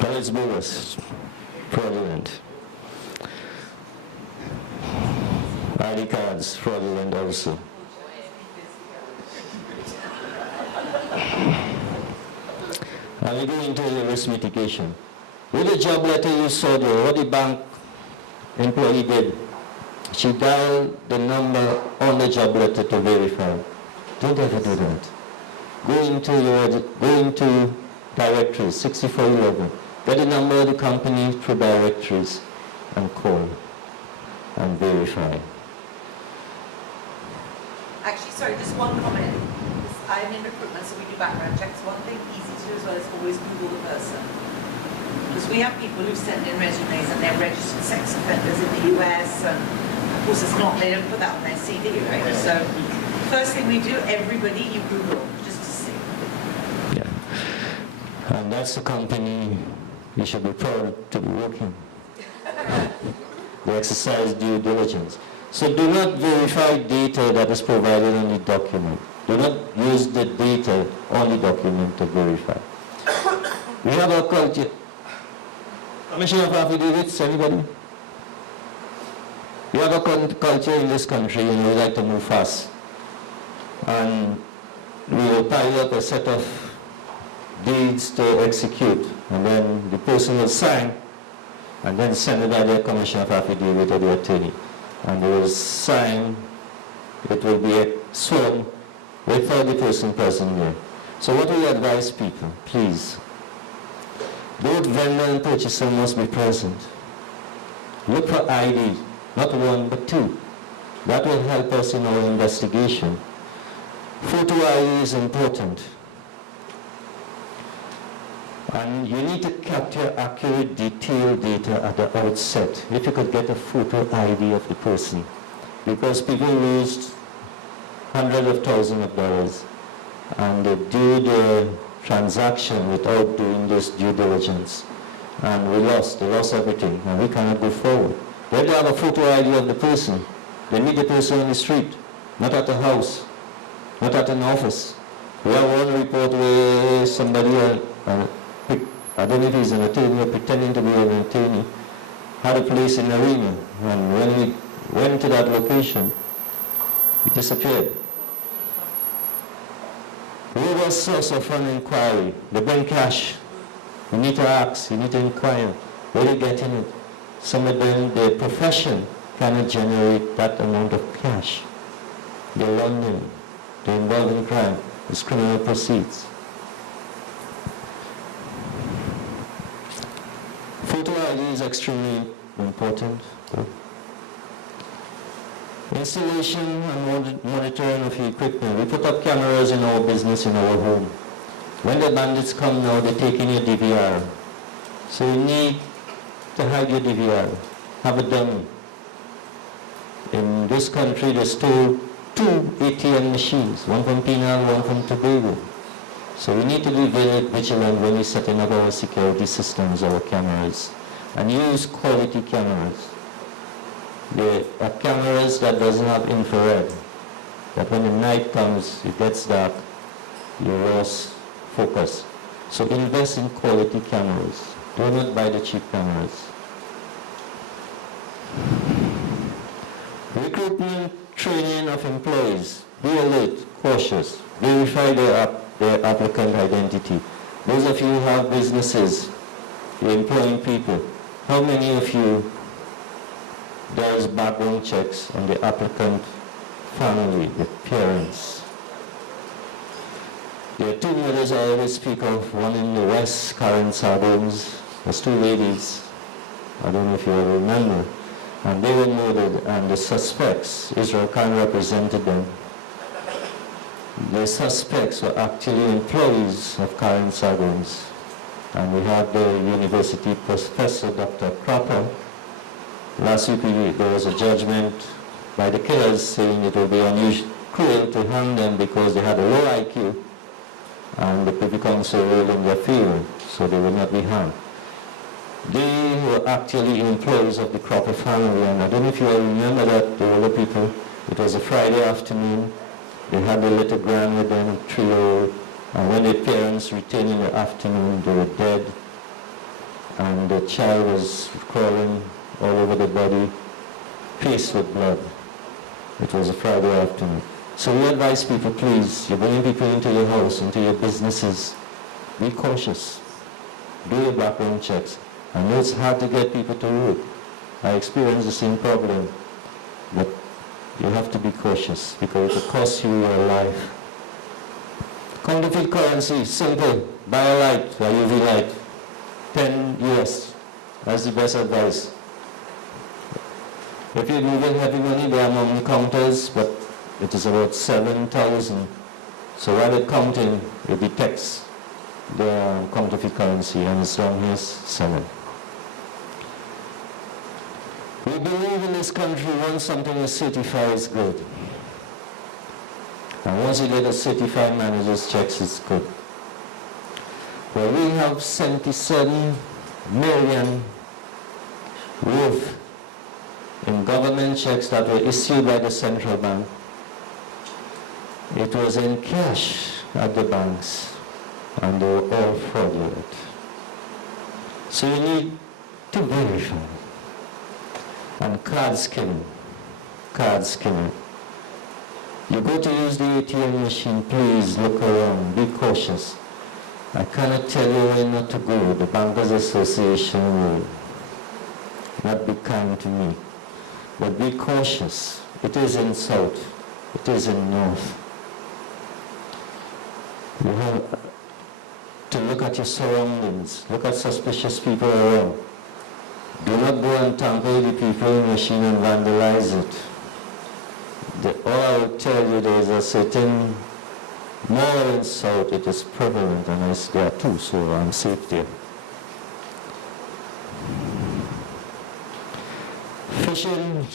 But it's bogus. Fraudulent. ID cards, fraudulent also. And we go into the risk mitigation. With the job letter you saw there, what the bank employee did, she dialed the number on the job letter to verify. Don't ever do that. Go into directories, 6411. Get the number of the company through directories and call and verify. Actually, sorry, just one comment. I'm in recruitment, so we do background checks. One thing easy to do as well is always Google the person. Because we have people who send in resumes and they're registered sex offenders in the US, and of course it's not, they don't put that on their CV, right? So first thing we do, everybody, you Google. Just And that's the company you should be proud to be working. They exercise due diligence. So do not verify data that is provided on the document. Do not use the data on the document to verify. We have a culture. Commissioner of Affidavits, anybody? We have a culture in this country and we like to move fast. And we will pile up a set of deeds to execute, and then the person will sign, and then send it by the commissioner of affidavit or the attorney. And they will sign, it will be sworn without the person present there. So what we advise people, please, both vendor and purchaser must be present. Look for ID, not one but two. That will help us in our investigation. Photo ID is important. And you need to capture accurate, detailed data at the outset. If you could get a photo ID of the person. Because people lose hundreds of thousands of dollars and they do the transaction without doing this due diligence. And they lost everything, and we cannot go forward. When they have a photo ID of the person, they meet the person on the street, not at the house, not at an office. We have one report where somebody, I don't know if he's an attorney or pretending to be an attorney, had a place in Arena, and when we went to that location, he disappeared. Who was source of an inquiry? They bring cash. You need to ask, you need to inquire, where are they getting it? Some of them, their profession cannot generate that amount of cash. They're London, they're involved in crime, it's criminal proceeds. Photo ID is extremely important. Installation and monitoring of the equipment. We put up cameras in our business, in our home. When the bandits come now, they're taking your DVR. So you need to hide your DVR. Have it done. In this country, they stole 2 ATM machines, one from Penal, one from Tobago. So we need to be very vigilant when we're setting up our security systems, our cameras, and use quality cameras. There are cameras that doesn't have infrared, that when the night comes, it gets dark, you lose focus. So invest in quality cameras. Do not buy the cheap cameras. Recruitment, training of employees. Be alert, cautious. Verify their applicant identity. Those of you who have businesses, you're employing people. How many of you does background checks on the applicant family, the parents? There are 2 mothers I always speak of, one in the West, Karen Sardines. There's 2 ladies, I don't know if you all remember, and they were murdered, and the suspects, Israel Khan represented them. The suspects were actually employees of Karen Sardines, and we had the university professor, Dr. Cropper. Last week there was a judgment by the killers saying it would be unusual, cruel to hang them because they had a low IQ and the Privy Council ruled in their favor, so they would not be hanged. They were actually employees of the Cropper family, and I don't know if you all remember that, the older people. It was a Friday afternoon. They had their little grand with them, 3-year-old, and when their parents returned in the afternoon, they were dead, and the child was crawling all over the body, faced with blood. It was a Friday afternoon. So we advise people, please, you're bringing people into your house, into your businesses, be cautious. Do your background checks. I know it's hard to get people to work. I experience the same problem. But you have to be cautious because it will cost you your life. Counterfeit currency, simple. Buy a light, a UV light. 10 US. That's the best advice. If you're moving heavy money, there are money counters, but it is about 7,000. So while it's counting, it detects the counterfeit currency, and it's down here 7. We believe in this country once something is certified, it's good. And once you get a certified manager's checks, it's good. where we have 77 million worth in government checks that were issued by the central bank. It was in cash at the banks, and they were all fraudulent. So you need to verify. And card skimming. You go to use the ATM machine, please look around, be cautious. I cannot tell you where not to go. The Bankers Association will not be kind to me. But be cautious. It is in south. It is in north. You have to look at your surroundings. Look at suspicious people around. Do not go and tamper with the people machine and vandalize it. All I will tell you, there is a certain more in south, it is prevalent, and it's there too, so I'm safe there. Fishing.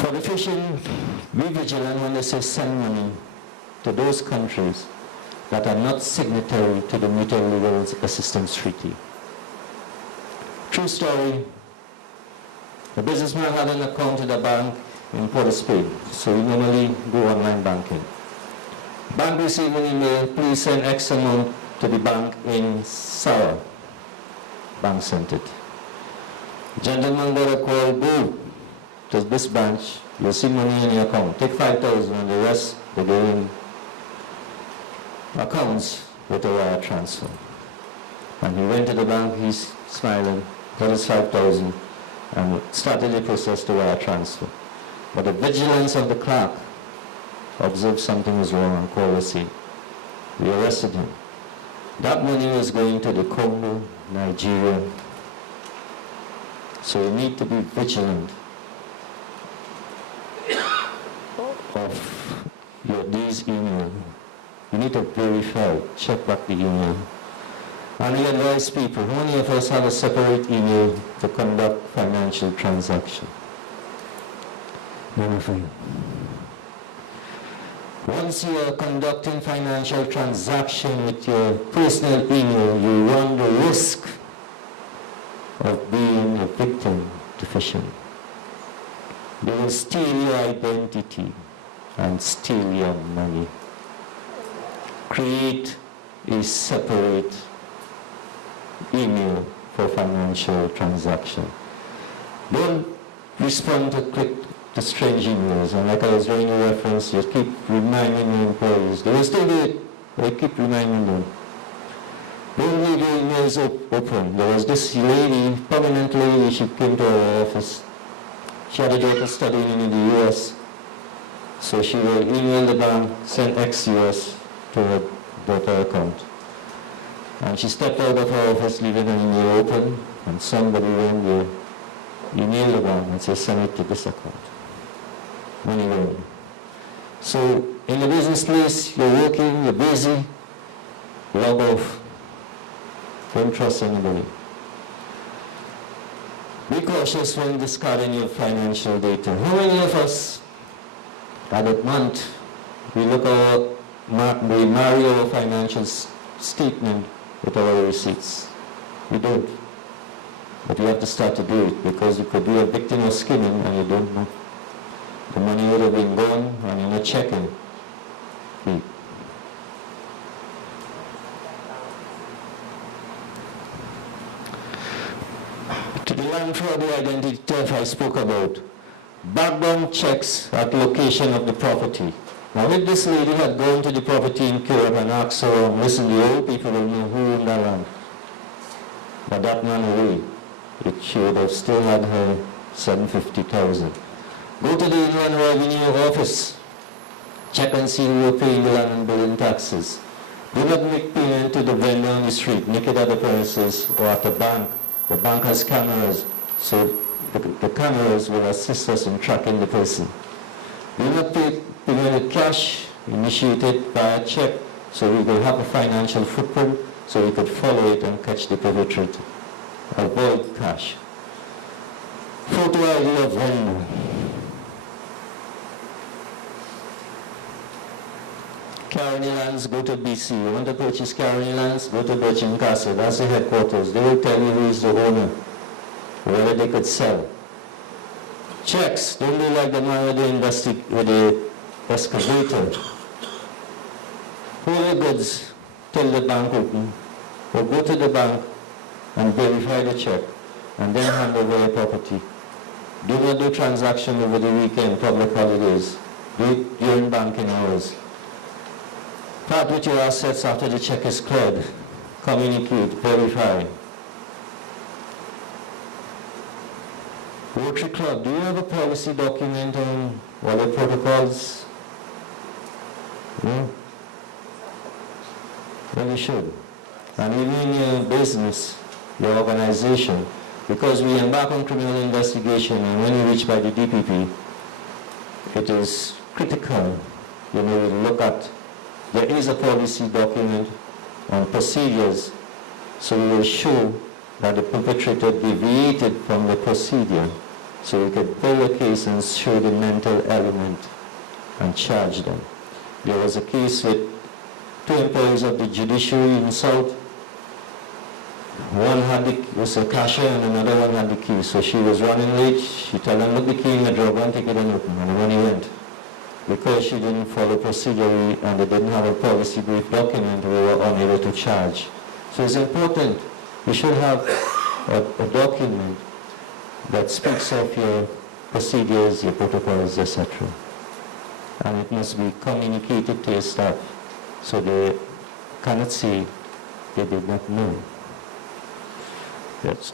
For the fishing, be vigilant when they say send money to those countries that are not signatory to the Mutual Legal Assistance Treaty. True story. The businessman had an account at a bank in Port of Spain, so we normally go online banking. Bank received an email, please send X amount to the bank in Sarah. Bank sent it. Gentleman got a call, go to this branch, you'll see money in your account. Take 5,000 and the rest they go in accounts with a wire transfer. And he went to the bank, he's smiling, got his 5,000 and started the process to wire transfer. But the vigilance of the clerk observed something was wrong and called us in. We arrested him. That money was going to the Congo, Nigeria. So you need to be vigilant of these emails. You need to verify, check back the email. And we advise people, how many of us have a separate email to conduct financial transaction? None of you. Once you are conducting financial transaction with your personal email, you run the risk of being a victim to phishing. They will steal your identity and steal your money. Create a separate email for financial transaction. Don't respond to strange emails. And like I was doing a reference, you keep reminding your employees. They will still do it, but you keep reminding them. Don't leave your emails open. There was this lady, prominent lady, she came to our office. She had a daughter studying in the US. So she will email the bank, send ex-US to her daughter account. And she stepped out of her office, leaving her email open, and somebody went there, emailed the bank and said, send it to this account. Money went. So in the business place, you're working, you're busy, log off. Don't trust anybody. Be cautious when discarding your financial data. How many of us, at that month, we marry our financial statement with our receipts? We don't. But you have to start to do it because you could be a victim of skimming and you don't know. The money would have been gone and you're not checking. To the land fraud, the identity theft I spoke about. Background checks at location of the property. Now if this lady had gone to the property in Europe and asked her, listen, the old people will know who owned that land. But that man away, she would have still had her $750,000. Go to the Inland Revenue Office. Check and see who are paying the land and building taxes. Do not make payment to the vendor on the street. Make it at the premises or at the bank. The bank has cameras, so the cameras will assist us in tracking the person. Do not pay payment with cash. Initiate it by a check, so we will have a financial footprint, so we could follow it and catch the perpetrator. Avoid cash. Photo ID of vendor. Carony Lands, go to BC. You want to purchase Carony Lands, go to Birching Castle. That's the headquarters. They will tell you who is the owner, whether they could sell. Checks, don't be like the man with the excavator. Hold your goods till the bank open, or go to the bank and verify the check, and then hand over your property. Do not do transaction over the weekend, public holidays. Do it during banking hours. Part with your assets after the check is cleared. Communicate, verify. Rotary Club, do you have a policy document on what the protocols? No? Well, you should. And even in your business, your organization, because we embark on criminal investigation, and when you reach by the DPP, it is critical, we look at, there is a policy document on procedures, so we will show that the perpetrator deviated from the procedure, so we could build a case and show the mental element and charge them. There was a case with 2 employees of the judiciary in South. One was a cashier and another one had the key. So she was running late. She told them, look, the key in the drawer, go and take it and open. And the money went. Because she didn't follow procedure and they didn't have a policy brief document, we were unable to charge. So it's important. We should have a document that speaks of your procedures, your protocols, etc. And it must be communicated to your staff so they cannot say they did not know. Yes.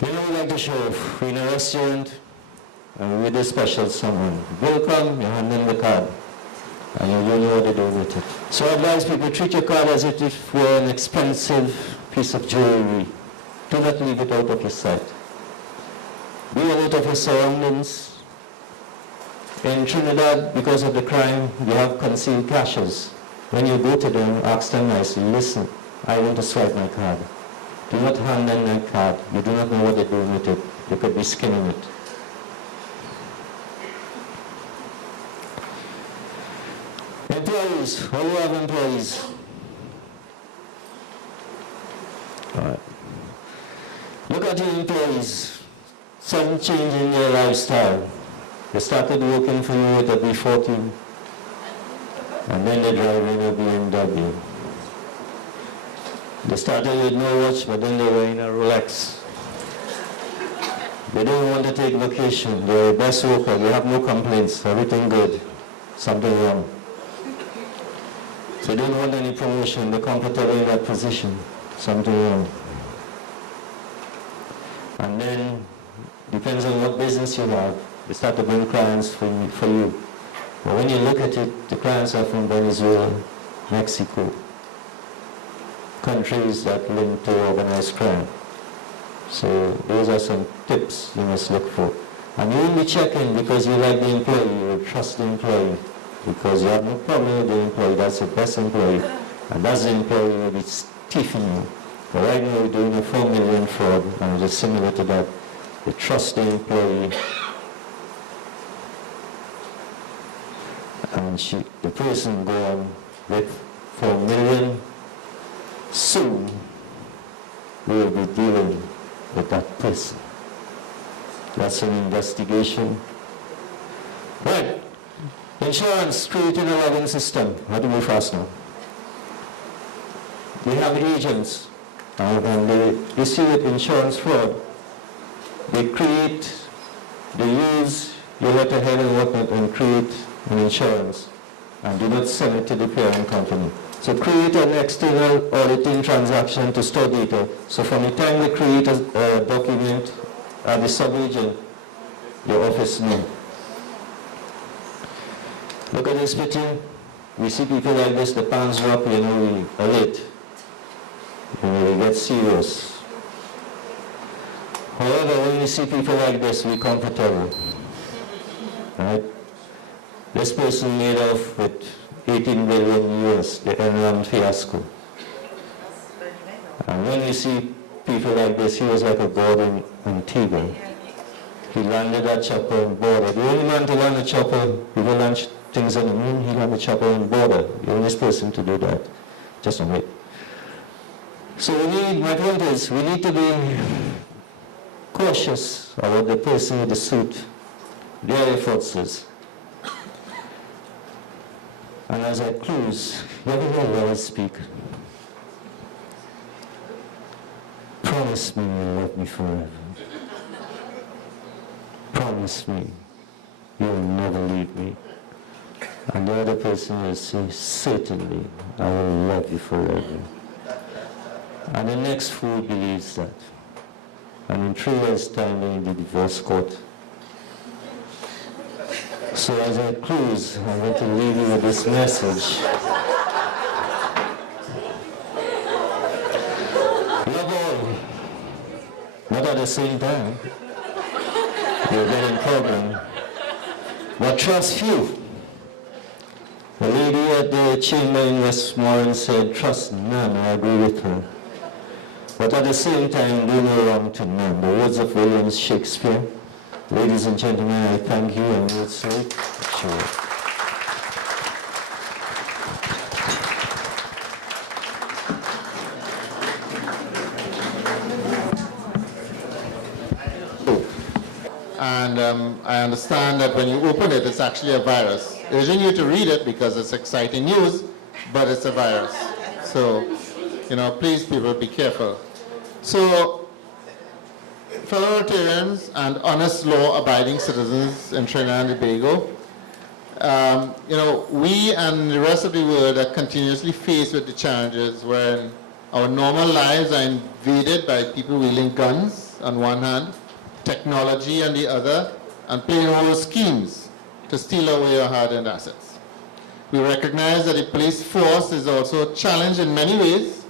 We like to show off. We're in a restaurant and we're with a special someone. Welcome, you hand them the card and you don't know what to do with it. So I advise people, treat your card as if it were an expensive piece of jewelry. Do not leave it out of your sight. Be out of your surroundings. In Trinidad, because of the crime, we have concealed caches. When you go to them, ask them nicely, listen, I want to swipe my card. Do not hand them their card. You do not know what they're doing with it. They could be skimming it. Employees, all you have employees. All right. Look at your employees. Sudden change in their lifestyle. They started working for you with a B14, and then they drive in a BMW. They started with no watch, but then they were in a Rolex. They don't want to take vacation. They're the best worker. They have no complaints. Everything good. Something wrong. They don't want any promotion. They're comfortable in that position. Something wrong. And then, depends on what business you have, they start to bring clients for you. But when you look at it, the clients are from Venezuela, Mexico, countries that link to organized crime. So those are some tips you must look for. And you won't be checking because you like the employee, you trust the employee, because you have no problem with the employee, that's the best employee. And that's the employee who will be thieving you. But right now we're doing a 4 million fraud, and it's similar to that. You trust the employee, and the person go on with 4 million. Soon we will be dealing with that person. That's an investigation. Right. Insurance, creating a login system. How to move fast now? We have agents, and you see with insurance fraud, they use your letterhead and whatnot and create an insurance and do not send it to the parent company. So create an external auditing transaction to store data. So from the time they create a document at the sub-agent, your office knows. Look at this picture. We see people like this, the pants drop, we alert. We get serious. However, when we see people like this, we're comfortable. Right? This person made off with 18 billion US, the Enron fiasco. And when we see people like this, he was like a god in Antigua. He landed a chopper on border. The only man to land a chopper, we will launch things on the moon, he landed a chopper on border. The only person to do that. Just on it. So my point is, we need to be cautious about the person with the suit, their efforts is. And as I close, you ever hear the Lord speak? Promise me you'll love me forever. Promise me you'll never leave me. And the other person will say, certainly, I will love you forever. And the next fool believes that. And in 3 years' time, they're in the divorce court. So as I close, I want to leave you with this message. Love all, not at the same time. You're getting problem. But trust few. The lady at the chamber in Westmoreland said, trust none, I agree with her. But at the same time, do no wrong to none. The words of William Shakespeare. Ladies and gentlemen, I thank you and would say, sure. And I understand that when you open it, it's actually a virus. Urging you to read it because it's exciting news, but it's a virus. So, please, people, be careful. So, fellow Rotarians and honest law-abiding citizens in Trinidad and Tobago, we and the rest of the world are continuously faced with the challenges when our normal lives are invaded by people wielding guns on one hand, technology on the other, and playing all schemes to steal away our hard-earned assets. We recognize that the police force is also challenged in many ways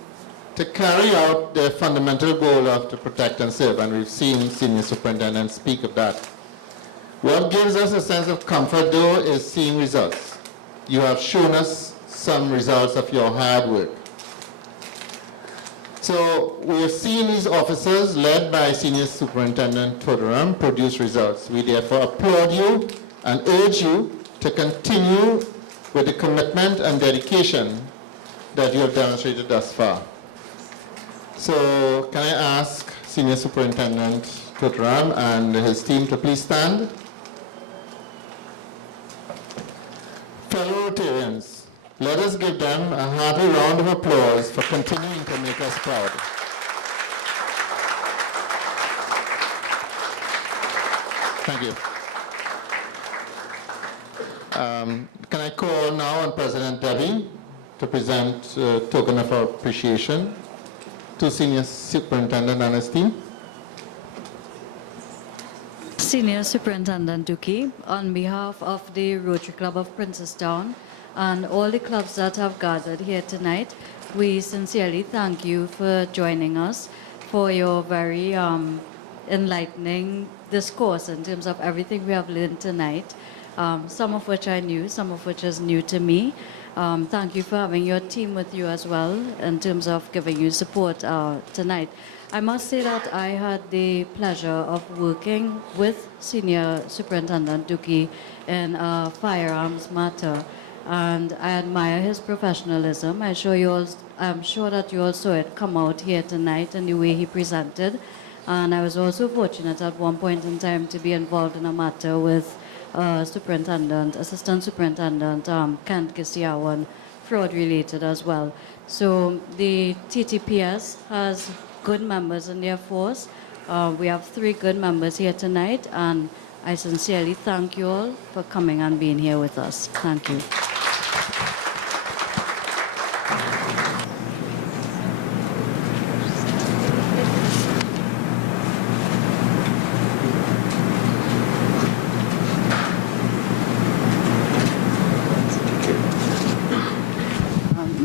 to carry out their fundamental goal of to protect and serve, and we've seen senior superintendents speak of that. What gives us a sense of comfort, though, is seeing results. You have shown us some results of your hard work. So we have seen these officers, led by Senior Superintendent Totaram, produce results. We therefore applaud you and urge you to continue with the commitment and dedication that you have demonstrated thus far. So can I ask Senior Superintendent Totaram and his team to please stand? Fellow Rotarians, let us give them a hearty round of applause for continuing to make us proud. Thank you. Can I call now on President Debbie to present a token of our appreciation to Senior Superintendent and his team? Senior Superintendent Duki, on behalf of the Rotary Club of Princestown and all the clubs that have gathered here tonight, we sincerely thank you for joining us, for your very enlightening discourse in terms of everything we have learned tonight, some of which I knew, some of which is new to me. Thank you for having your team with you as well in terms of giving you support tonight. I must say that I had the pleasure of working with Senior Superintendent Duki in a firearms matter, and I admire his professionalism. I'm sure that you all saw it come out here tonight in the way he presented, and I was also fortunate at one point in time to be involved in a matter with Assistant Superintendent Kent Gisiawan, fraud related as well. So the TTPS has good members in their force. We have 3 good members here tonight, and I sincerely thank you all for coming and being here with us. Thank you.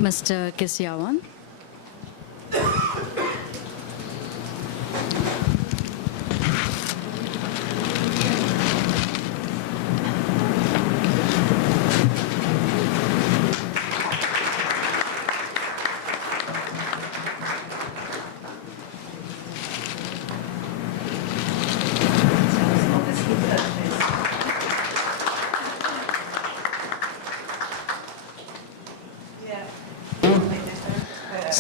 Mr. Gisiawan.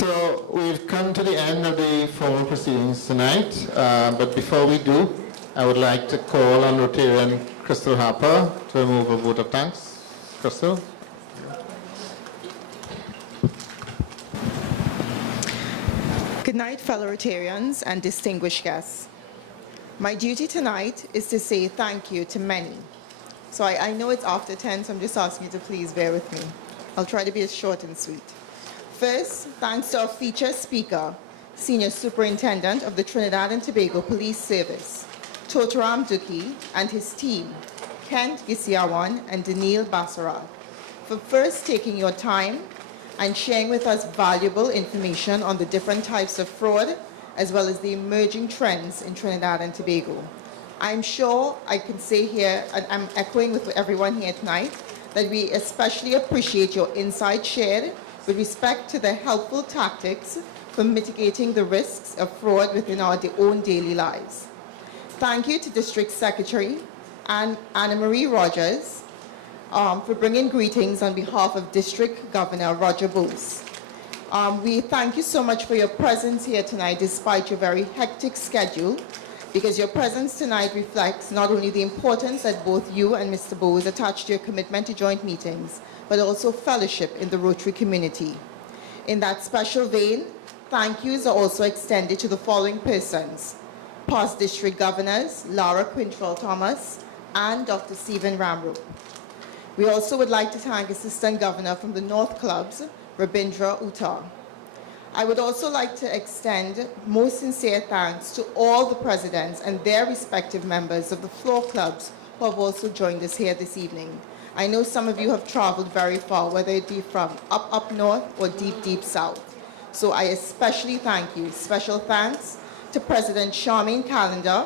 So we've come to the end of the formal proceedings tonight, but before we do, I would like to call on Rotarian Crystal Harper to move a vote of thanks. Crystal? Good night, fellow Rotarians and distinguished guests. My duty tonight is to say thank you to many. So I know it's after 10, so I'm just asking you to please bear with me. I'll try to be as short and sweet. First, thanks to our featured speaker, Senior Superintendent of the Trinidad and Tobago Police Service, Totaram Duki, and his team, Kent Gisiawan and Daniil Basara, for first taking your time and sharing with us valuable information on the different types of fraud, as well as the emerging trends in Trinidad and Tobago. I'm sure I can say here, and I'm echoing with everyone here tonight, that we especially appreciate your insight shared with respect to the helpful tactics for mitigating the risks of fraud within our own daily lives. Thank you to District Secretary Anna Marie Rogers for bringing greetings on behalf of District Governor Roger Bose. We thank you so much for your presence here tonight despite your very hectic schedule, because your presence tonight reflects not only the importance that both you and Mr. Bose attach to your commitment to joint meetings, but also fellowship in the Rotary community. In that special vein, thank yous are also extended to the following persons: past district governors, Lara Quintrell Thomas and Dr. Stephen Ramroop. We also would like to thank Assistant Governor from the North Clubs, Rabindra Uttar. I would also like to extend most sincere thanks to all the presidents and their respective members of the floor clubs who have also joined us here this evening. I know some of you have traveled very far, whether it be from up north or deep south. So I especially thank you. Special thanks to President Charmaine Callender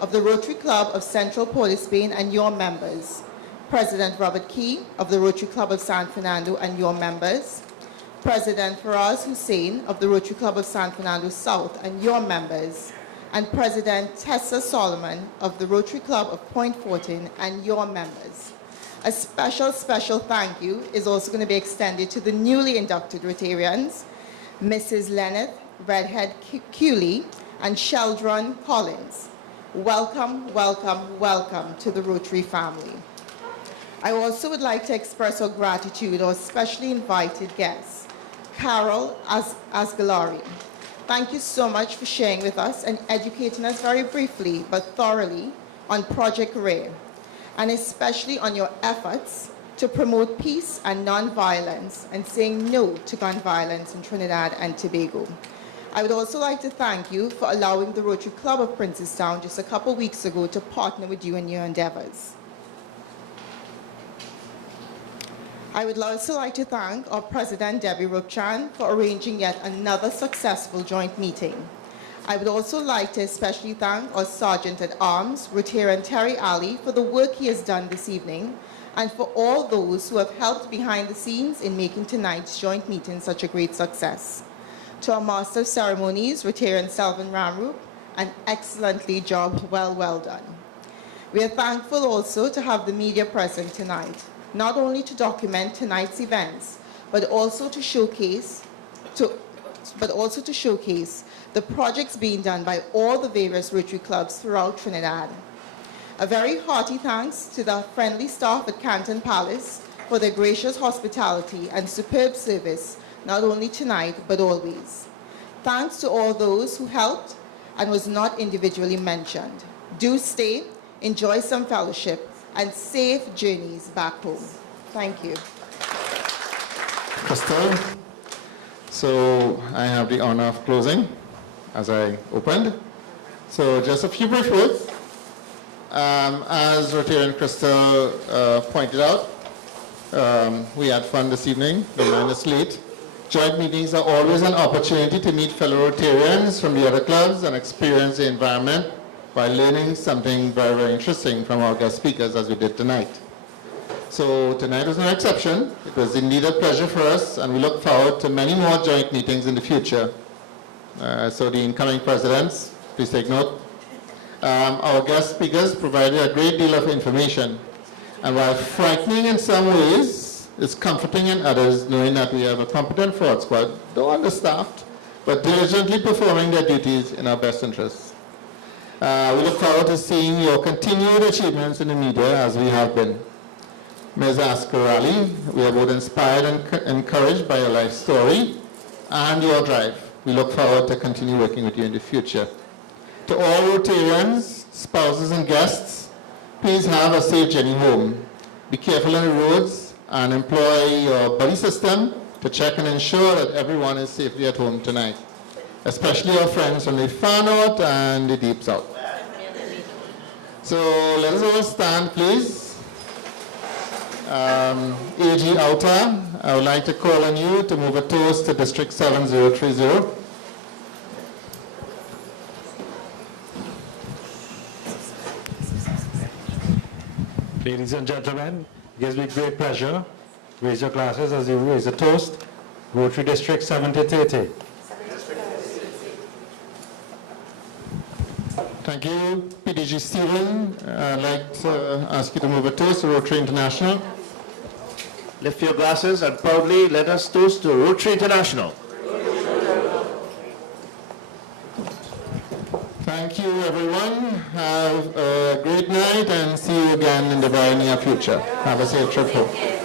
of the Rotary Club of Central Port of Spain and your members, President Robert Key of the Rotary Club of San Fernando and your members, President Faraz Hussain of the Rotary Club of San Fernando South and your members, and President Tessa Solomon of the Rotary Club of Point Fortin and your members. A special thank you is also going to be extended to the newly inducted Rotarians, Mrs. Lenneth Redhead Cooley and Sheldron Collins. Welcome, welcome, welcome to the Rotary family. I also would like to express our gratitude to our specially invited guest, Carol Asgalari. Thank you so much for sharing with us and educating us very briefly but thoroughly on Project RARE, and especially on your efforts to promote peace and non-violence and saying no to gun violence in Trinidad and Tobago. I would also like to thank you for allowing the Rotary Club of Princestown just a couple weeks ago to partner with you in your endeavors. I would also like to thank our President, Debbie Rupchan, for arranging yet another successful joint meeting. I would also like to especially thank our Sergeant at Arms, Rotarian Terry Alley, for the work he has done this evening, and for all those who have helped behind the scenes in making tonight's joint meeting such a great success. To our Master of Ceremonies, Rotarian Selvin Ramroop, an excellently job, well done. We are thankful also to have the media present tonight, not only to document tonight's events, but also to showcase the projects being done by all the various Rotary clubs throughout Trinidad. A very hearty thanks to the friendly staff at Canton Palace for their gracious hospitality and superb service, not only tonight, but always. Thanks to all those who helped and was not individually mentioned. Do stay, enjoy some fellowship, and safe journeys back home. Thank you. Crystal. So I have the honor of closing as I opened. So just a few brief words. As Rotarian Crystal pointed out, we had fun this evening, the man is late. Joint meetings are always an opportunity to meet fellow Rotarians from the other clubs and experience the environment while learning something very, very interesting from our guest speakers as we did tonight. So tonight was no exception. It was indeed a pleasure for us, and we look forward to many more joint meetings in the future. So the incoming presidents, please take note. Our guest speakers provided a great deal of information, and while frightening in some ways, It's comforting in others knowing that we have a competent fraud squad, though understaffed, but diligently performing their duties in our best interests. We look forward to seeing your continued achievements in the media as we have been. Ms. Ascarali, we are both inspired and encouraged by your life story and your drive. We look forward to continue working with you in the future. To all Rotarians, spouses and guests, please have a safe journey home. Be careful on the roads and employ your buddy system to check and ensure that everyone is safely at home tonight, especially our friends from the far north and the deep south. So let us all stand, please. AG Outer, I would like to call on you to move a toast to District 7030. Ladies and gentlemen, it gives me great pleasure. Raise your glasses as you raise a toast. Rotary District 7030. Thank you. PDG Stephen, I'd like to ask you to move a toast to Rotary International. Lift your glasses and proudly let us toast to Rotary International. Thank you, everyone. Have a great night and see you again in the very near future. Have a safe trip home.